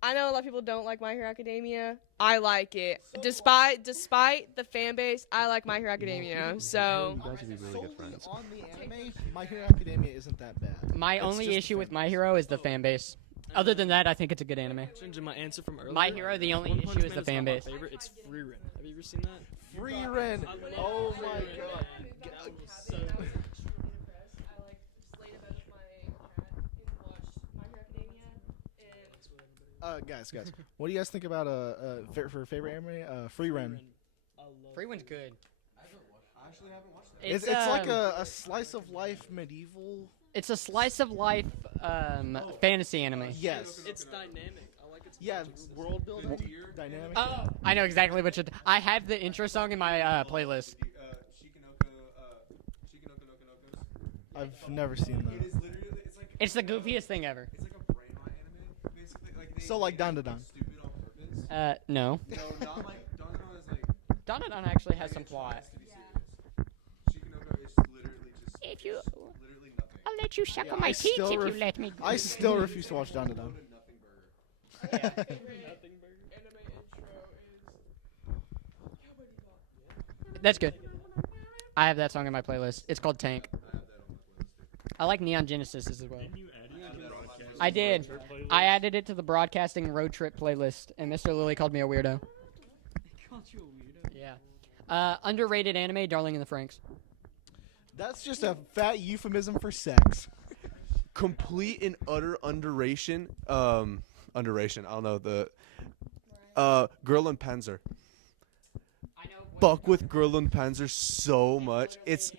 I know a lot of people don't like My Hero Academia. I like it. Despite the fan base, I like My Hero Academia. So You guys would be really good friends. On the anime, My Hero Academia isn't that bad. My only issue with My Hero is the fan base. Other than that, I think it's a good anime. Changing my answer from earlier. My Hero, the only One issue Punch is the Man fan not base. My favorite. It's Free Ren. Have you ever seen that? Free Ren. Oh my god. Guys, what do you guys think about for favorite anime? Free Ren. Free Ren's good. I actually haven't watched that. It's like a slice of life medieval. It's a slice of life fantasy anime. Yes. It's dynamic. I like its world building, dynamic. Oh, I know exactly what I have the intro song in my playlist. I've never seen that. It is literally, It's the goofiest thing ever. It's like a brain rot anime, basically. Like So like Dan Da Dan. Stupid on purpose. No. No, not like Dandadan is like. Dandadan actually has some plot. Shikinoko is literally just. If you, literally nothing. I'll let you suck Yeah, on my I teeth still if you ref- let me. I still refuse to watch Dan Da Dan. That's good. I have that song in my playlist. It's called Tank. I like Neon Genesis as well. I did. I added it to the broadcasting road trip playlist, and Mr. Lilly called me a weirdo. He called you a weirdo? Yeah. Underrated anime, Darling in the Franxx. That's just a fat euphemism for sex. Complete and utter underration. Underration. I don't know the. Girl and Panzer. Fuck with Girl and Panzer so much. It's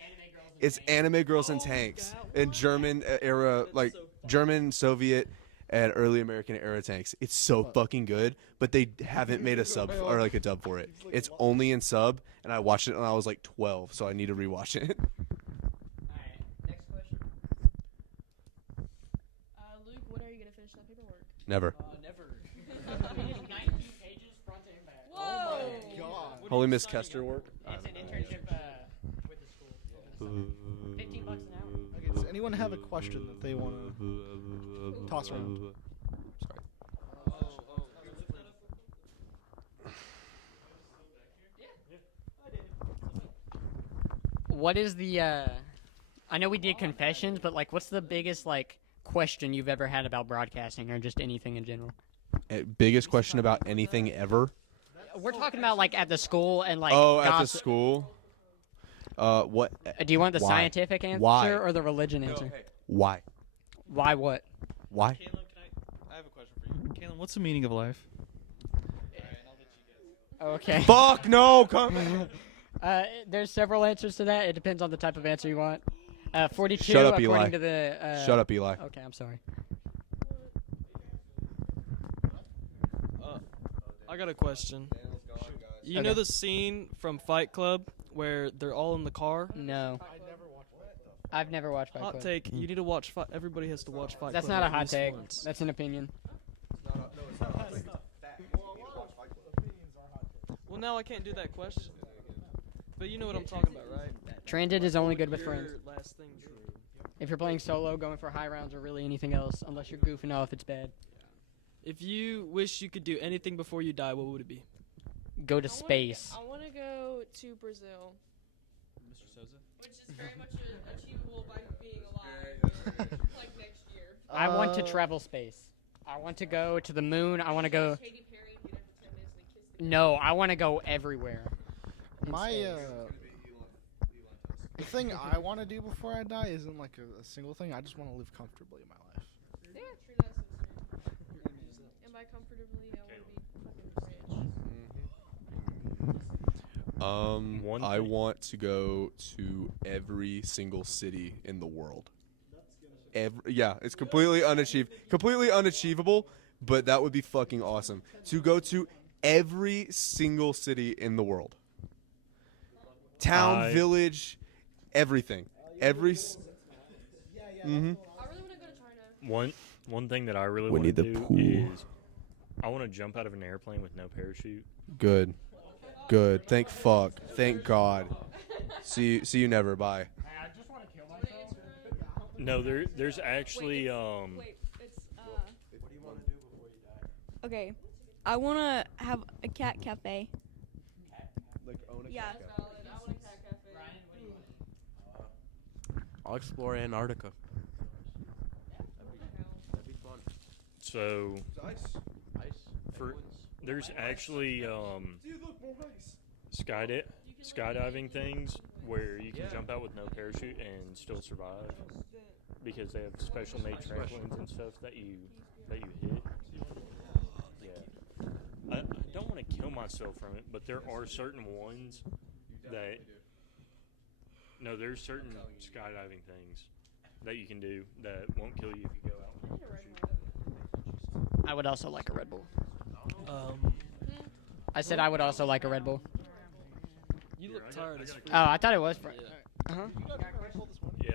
anime girls in tanks and German era, like German, Soviet, and early American era tanks. It's so fucking good, but they haven't made a sub or like a dub for it. It's only in sub, and I watched it when I was like 12, so I need to rewatch it. Alright, next question. Luke, when are you gonna finish that paperwork? Never. Never. It is 19 pages front and back. Whoa! God. Holy Miss Kester work. It's an internship with the school. $15 an hour. Okay, does anyone have a question that they want to toss around? Sorry. What is the I know we did confessions, but like what's the biggest like question you've ever had about broadcasting or just anything in general? Biggest question about anything ever? We're talking about like at the school and like At the gossip. school. What? Do you want the Why? scientific answer Why? or the religion answer? Why? Why what? Why? Caleb, what's the meaning of life? Okay. Fuck no! Come. There's several answers to that. It depends on the type of answer you want. 42 Shut up, according Eli. to the. Shut up, Eli. Okay, I'm sorry. I got a question. You Okay. know the scene from Fight Club where they're all in the car? No. I've never watched Fight Hot Club. take. You need to watch Fight. Everybody has to watch Fight That's Club. not a at hot least take. once. That's an opinion. Well, now I can't do that question. But you know what I'm talking about, right? Transit is only good with Your friends. last thing true. If you're playing solo, going for high rounds, or really anything else, unless you're goofing off, it's bad. If you wish you could do anything before you die, what would it be? Go to space. I want to go to Brazil. Mr. Souza? Which is very much achievable by being alive, like next year. I want to travel space. I want to go to the moon. I want to go. No, I want to go everywhere. in My space. the thing I want to do before I die isn't like a single thing. I just want to live comfortably in my life. Yeah, true. That's so true. And by comfortably, I want to be fucking rich. I want to go to every single city in the world. It's completely unachievable, but that would be fucking awesome. To go to every single city in the world. Town, village, everything. One thing that I really Winnie want to the do Pooh. is I want to jump out of an airplane with no parachute. Good. Thank fuck. Thank God. See you never. Bye. No, there's actually Wait, it's Okay, I want to have a cat cafe. Like own a Yeah. I'll explore Antarctica. That'd be fun. So Ice. there's actually skydiving things where you can jump out with no parachute and still survive because they have special made trampolines and stuff that you hit. Yeah. I don't want to kill myself from it, but there are certain ones that there's certain skydiving things that you can do that won't kill you if you go out with no parachute. I would also like a Red Bull. Um, I said I would also like a Red Bull. You look tired as Oh, I thought it was. Uh-huh. Yeah.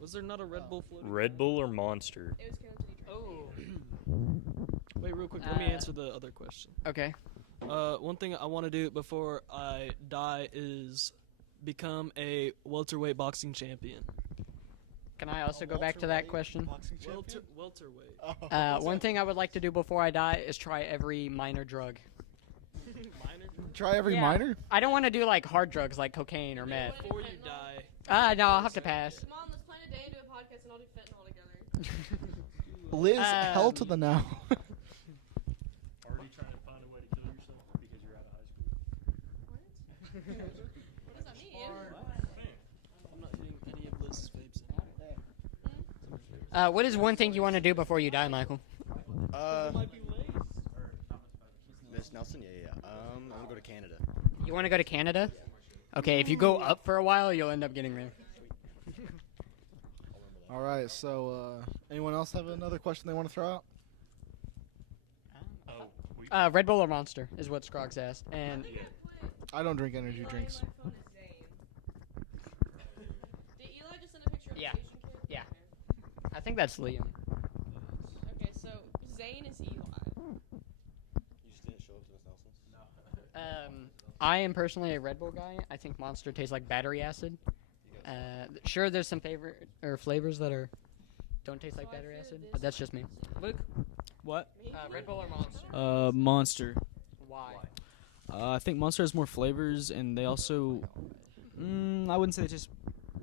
Was there not a Red Bull flavor? Red Bull or Monster? Oh. Wait, real quick. Let me answer the other question. Okay. One thing I want to do before I die is become a welterweight boxing champion. Can I also go back to that question? Welterweight. One thing I would like to do before I die is try every minor drug. Try every minor? I don't want to do like hard drugs like cocaine or meth. Before you die. No, I'll have to pass. Mom, let's plan a day and do a podcast and I'll do fentanyl together. Liz, hell to the no. Already trying to find a way to kill yourself because you're out of high school. What does that mean? I'm not hitting any of Liz's vapes. What is one thing you want to do before you die, Michael? Miss Nelson, yeah. I'm gonna go to Canada. You want to go to Canada? Okay, if you go up for a while, you'll end up getting there. All right. So, anyone else have another question they want to throw out? Red Bull or Monster is what Scroggs asked, and I don't drink energy drinks. Did Eli just send a picture of Yeah. the Asian kid? Yeah. I think that's Liam. Okay, so Zane is Eli. You just didn't show up to Miss Nelson's? No. I am personally a Red Bull guy. I think Monster tastes like battery acid. Sure, there's some flavors that don't taste like battery acid, but that's just me. Luke, what? Red Bull or Monster? Monster. Why? I think Monster has more flavors, and they also, I wouldn't say they taste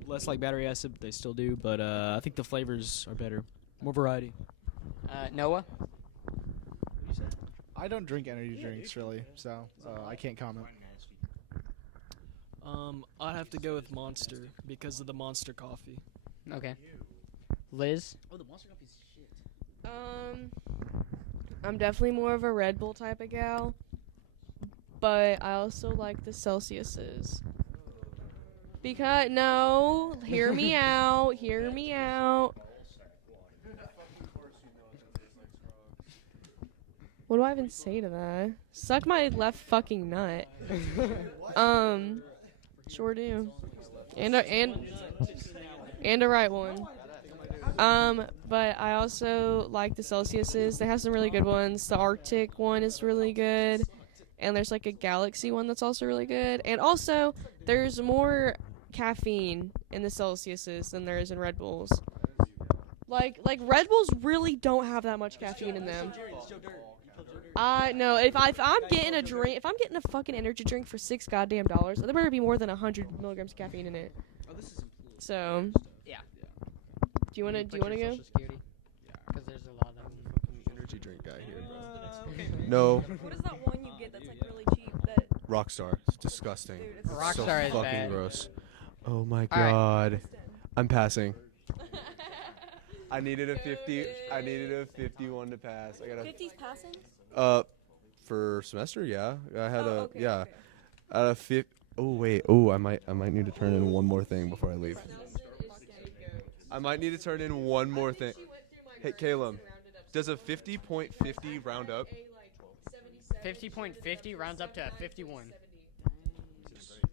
less like battery acid, but they still do. But I think the flavors are better, more variety. Noah? I don't drink energy drinks really, so I can't comment. I'd have to go with Monster because of the Monster coffee. Okay. Liz? Oh, the Monster coffee's shit. I'm definitely more of a Red Bull type of gal. But I also like the Celsiuses. Because, no, hear me out, hear me out. What do I even say to that? Suck my left fucking nut. Sure do. And a right one. But I also like the Celsiuses. They have some really good ones. The Arctic one is really good. And there's like a Galaxy one that's also really good. And also, there's more caffeine in the Celsiuses than there is in Red Bulls. Like Red Bulls really don't have that much caffeine in them. No, if I'm getting a drink, if I'm getting a fucking energy drink for $6 goddamn, there better be more than 100 milligrams of caffeine in it. So, Yeah. do you wanna go? Because there's a lot of them. Energy drink guy here, bro. No. What is that one you get that's like really cheap? That Rockstar. It's disgusting. Dude, it's so Rockstar is fucking bad. gross. Oh my All right. god. I'm passing. I needed a 50. I needed a 51 to pass. I got a 50's passing? for semester, yeah. I had a okay, yeah. okay. I had a 50. Oh wait. Oh, I might need to turn in one more thing before I leave. I might need to turn in one more thing. Hey, Caleb, does a 50.50 round up? 50.50 rounds up to 51.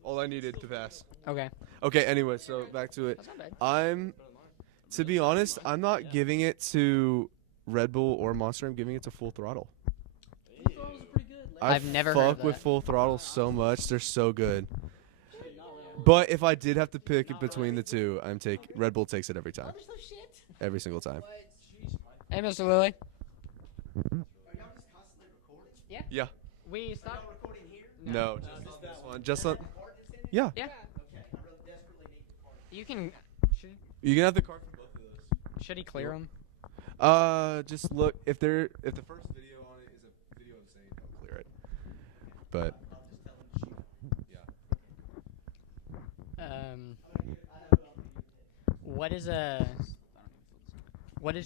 All I needed to pass. Okay. Okay, anyway, so back to it. That's not bad. To be honest, I'm not giving it to Red Bull or Monster. I'm giving it to Full Throttle. I've never heard of fuck with that. Full Throttle so much. They're so good. But if I did have to pick between the two, Red Bull takes it every time. Every single time. Hey, Mr. Lilly. Yeah. Yeah. We stopped. No, just this one. Just on. Yeah. Yeah. You can. You can have the card for both of those. Should he clear them? Just look if the first video on it is a video of saying don't clear it. But what is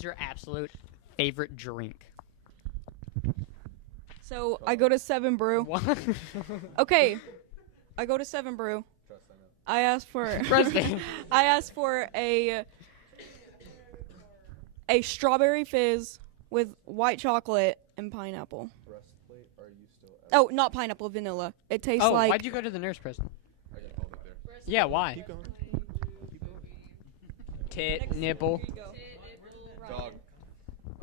your absolute favorite drink? So I go to 7 Brew. Okay, I go to 7 Brew. I asked for a strawberry fizz with white chocolate and pineapple. Oh, not pineapple, vanilla. It tastes like. Why'd you go to the nurse, Preston? Yeah, why? Keep going. Tit, nipple. Dog.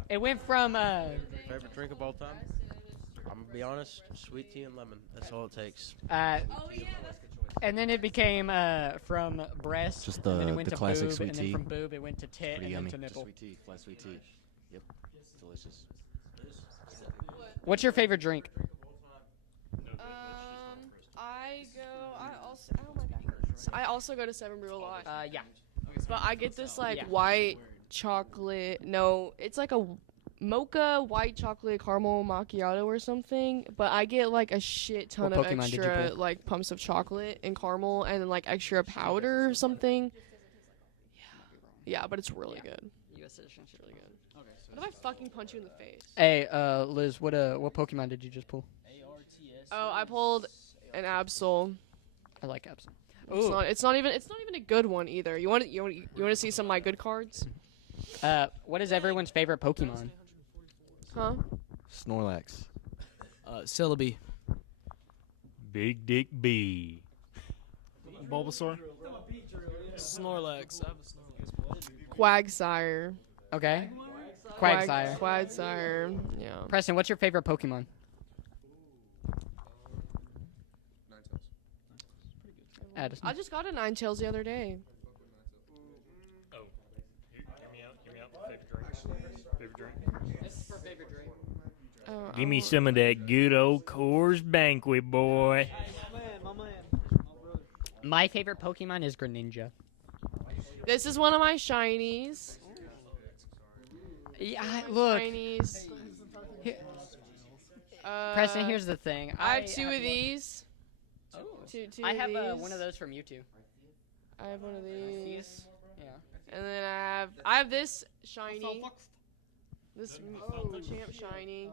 It went from Favorite drink of all time? I'm gonna be honest, sweet tea and lemon. That's all it takes. And then it became from breast. Just and then the it went to classic boob, sweet and then tea. from boob it went to tit, Pretty and yummy. then to nipple. Just sweet tea, flat sweet tea. Yep, delicious. What's your favorite drink? I also go to 7 Brew a lot. Yeah. But I get this like Yeah. white chocolate. No, it's like a mocha white chocolate caramel macchiato or something. But I get like a shit ton What of Pokemon did you extra pull? like pumps of chocolate and caramel and then like extra powder or something. Yeah, but it's really good. U.S. citizenship. Really good. What if I fucking punch you in the face? Hey, Liz, what Pokemon did you just pull? Oh, I pulled an Absol. I like Absol. It's not even a good one either. You want to see some of my good cards? What is everyone's favorite Pokemon? Huh? Snorlax. Celebi. Big Dick B. Bulbasaur. Snorlax. I have a Snorlax. Quagsire. Okay. Quagsire. Quagsire. Yeah. Preston, what's your favorite Pokemon? Addison. I just got a Ninetales the other day. Oh, hear me out. Favorite drink. This is for favorite drink. Give me some of that good old Coors Banquet, boy. My favorite Pokemon is Greninja. This is one of my shinies. Yeah, look. Shinies. Preston, here's the thing. I have two of these. Two I of have these. one of those from Mewtwo. I have one of these. Yeah. And then I have this shiny. This champ shiny.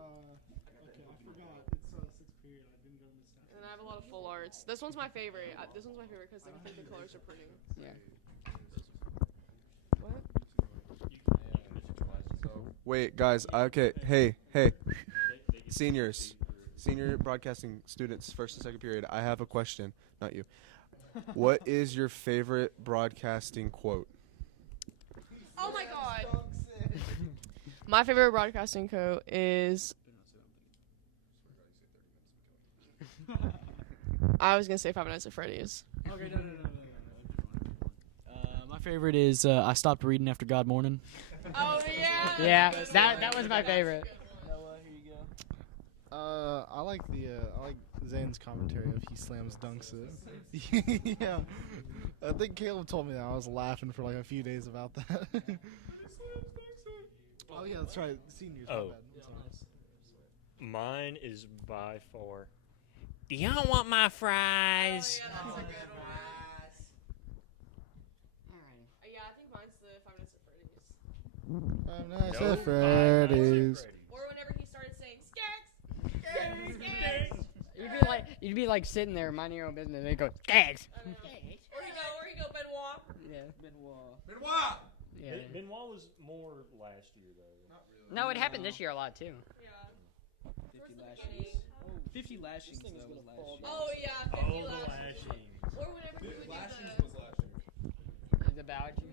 have a lot of full arts. This one's my favorite. This one's my favorite because I think the colors are pretty. Yeah. What? Wait, guys. Okay. Hey. Senior broadcasting students, first and second period. I have a question. Not you. What is your favorite broadcasting quote? Oh my god. My favorite broadcasting quote is. I was gonna say Five Nights at Freddy's. Okay, no. My favorite is I stopped reading after God morning. Oh yeah. Yeah, that was my favorite. Noah, here you go. I like Zane's commentary of he slams dunks it. Yeah, I think Caleb told me that. I was laughing for like a few days about that. Oh yeah, that's right. Seniors. Oh. Mine is by far. Do y'all want my fries? Oh, yeah, that's a good one. Yeah, I think mine's the Five Nights at Freddy's. Five Nights at Freddy's. Or whenever he started saying skeks. You'd be like sitting there minding your own business, and they go gags. Or he go Benoit. Yeah. Benoit. Yeah. Benoit was more last year though. Not really. No, it happened this year a lot too. Yeah. 50 lashings. 50 lashings though was last year. Oh yeah, 50 lashings. Or whenever he would Lashings do was last year. It's about you.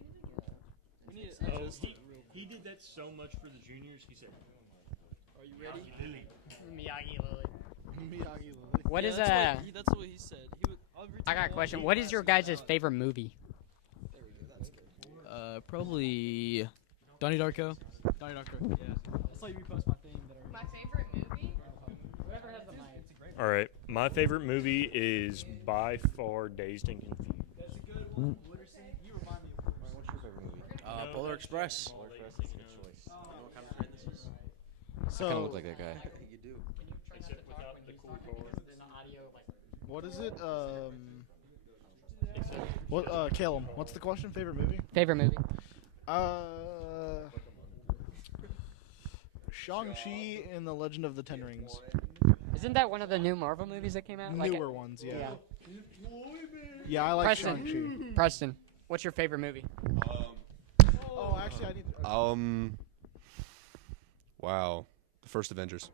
We need to Oh, adjust it real he did that so much for the juniors. He said, Are you ready? Miyagi Lily. Miyagi Lily. What is that's what he said. I got a question. What is your guys' favorite movie? Probably Donnie Darko. Donnie Darko. Yeah. I saw you repost my thing. My favorite movie? Whoever has the mic. all right, my favorite movie is by far Dazed and Confused. That's a good one. You remind me of What's your favorite movie? Polar Express. Polar Express is a good choice. You know what kind of friend this is? So, I kind of look like that guy. You do. Except without the cool car. What is it? What? Caleb, what's the question? Favorite movie? Favorite movie? Shang-Chi and the Legend of the Ten Rings. Isn't that one of the new Marvel movies that came out? Newer ones, yeah. Yeah, I like Shang-Chi. Preston, what's your favorite movie? Oh, actually, I need. Wow, the first Avengers.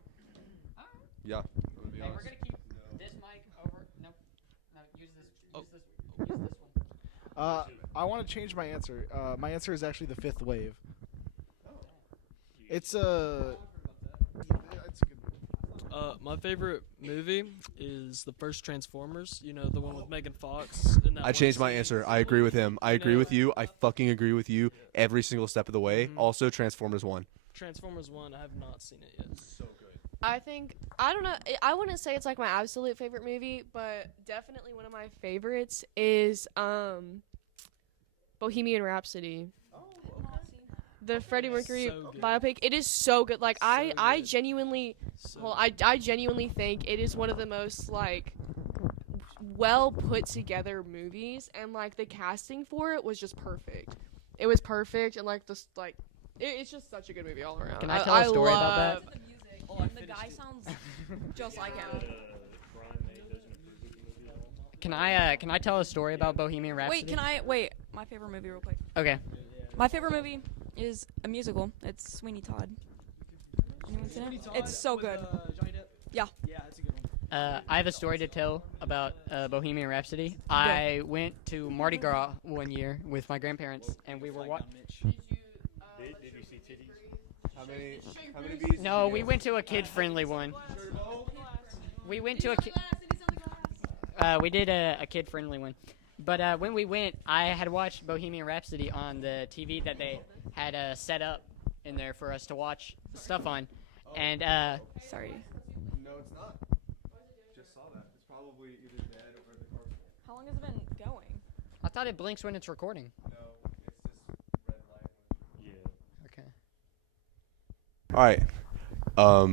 Yeah. I'm gonna be Hey, we're honest. gonna keep this mic over. No, use this. Use this one. I want to change my answer. My answer is actually The Fifth Wave. It's a. It's a good. my favorite movie is the first Transformers. You know, the one with Megan Fox. And that I changed my answer. I agree with him. I agree with you. I fucking agree with you every single step of the way. Also, Transformers 1. Transformers 1, I have not seen it yet. So good. I don't know. I wouldn't say it's like my absolute favorite movie, but definitely one of my favorites is Bohemian Rhapsody. The Freddie Mercury biopic. It is so good. Like I genuinely, I genuinely think it is one of the most like well put together movies, and like the casting for it was just perfect. It was perfect, and like this like it's just such a good movie all around. Can I tell a story about that? The guy sounds just like him. Can I tell a story about Bohemian Rhapsody? Wait, my favorite movie real quick. Okay. My favorite movie is a musical. It's Sweeney Todd. Anyone seen it? It's so good. Yeah. Yeah, it's a good one. I have a story to tell about Bohemian Rhapsody. I went to Mardi Gras one year with my grandparents, and we were watching. Did you see titties? How many bees? No, we went to a kid-friendly one. We went to we did a kid-friendly one. But when we went, I had watched Bohemian Rhapsody on the TV that they had set up in there for us to watch stuff on. And sorry. No, it's not. Just saw that. It's probably either dead or the car's. How long has it been going? I thought it blinks when it's recording. No, it's just red light. Yeah. Okay. All right.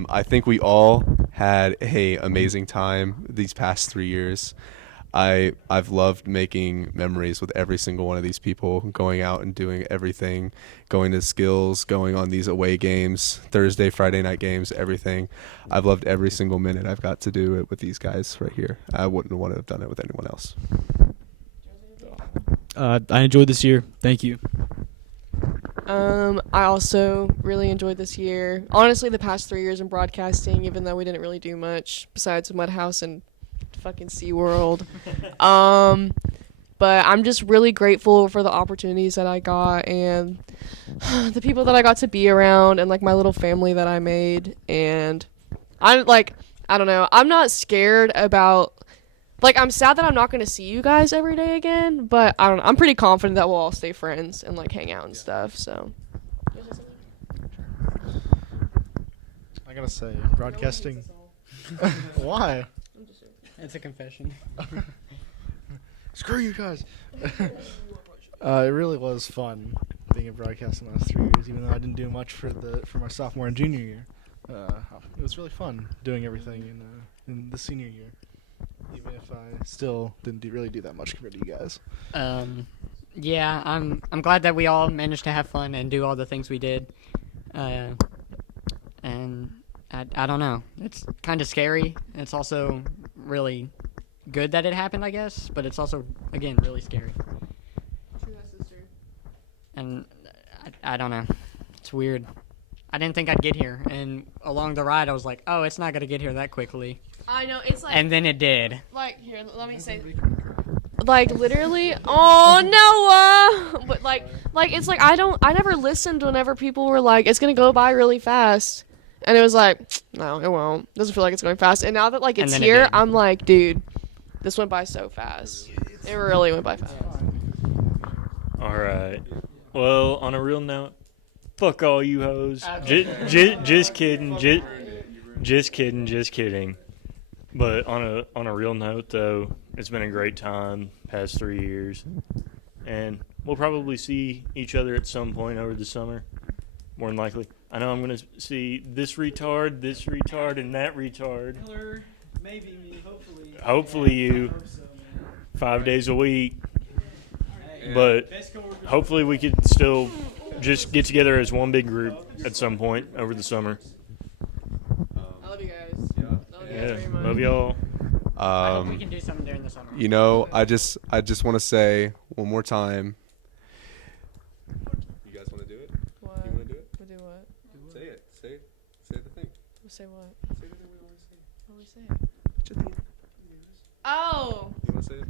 I think we all had a amazing time these past 3 years. I've loved making memories with every single one of these people, going out and doing everything, going to skills, going on these away games, Thursday, Friday night games, everything. I've loved every single minute I've got to do it with these guys right here. I wouldn't want to have done it with anyone else. I enjoyed this year. Thank you. I also really enjoyed this year. Honestly, the past 3 years in broadcasting, even though we didn't really do much besides Mud House and fucking SeaWorld. But I'm just really grateful for the opportunities that I got and the people that I got to be around and like my little family that I made. And I don't know. I'm not scared about, like, I'm sad that I'm not going to see you guys every day again, but I don't know. I'm pretty confident that we'll all stay friends and like hang out and stuff. So I gotta say, broadcasting. Why? It's a confession. Screw you guys. It really was fun being in broadcasting the last 3 years, even though I didn't do much for my sophomore and junior year. It was really fun doing everything in the senior year, even if I still didn't really do that much compared to you guys. Yeah, I'm glad that we all managed to have fun and do all the things we did. And I don't know. It's kind of scary. It's also really good that it happened, I guess, but it's also, again, really scary. And I don't know. It's weird. I didn't think I'd get here, and along the ride I was like, oh, it's not going to get here that quickly. I know, it's like... And then it did. Like, here, let me say... Like, literally... Oh, Noah! But, like, it's like, I never listened whenever people were like, it's gonna go by really fast. And it was like, no, it won't. Doesn't feel like it's going fast. And now that, like, it's here, I'm like, dude, this went by so fast. It really went by fast. Alright. Well, on a real note, fuck all you hoes. Just kidding. Just kidding. But on a real note, though, it's been a great time past 3 years, and we'll probably see each other at some point over the summer, more than likely. I know I'm gonna see this retard, and that retard. Miller, maybe me, hopefully. Hopefully you, 5 days a week. But hopefully we could still just get together as one big group at some point over the summer. I love you guys. Love you guys very much. Love y'all. I hope we can do something during the summer. You know, I just want to say one more time. You guys want to do it? What? You want to do it? We'll do what? Say it. Say the thing. We'll say what? Say the thing we always say. What do we say? Oh. You want to say it?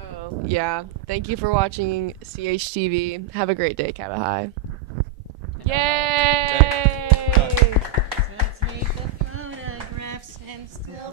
Oh. Yeah. Thank you for watching CHTV. Have a great day, Cabot High. Yay! Let's make the photographs and still